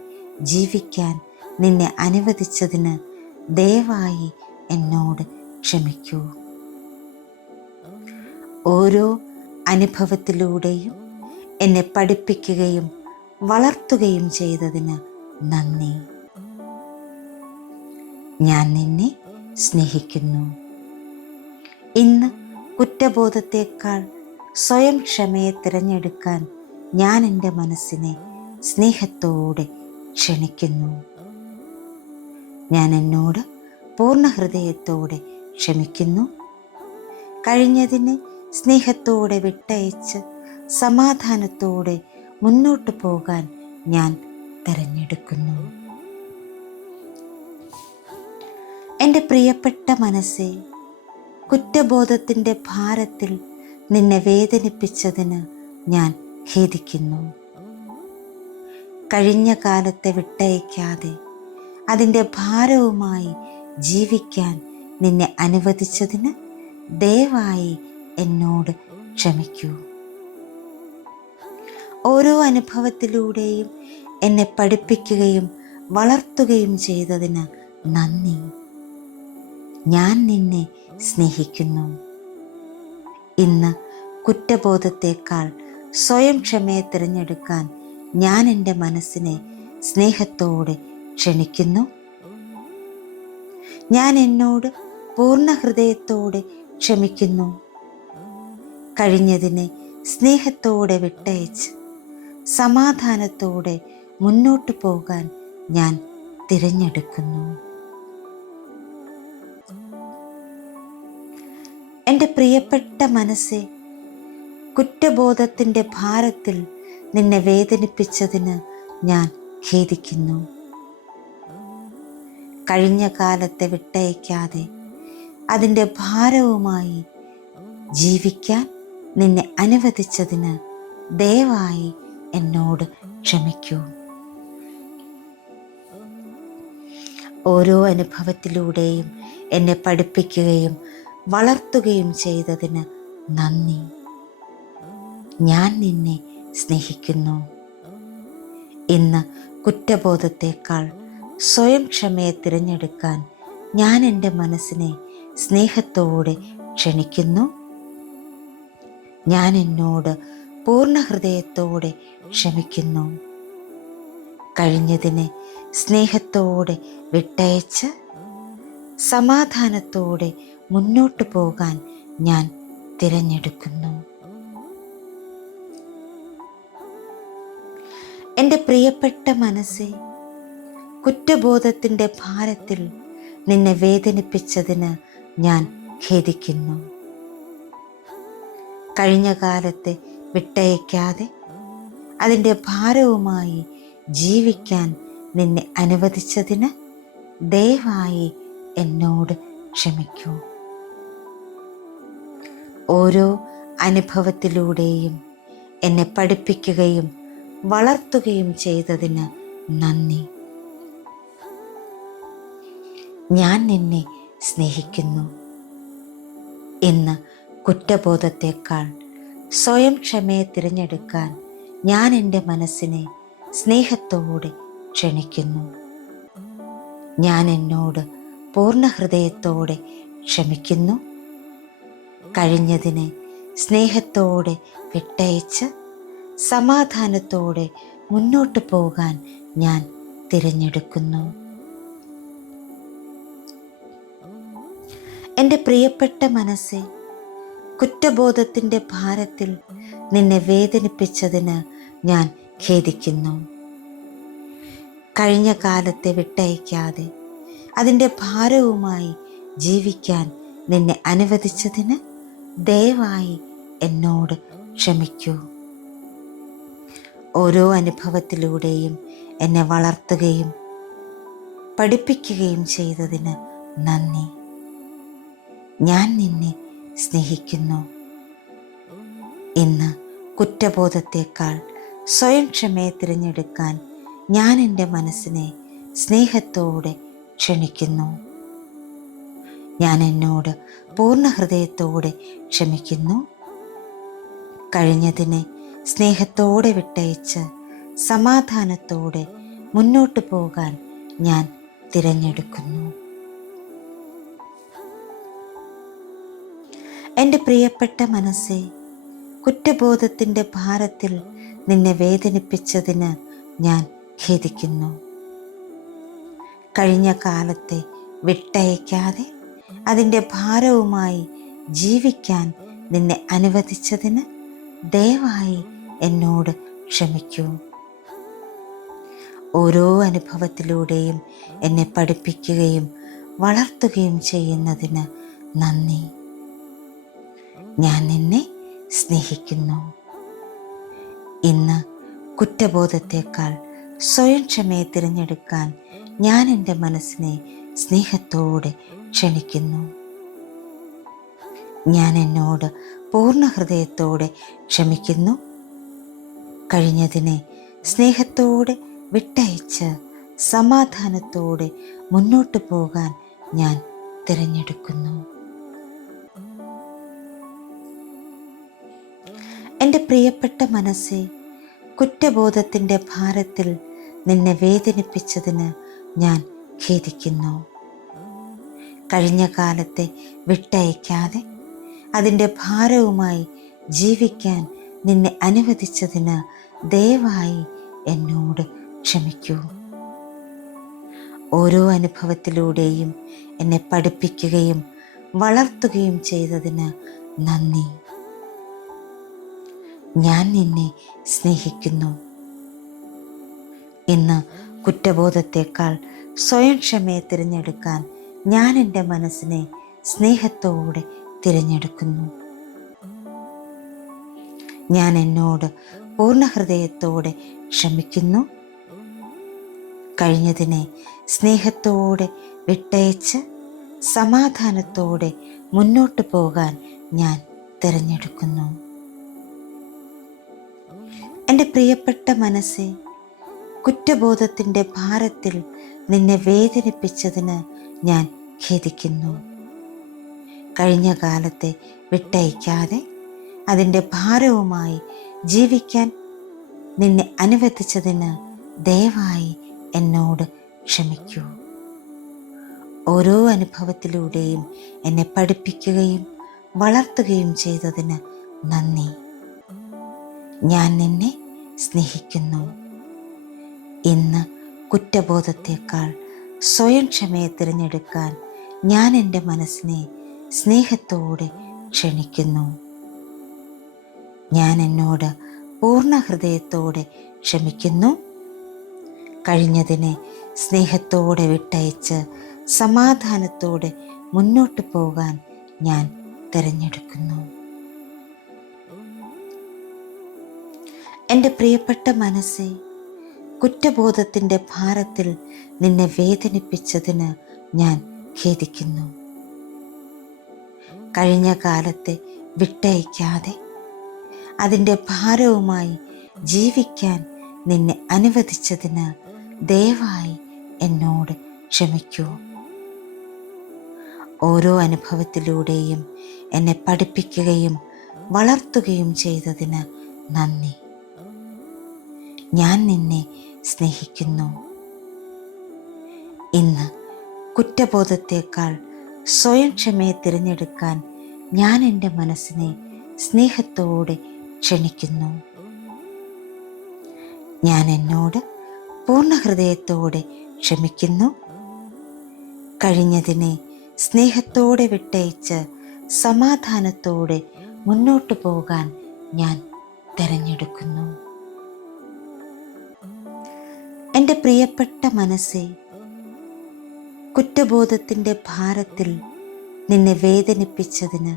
ജീവിക്കാൻ നിന്നെ അനുവദിച്ചതിന് ദയവായി എന്നോട് ക്ഷമിക്കൂ. ഓരോ അനുഭവത്തിലൂടെയും എന്നെ പഠിപ്പിക്കുകയും വളർത്തുകയും ചെയ്തതിന് നന്ദി. ഞാൻ നിന്നെ സ്നേഹിക്കുന്നു. ഇന്ന് കുറ്റബോധത്തേക്കാൾ സ്വയം ക്ഷമയെ തിരഞ്ഞെടുക്കാൻ ഞാൻ എൻ്റെ മനസ്സിനെ സ്നേഹത്തോടെ ക്ഷണിക്കുന്നു. ഞാൻ എന്നോട് പൂർണ്ണ ഹൃദയത്തോടെ ക്ഷമിക്കുന്നു. കഴിഞ്ഞതിനെ സ്നേഹത്തോടെ വിട്ടയച്ച് സമാധാനത്തോടെ മുന്നോട്ട് പോകാൻ ഞാൻ തിരഞ്ഞെടുക്കുന്നു. എൻ്റെ പ്രിയപ്പെട്ട മനസ്സേ, കുറ്റബോധത്തിൻ്റെ ഭാരത്തിൽ നിന്നെ വേദനിപ്പിച്ചതിന് ഞാൻ ഖേദിക്കുന്നു. കഴിഞ്ഞ കാലത്തെ വിട്ടയക്കാതെ അതിൻ്റെ ഭാരവുമായി ജീവിക്കാൻ നിന്നെ അനുവദിച്ചതിന് ദയവായി എന്നോട് ക്ഷമിക്കൂ. ഓരോ അനുഭവത്തിലൂടെയും എന്നെ പഠിപ്പിക്കുകയും വളർത്തുകയും ചെയ്തതിന് നന്ദി. ഞാൻ നിന്നെ സ്നേഹിക്കുന്നു. ഇന്ന് കുറ്റബോധത്തേക്കാൾ സ്വയം ക്ഷമയെ തിരഞ്ഞെടുക്കാൻ ഞാൻ എൻ്റെ മനസ്സിനെ സ്നേഹത്തോടെ ക്ഷണിക്കുന്നു. ഞാൻ എന്നോട് പൂർണ്ണ ഹൃദയത്തോടെ ക്ഷമിക്കുന്നു. കഴിഞ്ഞതിനെ സ്നേഹത്തോടെ വിട്ടയച്ച് സമാധാനത്തോടെ മുന്നോട്ട് പോകാൻ ഞാൻ തിരഞ്ഞെടുക്കുന്നു. എൻ്റെ പ്രിയപ്പെട്ട മനസ്സേ, കുറ്റബോധത്തിൻ്റെ ഭാരത്തിൽ നിന്നെ വേദനിപ്പിച്ചതിന് ഞാൻ ഖേദിക്കുന്നു. കഴിഞ്ഞ കാലത്തെ വിട്ടയക്കാതെ അതിൻ്റെ ഭാരവുമായി ജീവിക്കാൻ നിന്നെ അനുവദിച്ചതിന് ദയവായി എന്നോട് ക്ഷമിക്കൂ. ഓരോ അനുഭവത്തിലൂടെയും എന്നെ പഠിപ്പിക്കുകയും വളർത്തുകയും ചെയ്തതിന് നന്ദി. ഞാൻ നിന്നെ സ്നേഹിക്കുന്നു. ഇന്ന് കുറ്റബോധത്തേക്കാൾ സ്വയം ക്ഷമയെ തിരഞ്ഞെടുക്കാൻ ഞാൻ എൻ്റെ മനസ്സിനെ സ്നേഹത്തോടെ ക്ഷണിക്കുന്നു. ഞാൻ എന്നോട് പൂർണ്ണ ഹൃദയത്തോടെ ക്ഷമിക്കുന്നു. കഴിഞ്ഞതിനെ സ്നേഹത്തോടെ വിട്ടയച്ച് സമാധാനത്തോടെ മുന്നോട്ടു പോകാൻ ഞാൻ തിരഞ്ഞെടുക്കുന്നു. എൻ്റെ പ്രിയപ്പെട്ട മനസ്സേ, കുറ്റബോധത്തിൻ്റെ ഭാരത്തിൽ നിന്നെ വേദനിപ്പിച്ചതിന് ഞാൻ ഖേദിക്കുന്നു. കഴിഞ്ഞ കാലത്തെ വിട്ടയക്കാതെ അതിൻ്റെ ഭാരവുമായി ജീവിക്കാൻ നിന്നെ അനുവദിച്ചതിന് ദയവായി എന്നോട് ക്ഷമിക്കൂ. ഓരോ അനുഭവത്തിലൂടെയും എന്നെ പഠിപ്പിക്കുകയും വളർത്തുകയും ചെയ്തതിന് നന്ദി. ഞാൻ നിന്നെ സ്നേഹിക്കുന്നു. ഇന്ന് കുറ്റബോധത്തേക്കാൾ സ്വയം ക്ഷമയെ തിരഞ്ഞെടുക്കാൻ ഞാൻ എൻ്റെ മനസ്സിനെ സ്നേഹത്തോടെ ക്ഷണിക്കുന്നു. ഞാൻ എന്നോട് പൂർണ്ണ ഹൃദയത്തോടെ ക്ഷമിക്കുന്നു. കഴിഞ്ഞതിനെ സ്നേഹത്തോടെ വിട്ടയച്ച് സമാധാനത്തോടെ മുന്നോട്ട് പോകാൻ ഞാൻ തിരഞ്ഞെടുക്കുന്നു. എൻ്റെ പ്രിയപ്പെട്ട മനസ്സേ, കുറ്റബോധത്തിൻ്റെ ഭാരത്തിൽ നിന്നെ വേദനിപ്പിച്ചതിന് ഞാൻ ഖേദിക്കുന്നു. കഴിഞ്ഞ കാലത്തെ വിട്ടയക്കാതെ അതിൻ്റെ ഭാരവുമായി ജീവിക്കാൻ നിന്നെ അനുവദിച്ചതിന് ദയവായി എന്നോട് ക്ഷമിക്കൂ. ഓരോ അനുഭവത്തിലൂടെയും എന്നെ വളർത്തുകയും പഠിപ്പിക്കുകയും ചെയ്തതിന് നന്ദി. ഞാൻ നിന്നെ സ്നേഹിക്കുന്നു. ഇന്ന് കുറ്റബോധത്തേക്കാൾ സ്വയം ക്ഷമയെ തിരഞ്ഞെടുക്കാൻ ഞാൻ എൻ്റെ മനസ്സിനെ സ്നേഹത്തോടെ ക്ഷണിക്കുന്നു. ഞാൻ എന്നോട് പൂർണ്ണ ഹൃദയത്തോടെ ക്ഷമിക്കുന്നു. കഴിഞ്ഞതിനെ സ്നേഹത്തോടെ വിട്ടയച്ച് സമാധാനത്തോടെ മുന്നോട്ട് പോകാൻ ഞാൻ തിരഞ്ഞെടുക്കുന്നു. എൻ്റെ പ്രിയപ്പെട്ട മനസ്സേ, കുറ്റബോധത്തിൻ്റെ ഭാരത്തിൽ നിന്നെ വേദനിപ്പിച്ചതിന് ഞാൻ ഖേദിക്കുന്നു. കഴിഞ്ഞ കാലത്തെ വിട്ടയക്കാതെ അതിൻ്റെ ഭാരവുമായി ജീവിക്കാൻ നിന്നെ അനുവദിച്ചതിന് ദയവായി എന്നോട് ക്ഷമിക്കൂ. ഓരോ അനുഭവത്തിലൂടെയും എന്നെ പഠിപ്പിക്കുകയും വളർത്തുകയും ചെയ്യുന്നതിന് നന്ദി. ഞാൻ നിന്നെ സ്നേഹിക്കുന്നു. ഇന്ന് കുറ്റബോധത്തേക്കാൾ സ്വയം ക്ഷമയെ തിരഞ്ഞെടുക്കാൻ ഞാൻ എൻ്റെ മനസ്സിനെ സ്നേഹത്തോടെ ക്ഷണിക്കുന്നു. ഞാൻ എന്നോട് പൂർണ്ണ ഹൃദയത്തോടെ ക്ഷമിക്കുന്നു. കഴിഞ്ഞതിനെ സ്നേഹത്തോടെ വിട്ടയച്ച് സമാധാനത്തോടെ മുന്നോട്ട് പോകാൻ ഞാൻ തിരഞ്ഞെടുക്കുന്നു. എൻ്റെ പ്രിയപ്പെട്ട മനസ്സേ, കുറ്റബോധത്തിൻ്റെ ഭാരത്തിൽ നിന്നെ വേദനിപ്പിച്ചതിന് ഞാൻ ഖേദിക്കുന്നു. കഴിഞ്ഞ കാലത്തെ വിട്ടയക്കാതെ അതിൻ്റെ ഭാരവുമായി ജീവിക്കാൻ നിന്നെ അനുവദിച്ചതിന് ദയവായി എന്നോട് ക്ഷമിക്കൂ. ഓരോ അനുഭവത്തിലൂടെയും എന്നെ പഠിപ്പിക്കുകയും വളർത്തുകയും ചെയ്തതിന് നന്ദി. ഞാൻ നിന്നെ സ്നേഹിക്കുന്നു. ഇന്ന് കുറ്റബോധത്തേക്കാൾ സ്വയം ക്ഷമയെ തിരഞ്ഞെടുക്കാൻ ഞാൻ എൻ്റെ മനസ്സിനെ സ്നേഹത്തോടെ തിരഞ്ഞെടുക്കുന്നു. ഞാൻ എന്നോട് പൂർണ്ണ ഹൃദയത്തോടെ ക്ഷമിക്കുന്നു. കഴിഞ്ഞതിനെ സ്നേഹത്തോടെ വിട്ടയച്ച് സമാധാനത്തോടെ മുന്നോട്ട് പോകാൻ ഞാൻ തിരഞ്ഞെടുക്കുന്നു. എൻ്റെ പ്രിയപ്പെട്ട മനസ്സേ, കുറ്റബോധത്തിൻ്റെ ഭാരത്തിൽ നിന്നെ വേദനിപ്പിച്ചതിന് ഞാൻ ഖേദിക്കുന്നു. കഴിഞ്ഞ കാലത്തെ വിട്ടയക്കാതെ അതിൻ്റെ ഭാരവുമായി ജീവിക്കാൻ നിന്നെ അനുവദിച്ചതിന് ദയവായി എന്നോട് ക്ഷമിക്കൂ. ഓരോ അനുഭവത്തിലൂടെയും എന്നെ പഠിപ്പിക്കുകയും വളർത്തുകയും ചെയ്തതിന് നന്ദി. ഞാൻ നിന്നെ സ്നേഹിക്കുന്നു. ഇന്ന് കുറ്റബോധത്തേക്കാൾ സ്വയം ക്ഷമയെ തിരഞ്ഞെടുക്കാൻ ഞാൻ എൻ്റെ മനസ്സിനെ സ്നേഹത്തോടെ ക്ഷണിക്കുന്നു. ഞാൻ എന്നോട് പൂർണ്ണ ഹൃദയത്തോടെ ക്ഷമിക്കുന്നു. കഴിഞ്ഞതിനെ സ്നേഹത്തോടെ വിട്ടയച്ച് സമാധാനത്തോടെ മുന്നോട്ട് പോകാൻ ഞാൻ തിരഞ്ഞെടുക്കുന്നു. എൻ്റെ പ്രിയപ്പെട്ട മനസ്സേ, കുറ്റബോധത്തിൻ്റെ ഭാരത്തിൽ നിന്നെ വേദനിപ്പിച്ചതിന് ഞാൻ ഖേദിക്കുന്നു. കഴിഞ്ഞ കാലത്തെ വിട്ടയക്കാതെ അതിൻ്റെ ഭാരവുമായി ജീവിക്കാൻ നിന്നെ അനുവദിച്ചതിന് ദയവായി എന്നോട് ക്ഷമിക്കൂ. ഓരോ അനുഭവത്തിലൂടെയും എന്നെ പഠിപ്പിക്കുകയും വളർത്തുകയും ചെയ്തതിന് നന്ദി. ഞാൻ നിന്നെ സ്നേഹിക്കുന്നു. ഇന്ന് കുറ്റബോധത്തേക്കാൾ സ്വയം ക്ഷമയെ തിരഞ്ഞെടുക്കാൻ ഞാൻ എൻ്റെ മനസ്സിനെ സ്നേഹത്തോടെ ക്ഷണിക്കുന്നു. ഞാൻ എന്നോട് പൂർണ്ണ ഹൃദയത്തോടെ ക്ഷമിക്കുന്നു. കഴിഞ്ഞതിനെ സ്നേഹത്തോടെ വിട്ടയച്ച് സമാധാനത്തോടെ മുന്നോട്ട് പോകാൻ ഞാൻ തിരഞ്ഞെടുക്കുന്നു. എൻ്റെ പ്രിയപ്പെട്ട മനസ്സേ, കുറ്റബോധത്തിൻ്റെ ഭാരത്തിൽ നിന്നെ വേദനിപ്പിച്ചതിന്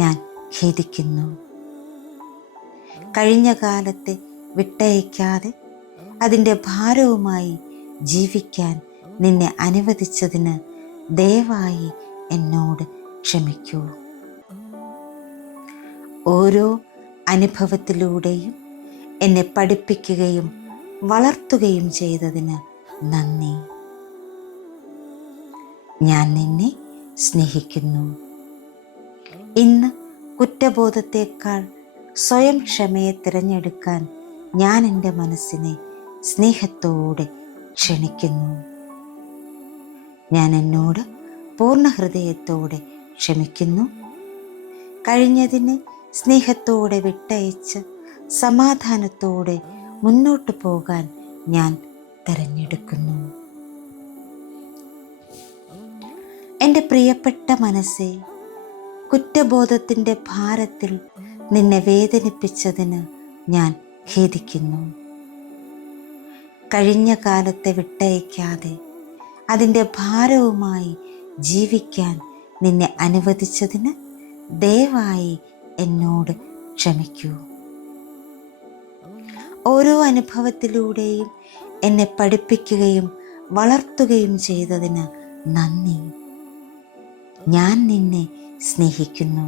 ഞാൻ ഖേദിക്കുന്നു. കഴിഞ്ഞ കാലത്തെ വിട്ടയക്കാതെ അതിൻ്റെ ഭാരവുമായി ജീവിക്കാൻ നിന്നെ അനുവദിച്ചതിന് ദയവായി എന്നോട് ക്ഷമിക്കൂ. ഓരോ അനുഭവത്തിലൂടെയും എന്നെ പഠിപ്പിക്കുകയും വളർത്തുകയും ചെയ്തതിന് നന്ദി. ഞാൻ നിന്നെ സ്നേഹിക്കുന്നു. ഇന്ന് കുറ്റബോധത്തേക്കാൾ സ്വയം ക്ഷമയെ തിരഞ്ഞെടുക്കാൻ ഞാൻ എൻ്റെ മനസ്സിനെ സ്നേഹത്തോടെ ക്ഷണിക്കുന്നു. ഞാൻ എന്നോട് പൂർണ്ണ ഹൃദയത്തോടെ ക്ഷമിക്കുന്നു. കഴിഞ്ഞതിനെ സ്നേഹത്തോടെ വിട്ടയച്ച് സമാധാനത്തോടെ മുന്നോട്ട് പോകാൻ ഞാൻ തിരഞ്ഞെടുക്കുന്നു. എൻ്റെ പ്രിയപ്പെട്ട മനസ്സേ, കുറ്റബോധത്തിൻ്റെ ഭാരത്തിൽ നിന്നെ വേദനിപ്പിച്ചതിന് ഞാൻ ഖേദിക്കുന്നു. കഴിഞ്ഞ കാലത്തെ വിട്ടയക്കാതെ അതിൻ്റെ ഭാരവുമായി ജീവിക്കാൻ നിന്നെ അനുവദിച്ചതിന് ദയവായി എന്നോട് ക്ഷമിക്കൂ. ഓരോ അനുഭവത്തിലൂടെയും എന്നെ പഠിപ്പിക്കുകയും വളർത്തുകയും ചെയ്തതിന് നന്ദി. ഞാൻ നിന്നെ സ്നേഹിക്കുന്നു.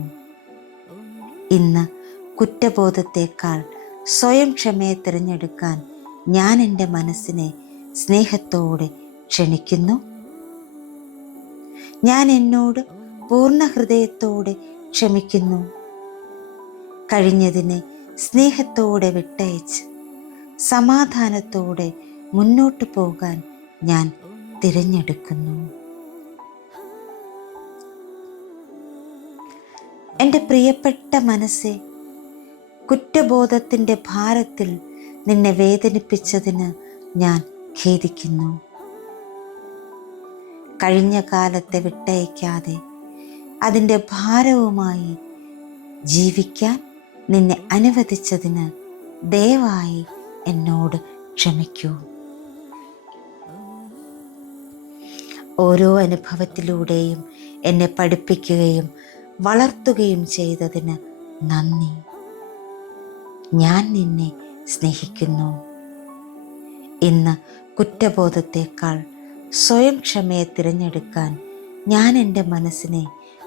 ഇന്ന് കുറ്റബോധത്തേക്കാൾ സ്വയം ക്ഷമയെ തിരഞ്ഞെടുക്കാൻ ഞാൻ എൻ്റെ മനസ്സിനെ സ്നേഹത്തോടെ ക്ഷണിക്കുന്നു. ഞാൻ എന്നോട് പൂർണ്ണ ഹൃദയത്തോടെ ക്ഷമിക്കുന്നു. കഴിഞ്ഞതിനെ സ്നേഹത്തോടെ വിട്ടയച്ച് സമാധാനത്തോടെ മുന്നോട്ട് പോകാൻ ഞാൻ തിരഞ്ഞെടുക്കുന്നു. എൻ്റെ പ്രിയപ്പെട്ട മനസ്സേ, കുറ്റബോധത്തിൻ്റെ ഭാരത്തിൽ നിന്നെ വേദനിപ്പിച്ചതിന് ഞാൻ ഖേദിക്കുന്നു. കഴിഞ്ഞ കാലത്തെ വിട്ടയക്കാതെ അതിൻ്റെ ഭാരവുമായി ജീവിക്കാൻ നിന്നെ അനുവദിച്ചതിന് ദയവായി എന്നോട് ക്ഷമിക്കൂ. ഓരോ അനുഭവത്തിലൂടെയും എന്നെ പഠിപ്പിക്കുകയും വളർത്തുകയും ചെയ്തതിന് നന്ദി. ഞാൻ നിന്നെ സ്നേഹിക്കുന്നു. ഇന്ന് കുറ്റബോധത്തേക്കാൾ സ്വയം ക്ഷമയെ തിരഞ്ഞെടുക്കാൻ ഞാൻ എൻ്റെ മനസ്സിനെ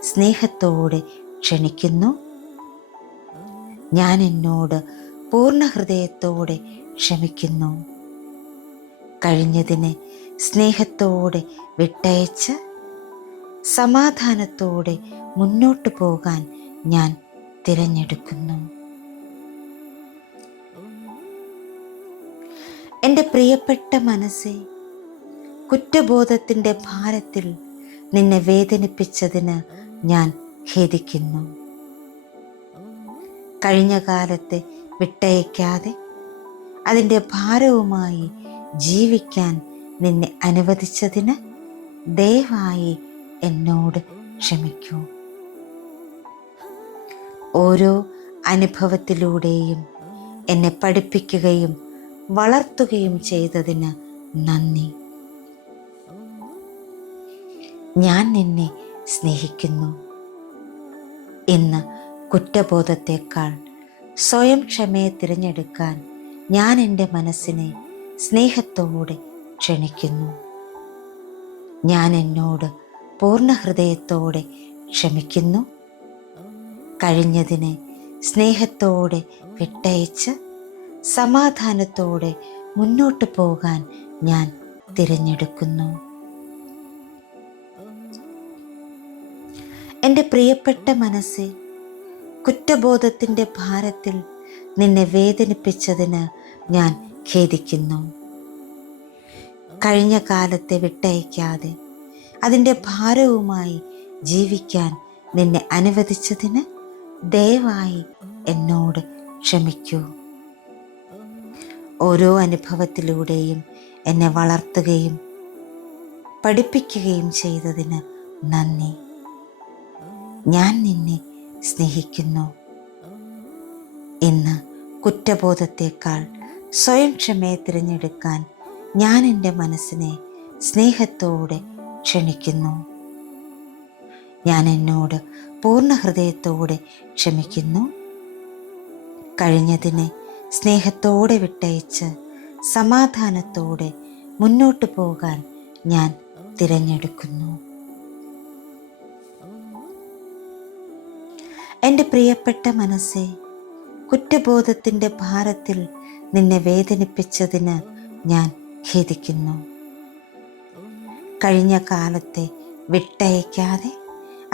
സ്നേഹത്തോടെ ക്ഷണിക്കുന്നു. ഞാൻ എന്നോട് പൂർണ്ണ ഹൃദയത്തോടെ ക്ഷമിക്കുന്നു. കഴിഞ്ഞതിനെ സ്നേഹത്തോടെ വിട്ടയച്ച് സമാധാനത്തോടെ മുന്നോട്ട് പോകാൻ ഞാൻ തിരഞ്ഞെടുക്കുന്നു. എൻ്റെ പ്രിയപ്പെട്ട മനസ്സേ, കുറ്റബോധത്തിൻ്റെ ഭാരത്തിൽ നിന്നെ വേദനിപ്പിച്ചതിന് ഞാൻ ഖേദിക്കുന്നു. കഴിഞ്ഞ കാലത്തെ വിട്ടയക്കാതെ അതിൻ്റെ ഭാരവുമായി ജീവിക്കാൻ നിന്നെ അനുവദിച്ചതിന് ദയവായി എന്നോട് ക്ഷമിക്കൂ. ഓരോ അനുഭവത്തിലൂടെയും എന്നെ പഠിപ്പിക്കുകയും വളർത്തുകയും ചെയ്തതിന് നന്ദി. ഞാൻ നിന്നെ സ്നേഹിക്കുന്നു. ഇന്ന് കുറ്റബോധത്തേക്കാൾ സ്വയം ക്ഷമയെ തിരഞ്ഞെടുക്കാൻ ഞാൻ എൻ്റെ മനസ്സിനെ സ്നേഹത്തോടെ ക്ഷണിക്കുന്നു. ഞാൻ എന്നോട് പൂർണ്ണ ഹൃദയത്തോടെ ക്ഷമിക്കുന്നു. കഴിഞ്ഞതിനെ സ്നേഹത്തോടെ വിട്ടയച്ച് സമാധാനത്തോടെ മുന്നോട്ട് പോകാൻ ഞാൻ തിരഞ്ഞെടുക്കുന്നു. എൻ്റെ പ്രിയപ്പെട്ട മനസ്സേ, കുറ്റബോധത്തിൻ്റെ ഭാരത്തിൽ നിന്നെ വേദനിപ്പിച്ചതിന് ഞാൻ ഖേദിക്കുന്നു. കഴിഞ്ഞ കാലത്തെ വിട്ടയക്കാതെ അതിൻ്റെ ഭാരവുമായി ജീവിക്കാൻ നിന്നെ അനുവദിച്ചതിന് ദയവായി എന്നോട് ക്ഷമിക്കൂ. ഓരോ അനുഭവത്തിലൂടെയും എന്നെ വളർത്തുകയും പഠിപ്പിക്കുകയും ചെയ്തതിന് നന്ദി. ഞാൻ നിന്നെ സ്നേഹിക്കുന്നു. ഇന്ന് കുറ്റബോധത്തേക്കാൾ സ്വയം ക്ഷമയെ തിരഞ്ഞെടുക്കാൻ ഞാൻ എൻ്റെ മനസ്സിനെ സ്നേഹത്തോടെ ക്ഷണിക്കുന്നു. ഞാൻ എന്നോട് പൂർണ്ണ ഹൃദയത്തോടെ ക്ഷമിക്കുന്നു. കഴിഞ്ഞതിനെ സ്നേഹത്തോടെ വിട്ടയച്ച് സമാധാനത്തോടെ മുന്നോട്ട് പോകാൻ ഞാൻ തിരഞ്ഞെടുക്കുന്നു. എൻ്റെ പ്രിയപ്പെട്ട മനസ്സേ, കുറ്റബോധത്തിൻ്റെ ഭാരത്തിൽ നിന്നെ വേദനിപ്പിച്ചതിന് ഞാൻ ഖേദിക്കുന്നു. കഴിഞ്ഞ കാലത്തെ വിട്ടയക്കാതെ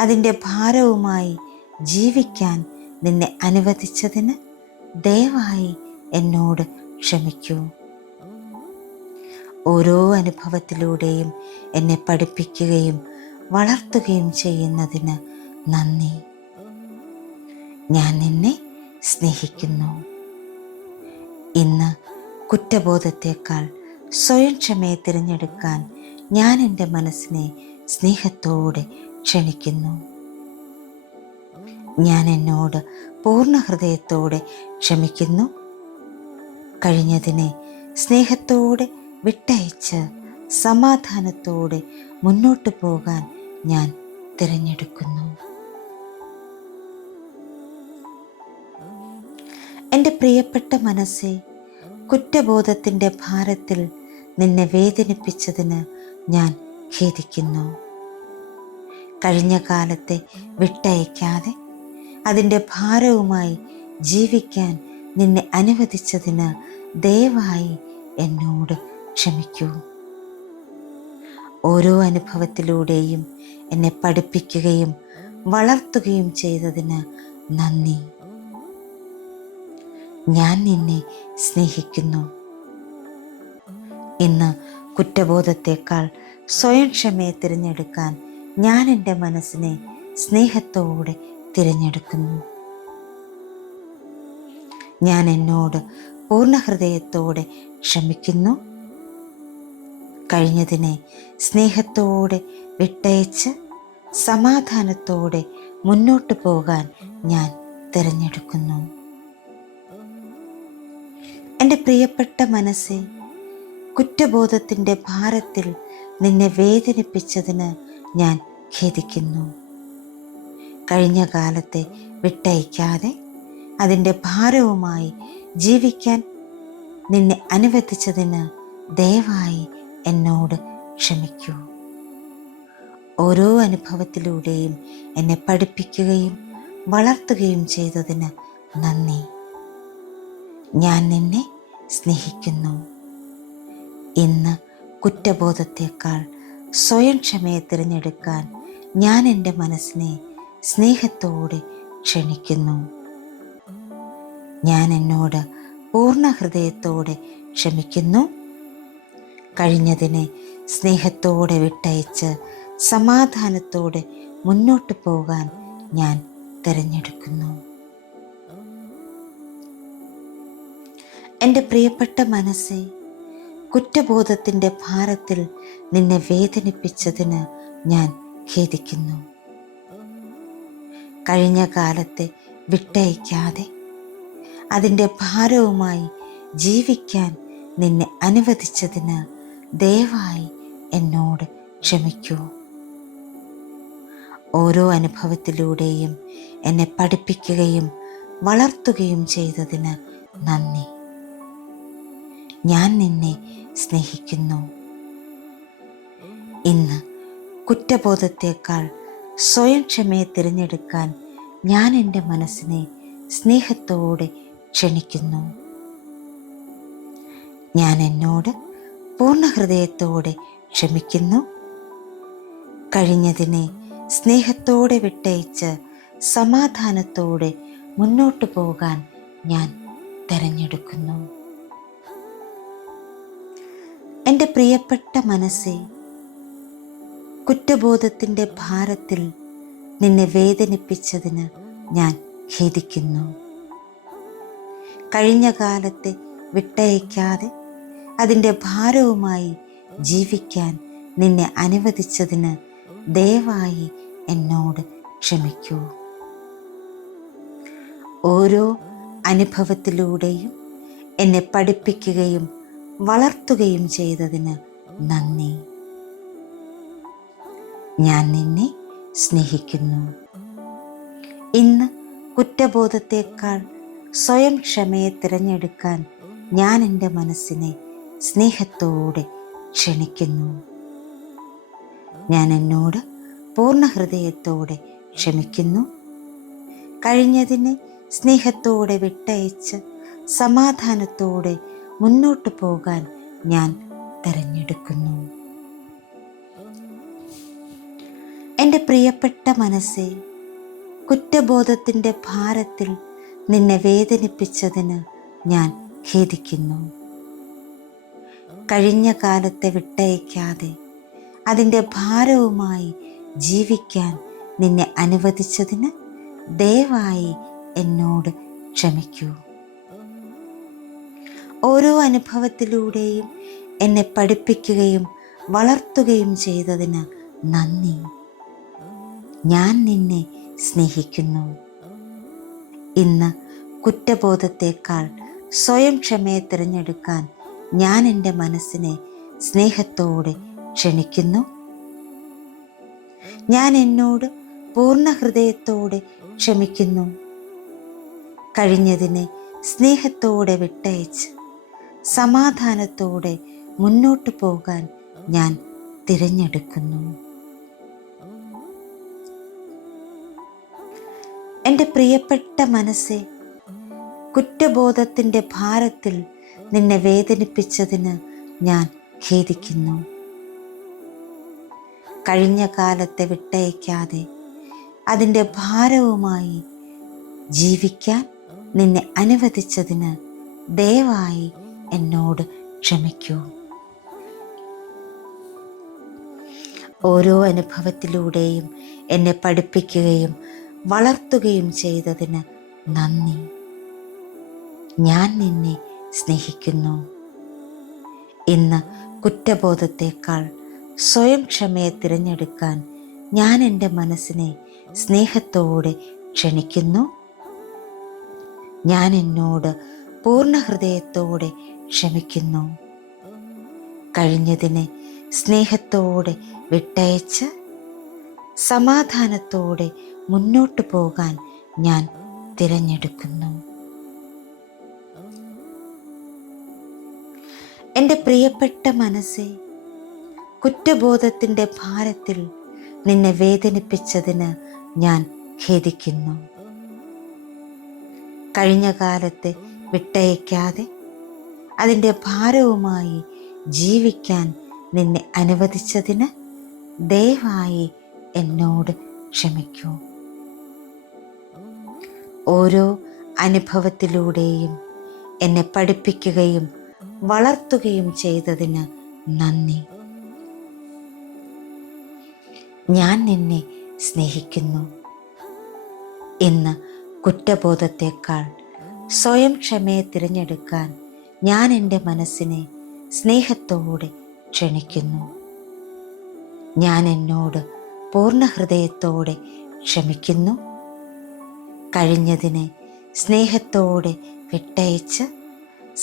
അതിൻ്റെ ഭാരവുമായി ജീവിക്കാൻ നിന്നെ അനുവദിച്ചതിന് ദയവായി എന്നോട് ക്ഷമിക്കൂ. ഓരോ അനുഭവത്തിലൂടെയും എന്നെ പഠിപ്പിക്കുകയും വളർത്തുകയും ചെയ്യുന്നതിന് നന്ദി. ഞാൻ നിന്നെ സ്നേഹിക്കുന്നു. ഇന്ന് കുറ്റബോധത്തേക്കാൾ സ്വയം ക്ഷമയെ തിരഞ്ഞെടുക്കാൻ ഞാൻ എൻ്റെ മനസ്സിനെ സ്നേഹത്തോടെ ക്ഷണിക്കുന്നു. ഞാൻ എന്നോട് പൂർണ്ണ ഹൃദയത്തോടെ ക്ഷമിക്കുന്നു. കഴിഞ്ഞതിനെ സ്നേഹത്തോടെ വിട്ടയച്ച് സമാധാനത്തോടെ മുന്നോട്ട് പോകാൻ ഞാൻ തിരഞ്ഞെടുക്കുന്നു. എൻ്റെ പ്രിയപ്പെട്ട മനസ്സേ, കുറ്റബോധത്തിൻ്റെ ഭാരത്തിൽ നിന്നെ വേദനിപ്പിച്ചതിന് ഞാൻ ഖേദിക്കുന്നു. കഴിഞ്ഞ കാലത്തെ വിട്ടയക്കാതെ അതിൻ്റെ ഭാരവുമായി ജീവിക്കാൻ നിന്നെ അനുവദിച്ചതിന് ദയവായി എന്നോട് ക്ഷമിക്കൂ. ഓരോ അനുഭവത്തിലൂടെയും എന്നെ പഠിപ്പിക്കുകയും വളർത്തുകയും ചെയ്തതിന് നന്ദി. ഞാൻ നിന്നെ സ്നേഹിക്കുന്നു. ഇന്ന് കുറ്റബോധത്തേക്കാൾ സ്വയം ക്ഷമയെ തിരഞ്ഞെടുക്കാൻ ഞാൻ എൻ്റെ മനസ്സിനെ സ്നേഹത്തോടെ തിരഞ്ഞെടുക്കുന്നു. ഞാൻ എന്നോട് പൂർണ്ണ ഹൃദയത്തോടെ ക്ഷമിക്കുന്നു. കഴിഞ്ഞതിനെ സ്നേഹത്തോടെ വിട്ടയച്ച് സമാധാനത്തോടെ മുന്നോട്ട് പോകാൻ ഞാൻ തിരഞ്ഞെടുക്കുന്നു. എൻ്റെ പ്രിയപ്പെട്ട മനസ്സേ, കുറ്റബോധത്തിൻ്റെ ഭാരത്തിൽ നിന്നെ വേദനിപ്പിച്ചതിന് ഞാൻ ഖേദിക്കുന്നു. കഴിഞ്ഞ കാലത്തെ വിട്ടയക്കാതെ അതിൻ്റെ ഭാരവുമായി ജീവിക്കാൻ നിന്നെ അനുവദിച്ചതിന് ദയവായി എന്നോട് ക്ഷമിക്കൂ. ഓരോ അനുഭവത്തിലൂടെയും എന്നെ പഠിപ്പിക്കുകയും വളർത്തുകയും ചെയ്തതിന് നന്ദി. ഞാൻ നിന്നെ സ്നേഹിക്കുന്നു. ഇന്ന് കുറ്റബോധത്തേക്കാൾ സ്വയം ക്ഷമയെ തിരഞ്ഞെടുക്കാൻ ഞാൻ എൻ്റെ മനസ്സിനെ സ്നേഹത്തോടെ ക്ഷണിക്കുന്നു. ഞാൻ എന്നോട് പൂർണ്ണ ഹൃദയത്തോടെ ക്ഷമിക്കുന്നു. കഴിഞ്ഞതിനെ സ്നേഹത്തോടെ വിട്ടയച്ച് സമാധാനത്തോടെ മുന്നോട്ട് പോകാൻ ഞാൻ തിരഞ്ഞെടുക്കുന്നു. എൻ്റെ പ്രിയപ്പെട്ട മനസ്സേ, കുറ്റബോധത്തിൻ്റെ ഭാരത്തിൽ നിന്നെ വേദനിപ്പിച്ചതിന് ഞാൻ ഖേദിക്കുന്നു. കഴിഞ്ഞ കാലത്തെ വിട്ടയക്കാതെ അതിൻ്റെ ഭാരവുമായി ജീവിക്കാൻ നിന്നെ അനുവദിച്ചതിന് ദയവായി എന്നോട് ക്ഷമിക്കൂ. ഓരോ അനുഭവത്തിലൂടെയും എന്നെ പഠിപ്പിക്കുകയും വളർത്തുകയും ചെയ്തതിന് നന്ദി. ഞാൻ നിന്നെ സ്നേഹിക്കുന്നു. ഇന്ന് കുറ്റബോധത്തേക്കാൾ സ്വയം ക്ഷമയെ തിരഞ്ഞെടുക്കാൻ ഞാൻ എൻ്റെ മനസ്സിനെ സ്നേഹത്തോടെ ക്ഷണിക്കുന്നു. ഞാൻ എന്നോട് പൂർണ്ണ ഹൃദയത്തോടെ ക്ഷമിക്കുന്നു. കഴിഞ്ഞതിനെ സ്നേഹത്തോടെ വിട്ടയച്ച് സമാധാനത്തോടെ മുന്നോട്ട് പോകാൻ ഞാൻ തിരഞ്ഞെടുക്കുന്നു. എൻ്റെ പ്രിയപ്പെട്ട മനസ്സേ, കുറ്റബോധത്തിൻ്റെ ഭാരത്തിൽ നിന്നെ വേദനിപ്പിച്ചതിന് ഞാൻ ഖേദിക്കുന്നു. കഴിഞ്ഞ കാലത്തെ വിട്ടയക്കാതെ അതിൻ്റെ ഭാരവുമായി ജീവിക്കാൻ നിന്നെ അനുവദിച്ചതിന് ദയവായി എന്നോട് ക്ഷമിക്കൂ. ഓരോ അനുഭവത്തിലൂടെയും എന്നെ പഠിപ്പിക്കുകയും വളർത്തുകയും ചെയ്തതിന് നന്ദി. ഞാൻ നിന്നെ സ്നേഹിക്കുന്നു. ഇന്ന് കുറ്റബോധത്തേക്കാൾ സ്വയം ക്ഷമയെ തിരഞ്ഞെടുക്കാൻ ഞാൻ എൻ്റെ മനസ്സിനെ സ്നേഹത്തോടെ ക്ഷണിക്കുന്നു. ഞാൻ എന്നോട് പൂർണ്ണ ഹൃദയത്തോടെ ക്ഷമിക്കുന്നു. കഴിഞ്ഞതിനെ സ്നേഹത്തോടെ വിട്ടയച്ച് സമാധാനത്തോടെ മുന്നോട്ട് പോകാൻ ഞാൻ തിരഞ്ഞെടുക്കുന്നു. എൻ്റെ പ്രിയപ്പെട്ട മനസ്സേ, കുറ്റബോധത്തിൻ്റെ ഭാരത്തിൽ നിന്നെ വേദനിപ്പിച്ചതിന് ഞാൻ ഖേദിക്കുന്നു. കഴിഞ്ഞ കാലത്തെ വിട്ടയക്കാതെ അതിൻ്റെ ഭാരവുമായി ജീവിക്കാൻ നിന്നെ അനുവദിച്ചതിന് ദയവായി എന്നോട് ക്ഷമിക്കൂ. ഓരോ അനുഭവത്തിലൂടെയും എന്നെ പഠിപ്പിക്കുകയും വളർത്തുകയും ചെയ്തതിന് നന്ദി. ഞാൻ നിന്നെ സ്നേഹിക്കുന്നു. ഇന്ന് കുറ്റബോധത്തേക്കാൾ സ്വയം ക്ഷമയെ തിരഞ്ഞെടുക്കാൻ ഞാൻ എൻ്റെ മനസ്സിനെ സ്നേഹത്തോടെ ക്ഷണിക്കുന്നു. ഞാൻ എന്നോട് പൂർണ്ണ ഹൃദയത്തോടെ ക്ഷമിക്കുന്നു. കഴിഞ്ഞതിനെ സ്നേഹത്തോടെ വിട്ടയച്ച് സമാധാനത്തോടെ മുന്നോട്ട് പോകാൻ ഞാൻ തിരഞ്ഞെടുക്കുന്നു. എൻ്റെ പ്രിയപ്പെട്ട മനസ്സേ, കുറ്റബോധത്തിൻ്റെ ഭാരത്തിൽ നിന്നെ വേദനിപ്പിച്ചതിന് ഞാൻ ഖേദിക്കുന്നു. കഴിഞ്ഞ കാലത്തെ വിട്ടയക്കാതെ അതിൻ്റെ ഭാരവുമായി ജീവിക്കാൻ നിന്നെ അനുവദിച്ചതിന് ദയവായി എന്നോട് ക്ഷമിക്കൂ. ഓരോ അനുഭവത്തിലൂടെയും എന്നെ പഠിപ്പിക്കുകയും വളർത്തുകയും ചെയ്തതിന് നന്ദി. ഞാൻ നിന്നെ സ്നേഹിക്കുന്നു. ഇന്ന് കുറ്റബോധത്തേക്കാൾ സ്വയം ക്ഷമയെ തിരഞ്ഞെടുക്കാൻ ഞാൻ എൻ്റെ മനസ്സിനെ സ്നേഹത്തോടെ ക്ഷണിക്കുന്നു. ഞാൻ എന്നോട് പൂർണ്ണ ഹൃദയത്തോടെ ക്ഷമിക്കുന്നു. കഴിഞ്ഞതിനെ സ്നേഹത്തോടെ വിട്ടയച്ച് സമാധാനത്തോടെ മുന്നോട്ട് പോകാൻ ഞാൻ തിരഞ്ഞെടുക്കുന്നു. എൻ്റെ പ്രിയപ്പെട്ട മനസ്സേ, കുറ്റബോധത്തിൻ്റെ ഭാരത്തിൽ നിന്നെ വേദനിപ്പിച്ചതിന് ഞാൻ ഖേദിക്കുന്നു. കഴിഞ്ഞ കാലത്തെ വിട്ടയക്കാതെ അതിൻ്റെ ഭാരവുമായി ജീവിക്കാൻ നിന്നെ അനുവദിച്ചതിന് ദയവായി എന്നോട് ക്ഷമിക്കൂ. ഓരോ അനുഭവത്തിലൂടെയും എന്നെ പഠിപ്പിക്കുകയും വളർത്തുകയും ചെയ്തതിന് നന്ദി. ഞാൻ നിന്നെ സ്നേഹിക്കുന്നു. ഇന്ന് കുറ്റബോധത്തേക്കാൾ സ്വയം ക്ഷമയെ തിരഞ്ഞെടുക്കാൻ ഞാൻ എൻ്റെ മനസ്സിനെ സ്നേഹത്തോടെ ക്ഷണിക്കുന്നു. ഞാൻ എന്നോട് പൂർണ്ണ ഹൃദയത്തോടെ ക്ഷമിക്കുന്നു. കഴിഞ്ഞതിനെ സ്നേഹത്തോടെ വിട്ടയച്ച്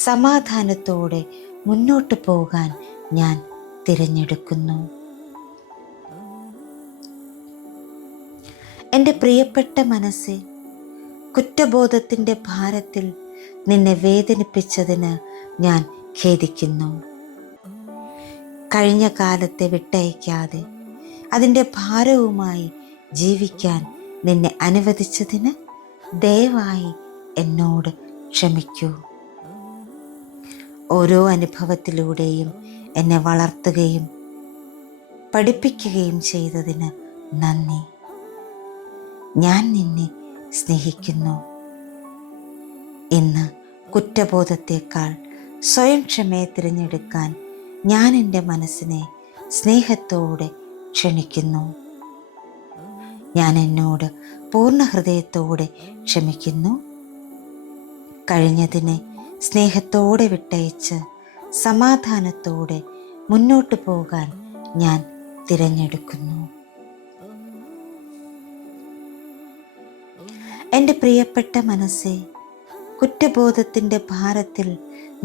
സമാധാനത്തോടെ മുന്നോട്ട് പോകാൻ ഞാൻ തിരഞ്ഞെടുക്കുന്നു. എൻ്റെ പ്രിയപ്പെട്ട മനസ്സേ, കുറ്റബോധത്തിൻ്റെ ഭാരത്തിൽ നിന്നെ വേദനിപ്പിച്ചതിന് ഞാൻ ഖേദിക്കുന്നു. കഴിഞ്ഞ കാലത്തെ വിട്ടയക്കാതെ അതിൻ്റെ ഭാരവുമായി ജീവിക്കാൻ നിന്നെ അനുവദിച്ചതിന് ദയവായി എന്നോട് ക്ഷമിക്കൂ. ഓരോ അനുഭവത്തിലൂടെയും എന്നെ വളർത്തുകയും പഠിപ്പിക്കുകയും ചെയ്തതിന് നന്ദി. ഞാൻ നിന്നെ സ്നേഹിക്കുന്നു. ഇന്ന് കുറ്റബോധത്തേക്കാൾ സ്വയം ക്ഷമയെ തിരഞ്ഞെടുക്കാൻ ഞാൻ എൻ്റെ മനസ്സിനെ സ്നേഹത്തോടെ ക്ഷണിക്കുന്നു. ഞാൻ എന്നോട് പൂർണ്ണ ഹൃദയത്തോടെ ക്ഷമിക്കുന്നു. കഴിഞ്ഞതിനെ സ്നേഹത്തോടെ വിട്ടയച്ച് സമാധാനത്തോടെ മുന്നോട്ട് പോകാൻ ഞാൻ തിരഞ്ഞെടുക്കുന്നു. എൻ്റെ പ്രിയപ്പെട്ട മനസ്സേ, കുറ്റബോധത്തിൻ്റെ ഭാരത്തിൽ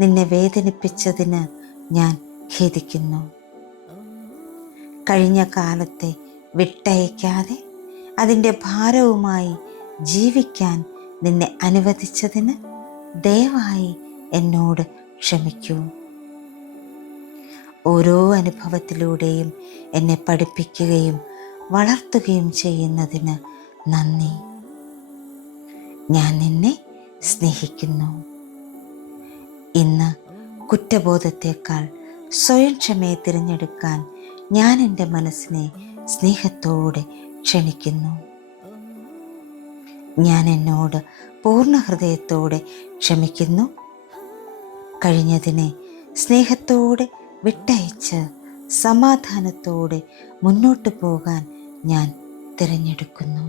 നിന്നെ വേദനിപ്പിച്ചതിന് ഞാൻ ഖേദിക്കുന്നു. കഴിഞ്ഞ കാലത്തെ വിട്ടയക്കാതെ അതിൻ്റെ ഭാരവുമായി ജീവിക്കാൻ നിന്നെ അനുവദിച്ചതിന് ദയവായി എന്നോട് ക്ഷമിക്കൂ. ഓരോ അനുഭവത്തിലൂടെയും എന്നെ പഠിപ്പിക്കുകയും വളർത്തുകയും ചെയ്യുന്നതിന് നന്ദി. ഞാൻ നിന്നെ സ്നേഹിക്കുന്നു. ഇന്ന് കുറ്റബോധത്തേക്കാൾ സ്വയം ക്ഷമയെ തിരഞ്ഞെടുക്കാൻ ഞാൻ എൻ്റെ മനസ്സിനെ സ്നേഹത്തോടെ ക്ഷണിക്കുന്നു. ഞാൻ എന്നോട് പൂർണ്ണ ഹൃദയത്തോടെ ക്ഷമിക്കുന്നു. കഴിഞ്ഞതിനെ സ്നേഹത്തോടെ വിട്ടയച്ച് സമാധാനത്തോടെ മുന്നോട്ട് പോകാൻ ഞാൻ തിരഞ്ഞെടുക്കുന്നു.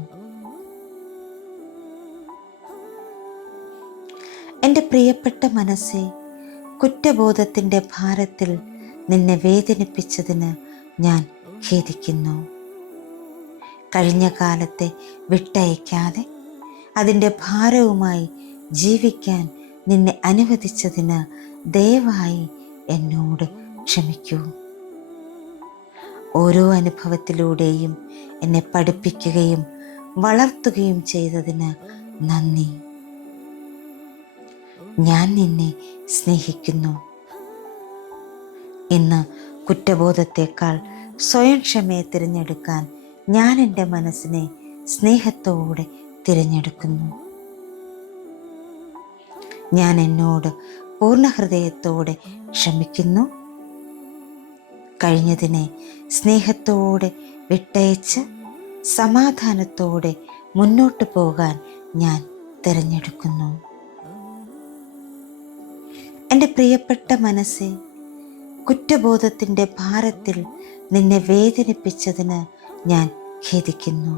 എൻ്റെ പ്രിയപ്പെട്ട മനസ്സേ, കുറ്റബോധത്തിൻ്റെ ഭാരത്തിൽ നിന്നെ വേദനിപ്പിച്ചതിന് ഞാൻ ഖേദിക്കുന്നു. കഴിഞ്ഞ കാലത്തെ വിട്ടയക്കാതെ അതിൻ്റെ ഭാരവുമായി ജീവിക്കാൻ നിന്നെ അനുവദിച്ചതിന് ദയവായി എന്നോട് ക്ഷമിക്കൂ. ഓരോ അനുഭവത്തിലൂടെയും എന്നെ പഠിപ്പിക്കുകയും വളർത്തുകയും ചെയ്തതിന് നന്ദി. ഞാൻ നിന്നെ സ്നേഹിക്കുന്നു. ഇന്ന് കുറ്റബോധത്തേക്കാൾ സ്വയം ക്ഷമയെ തിരഞ്ഞെടുക്കാൻ ഞാൻ എൻ്റെ മനസ്സിനെ സ്നേഹത്തോടെ തിരഞ്ഞെടുക്കുന്നു. ഞാൻ എന്നോട് പൂർണ്ണ ഹൃദയത്തോടെ ക്ഷമിക്കുന്നു. കഴിഞ്ഞതിനെ സ്നേഹത്തോടെ വിട്ടയച്ച് സമാധാനത്തോടെ മുന്നോട്ട് പോകാൻ ഞാൻ തിരഞ്ഞെടുക്കുന്നു. എൻ്റെ പ്രിയപ്പെട്ട മനസ്സേ, കുറ്റബോധത്തിൻ്റെ ഭാരത്തിൽ നിന്നെ വേദനിപ്പിച്ചതിന് ഞാൻ ഖേദിക്കുന്നു.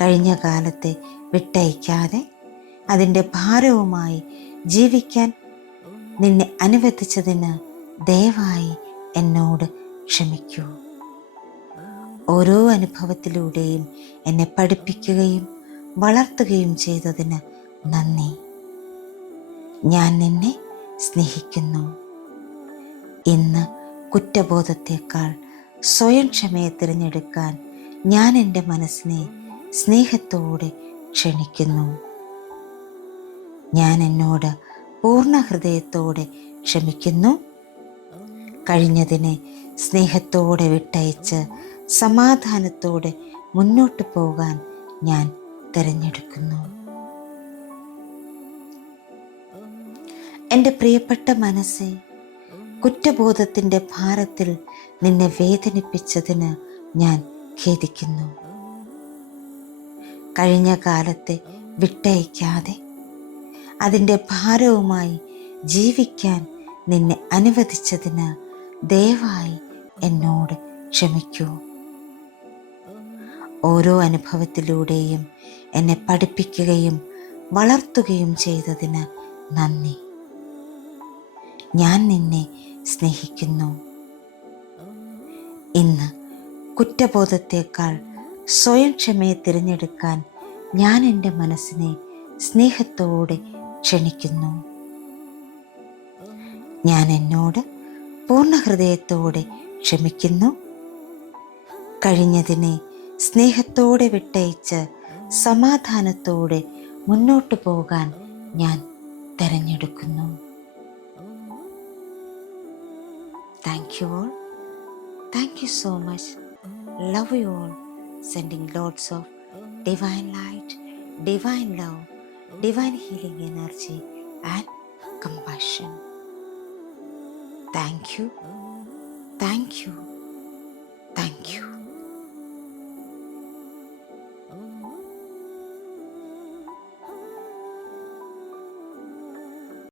കഴിഞ്ഞ കാലത്തെ വിട്ടയക്കാതെ അതിൻ്റെ ഭാരവുമായി ജീവിക്കാൻ നിന്നെ അനുവദിച്ചതിന് ദയവായി എന്നോട് ക്ഷമിക്കൂ. ഓരോ അനുഭവത്തിലൂടെയും എന്നെ പഠിപ്പിക്കുകയും വളർത്തുകയും ചെയ്തതിന് നന്ദി. ഞാൻ നിന്നെ സ്നേഹിക്കുന്നു. ഇന്ന് കുറ്റബോധത്തേക്കാൾ സ്വയം ക്ഷമയെ തിരഞ്ഞെടുക്കാൻ ഞാൻ എൻ്റെ മനസ്സിനെ സ്നേഹത്തോടെ ക്ഷണിക്കുന്നു. ഞാൻ എന്നോട് പൂർണ്ണ ഹൃദയത്തോടെ ക്ഷമിക്കുന്നു. കഴിഞ്ഞതിനെ സ്നേഹത്തോടെ വിട്ടയച്ച് സമാധാനത്തോടെ മുന്നോട്ട് പോകാൻ ഞാൻ തിരഞ്ഞെടുക്കുന്നു. എൻ്റെ പ്രിയപ്പെട്ട മനസ്സേ, കുറ്റബോധത്തിൻ്റെ ഭാരത്തിൽ നിന്നെ വേദനിപ്പിച്ചതിന് ഞാൻ ഖേദിക്കുന്നു. കഴിഞ്ഞ കാലത്തെ വിട്ടയക്കാതെ അതിൻ്റെ ഭാരവുമായി ജീവിക്കാൻ നിന്നെ അനുവദിച്ചതിന് ദയവായി എന്നോട് ക്ഷമിക്കൂ. ഓരോ അനുഭവത്തിലൂടെയും എന്നെ പഠിപ്പിക്കുകയും വളർത്തുകയും ചെയ്തതിന് നന്ദി. ഞാൻ നിന്നെ സ്നേഹിക്കുന്നു. ഇന്ന് കുറ്റബോധത്തേക്കാൾ സ്വയം ക്ഷമയെ തിരഞ്ഞെടുക്കാൻ ഞാൻ എൻ്റെ മനസ്സിനെ സ്നേഹത്തോടെ ക്ഷണിക്കുന്നു. ഞാൻ എന്നോട് പൂർണ്ണ ഹൃദയത്തോടെ ക്ഷമിക്കുന്നു. കഴിഞ്ഞതിനെ സ്നേഹത്തോടെ വിട്ടയച്ച് സമാധാനത്തോടെ മുന്നോട്ട് പോകാൻ ഞാൻ തിരഞ്ഞെടുക്കുന്നു. Thank you all. Thank you so much. Love you all. Sending lots of divine light, divine love, divine healing energy and compassion. Thank you, thank you, thank you.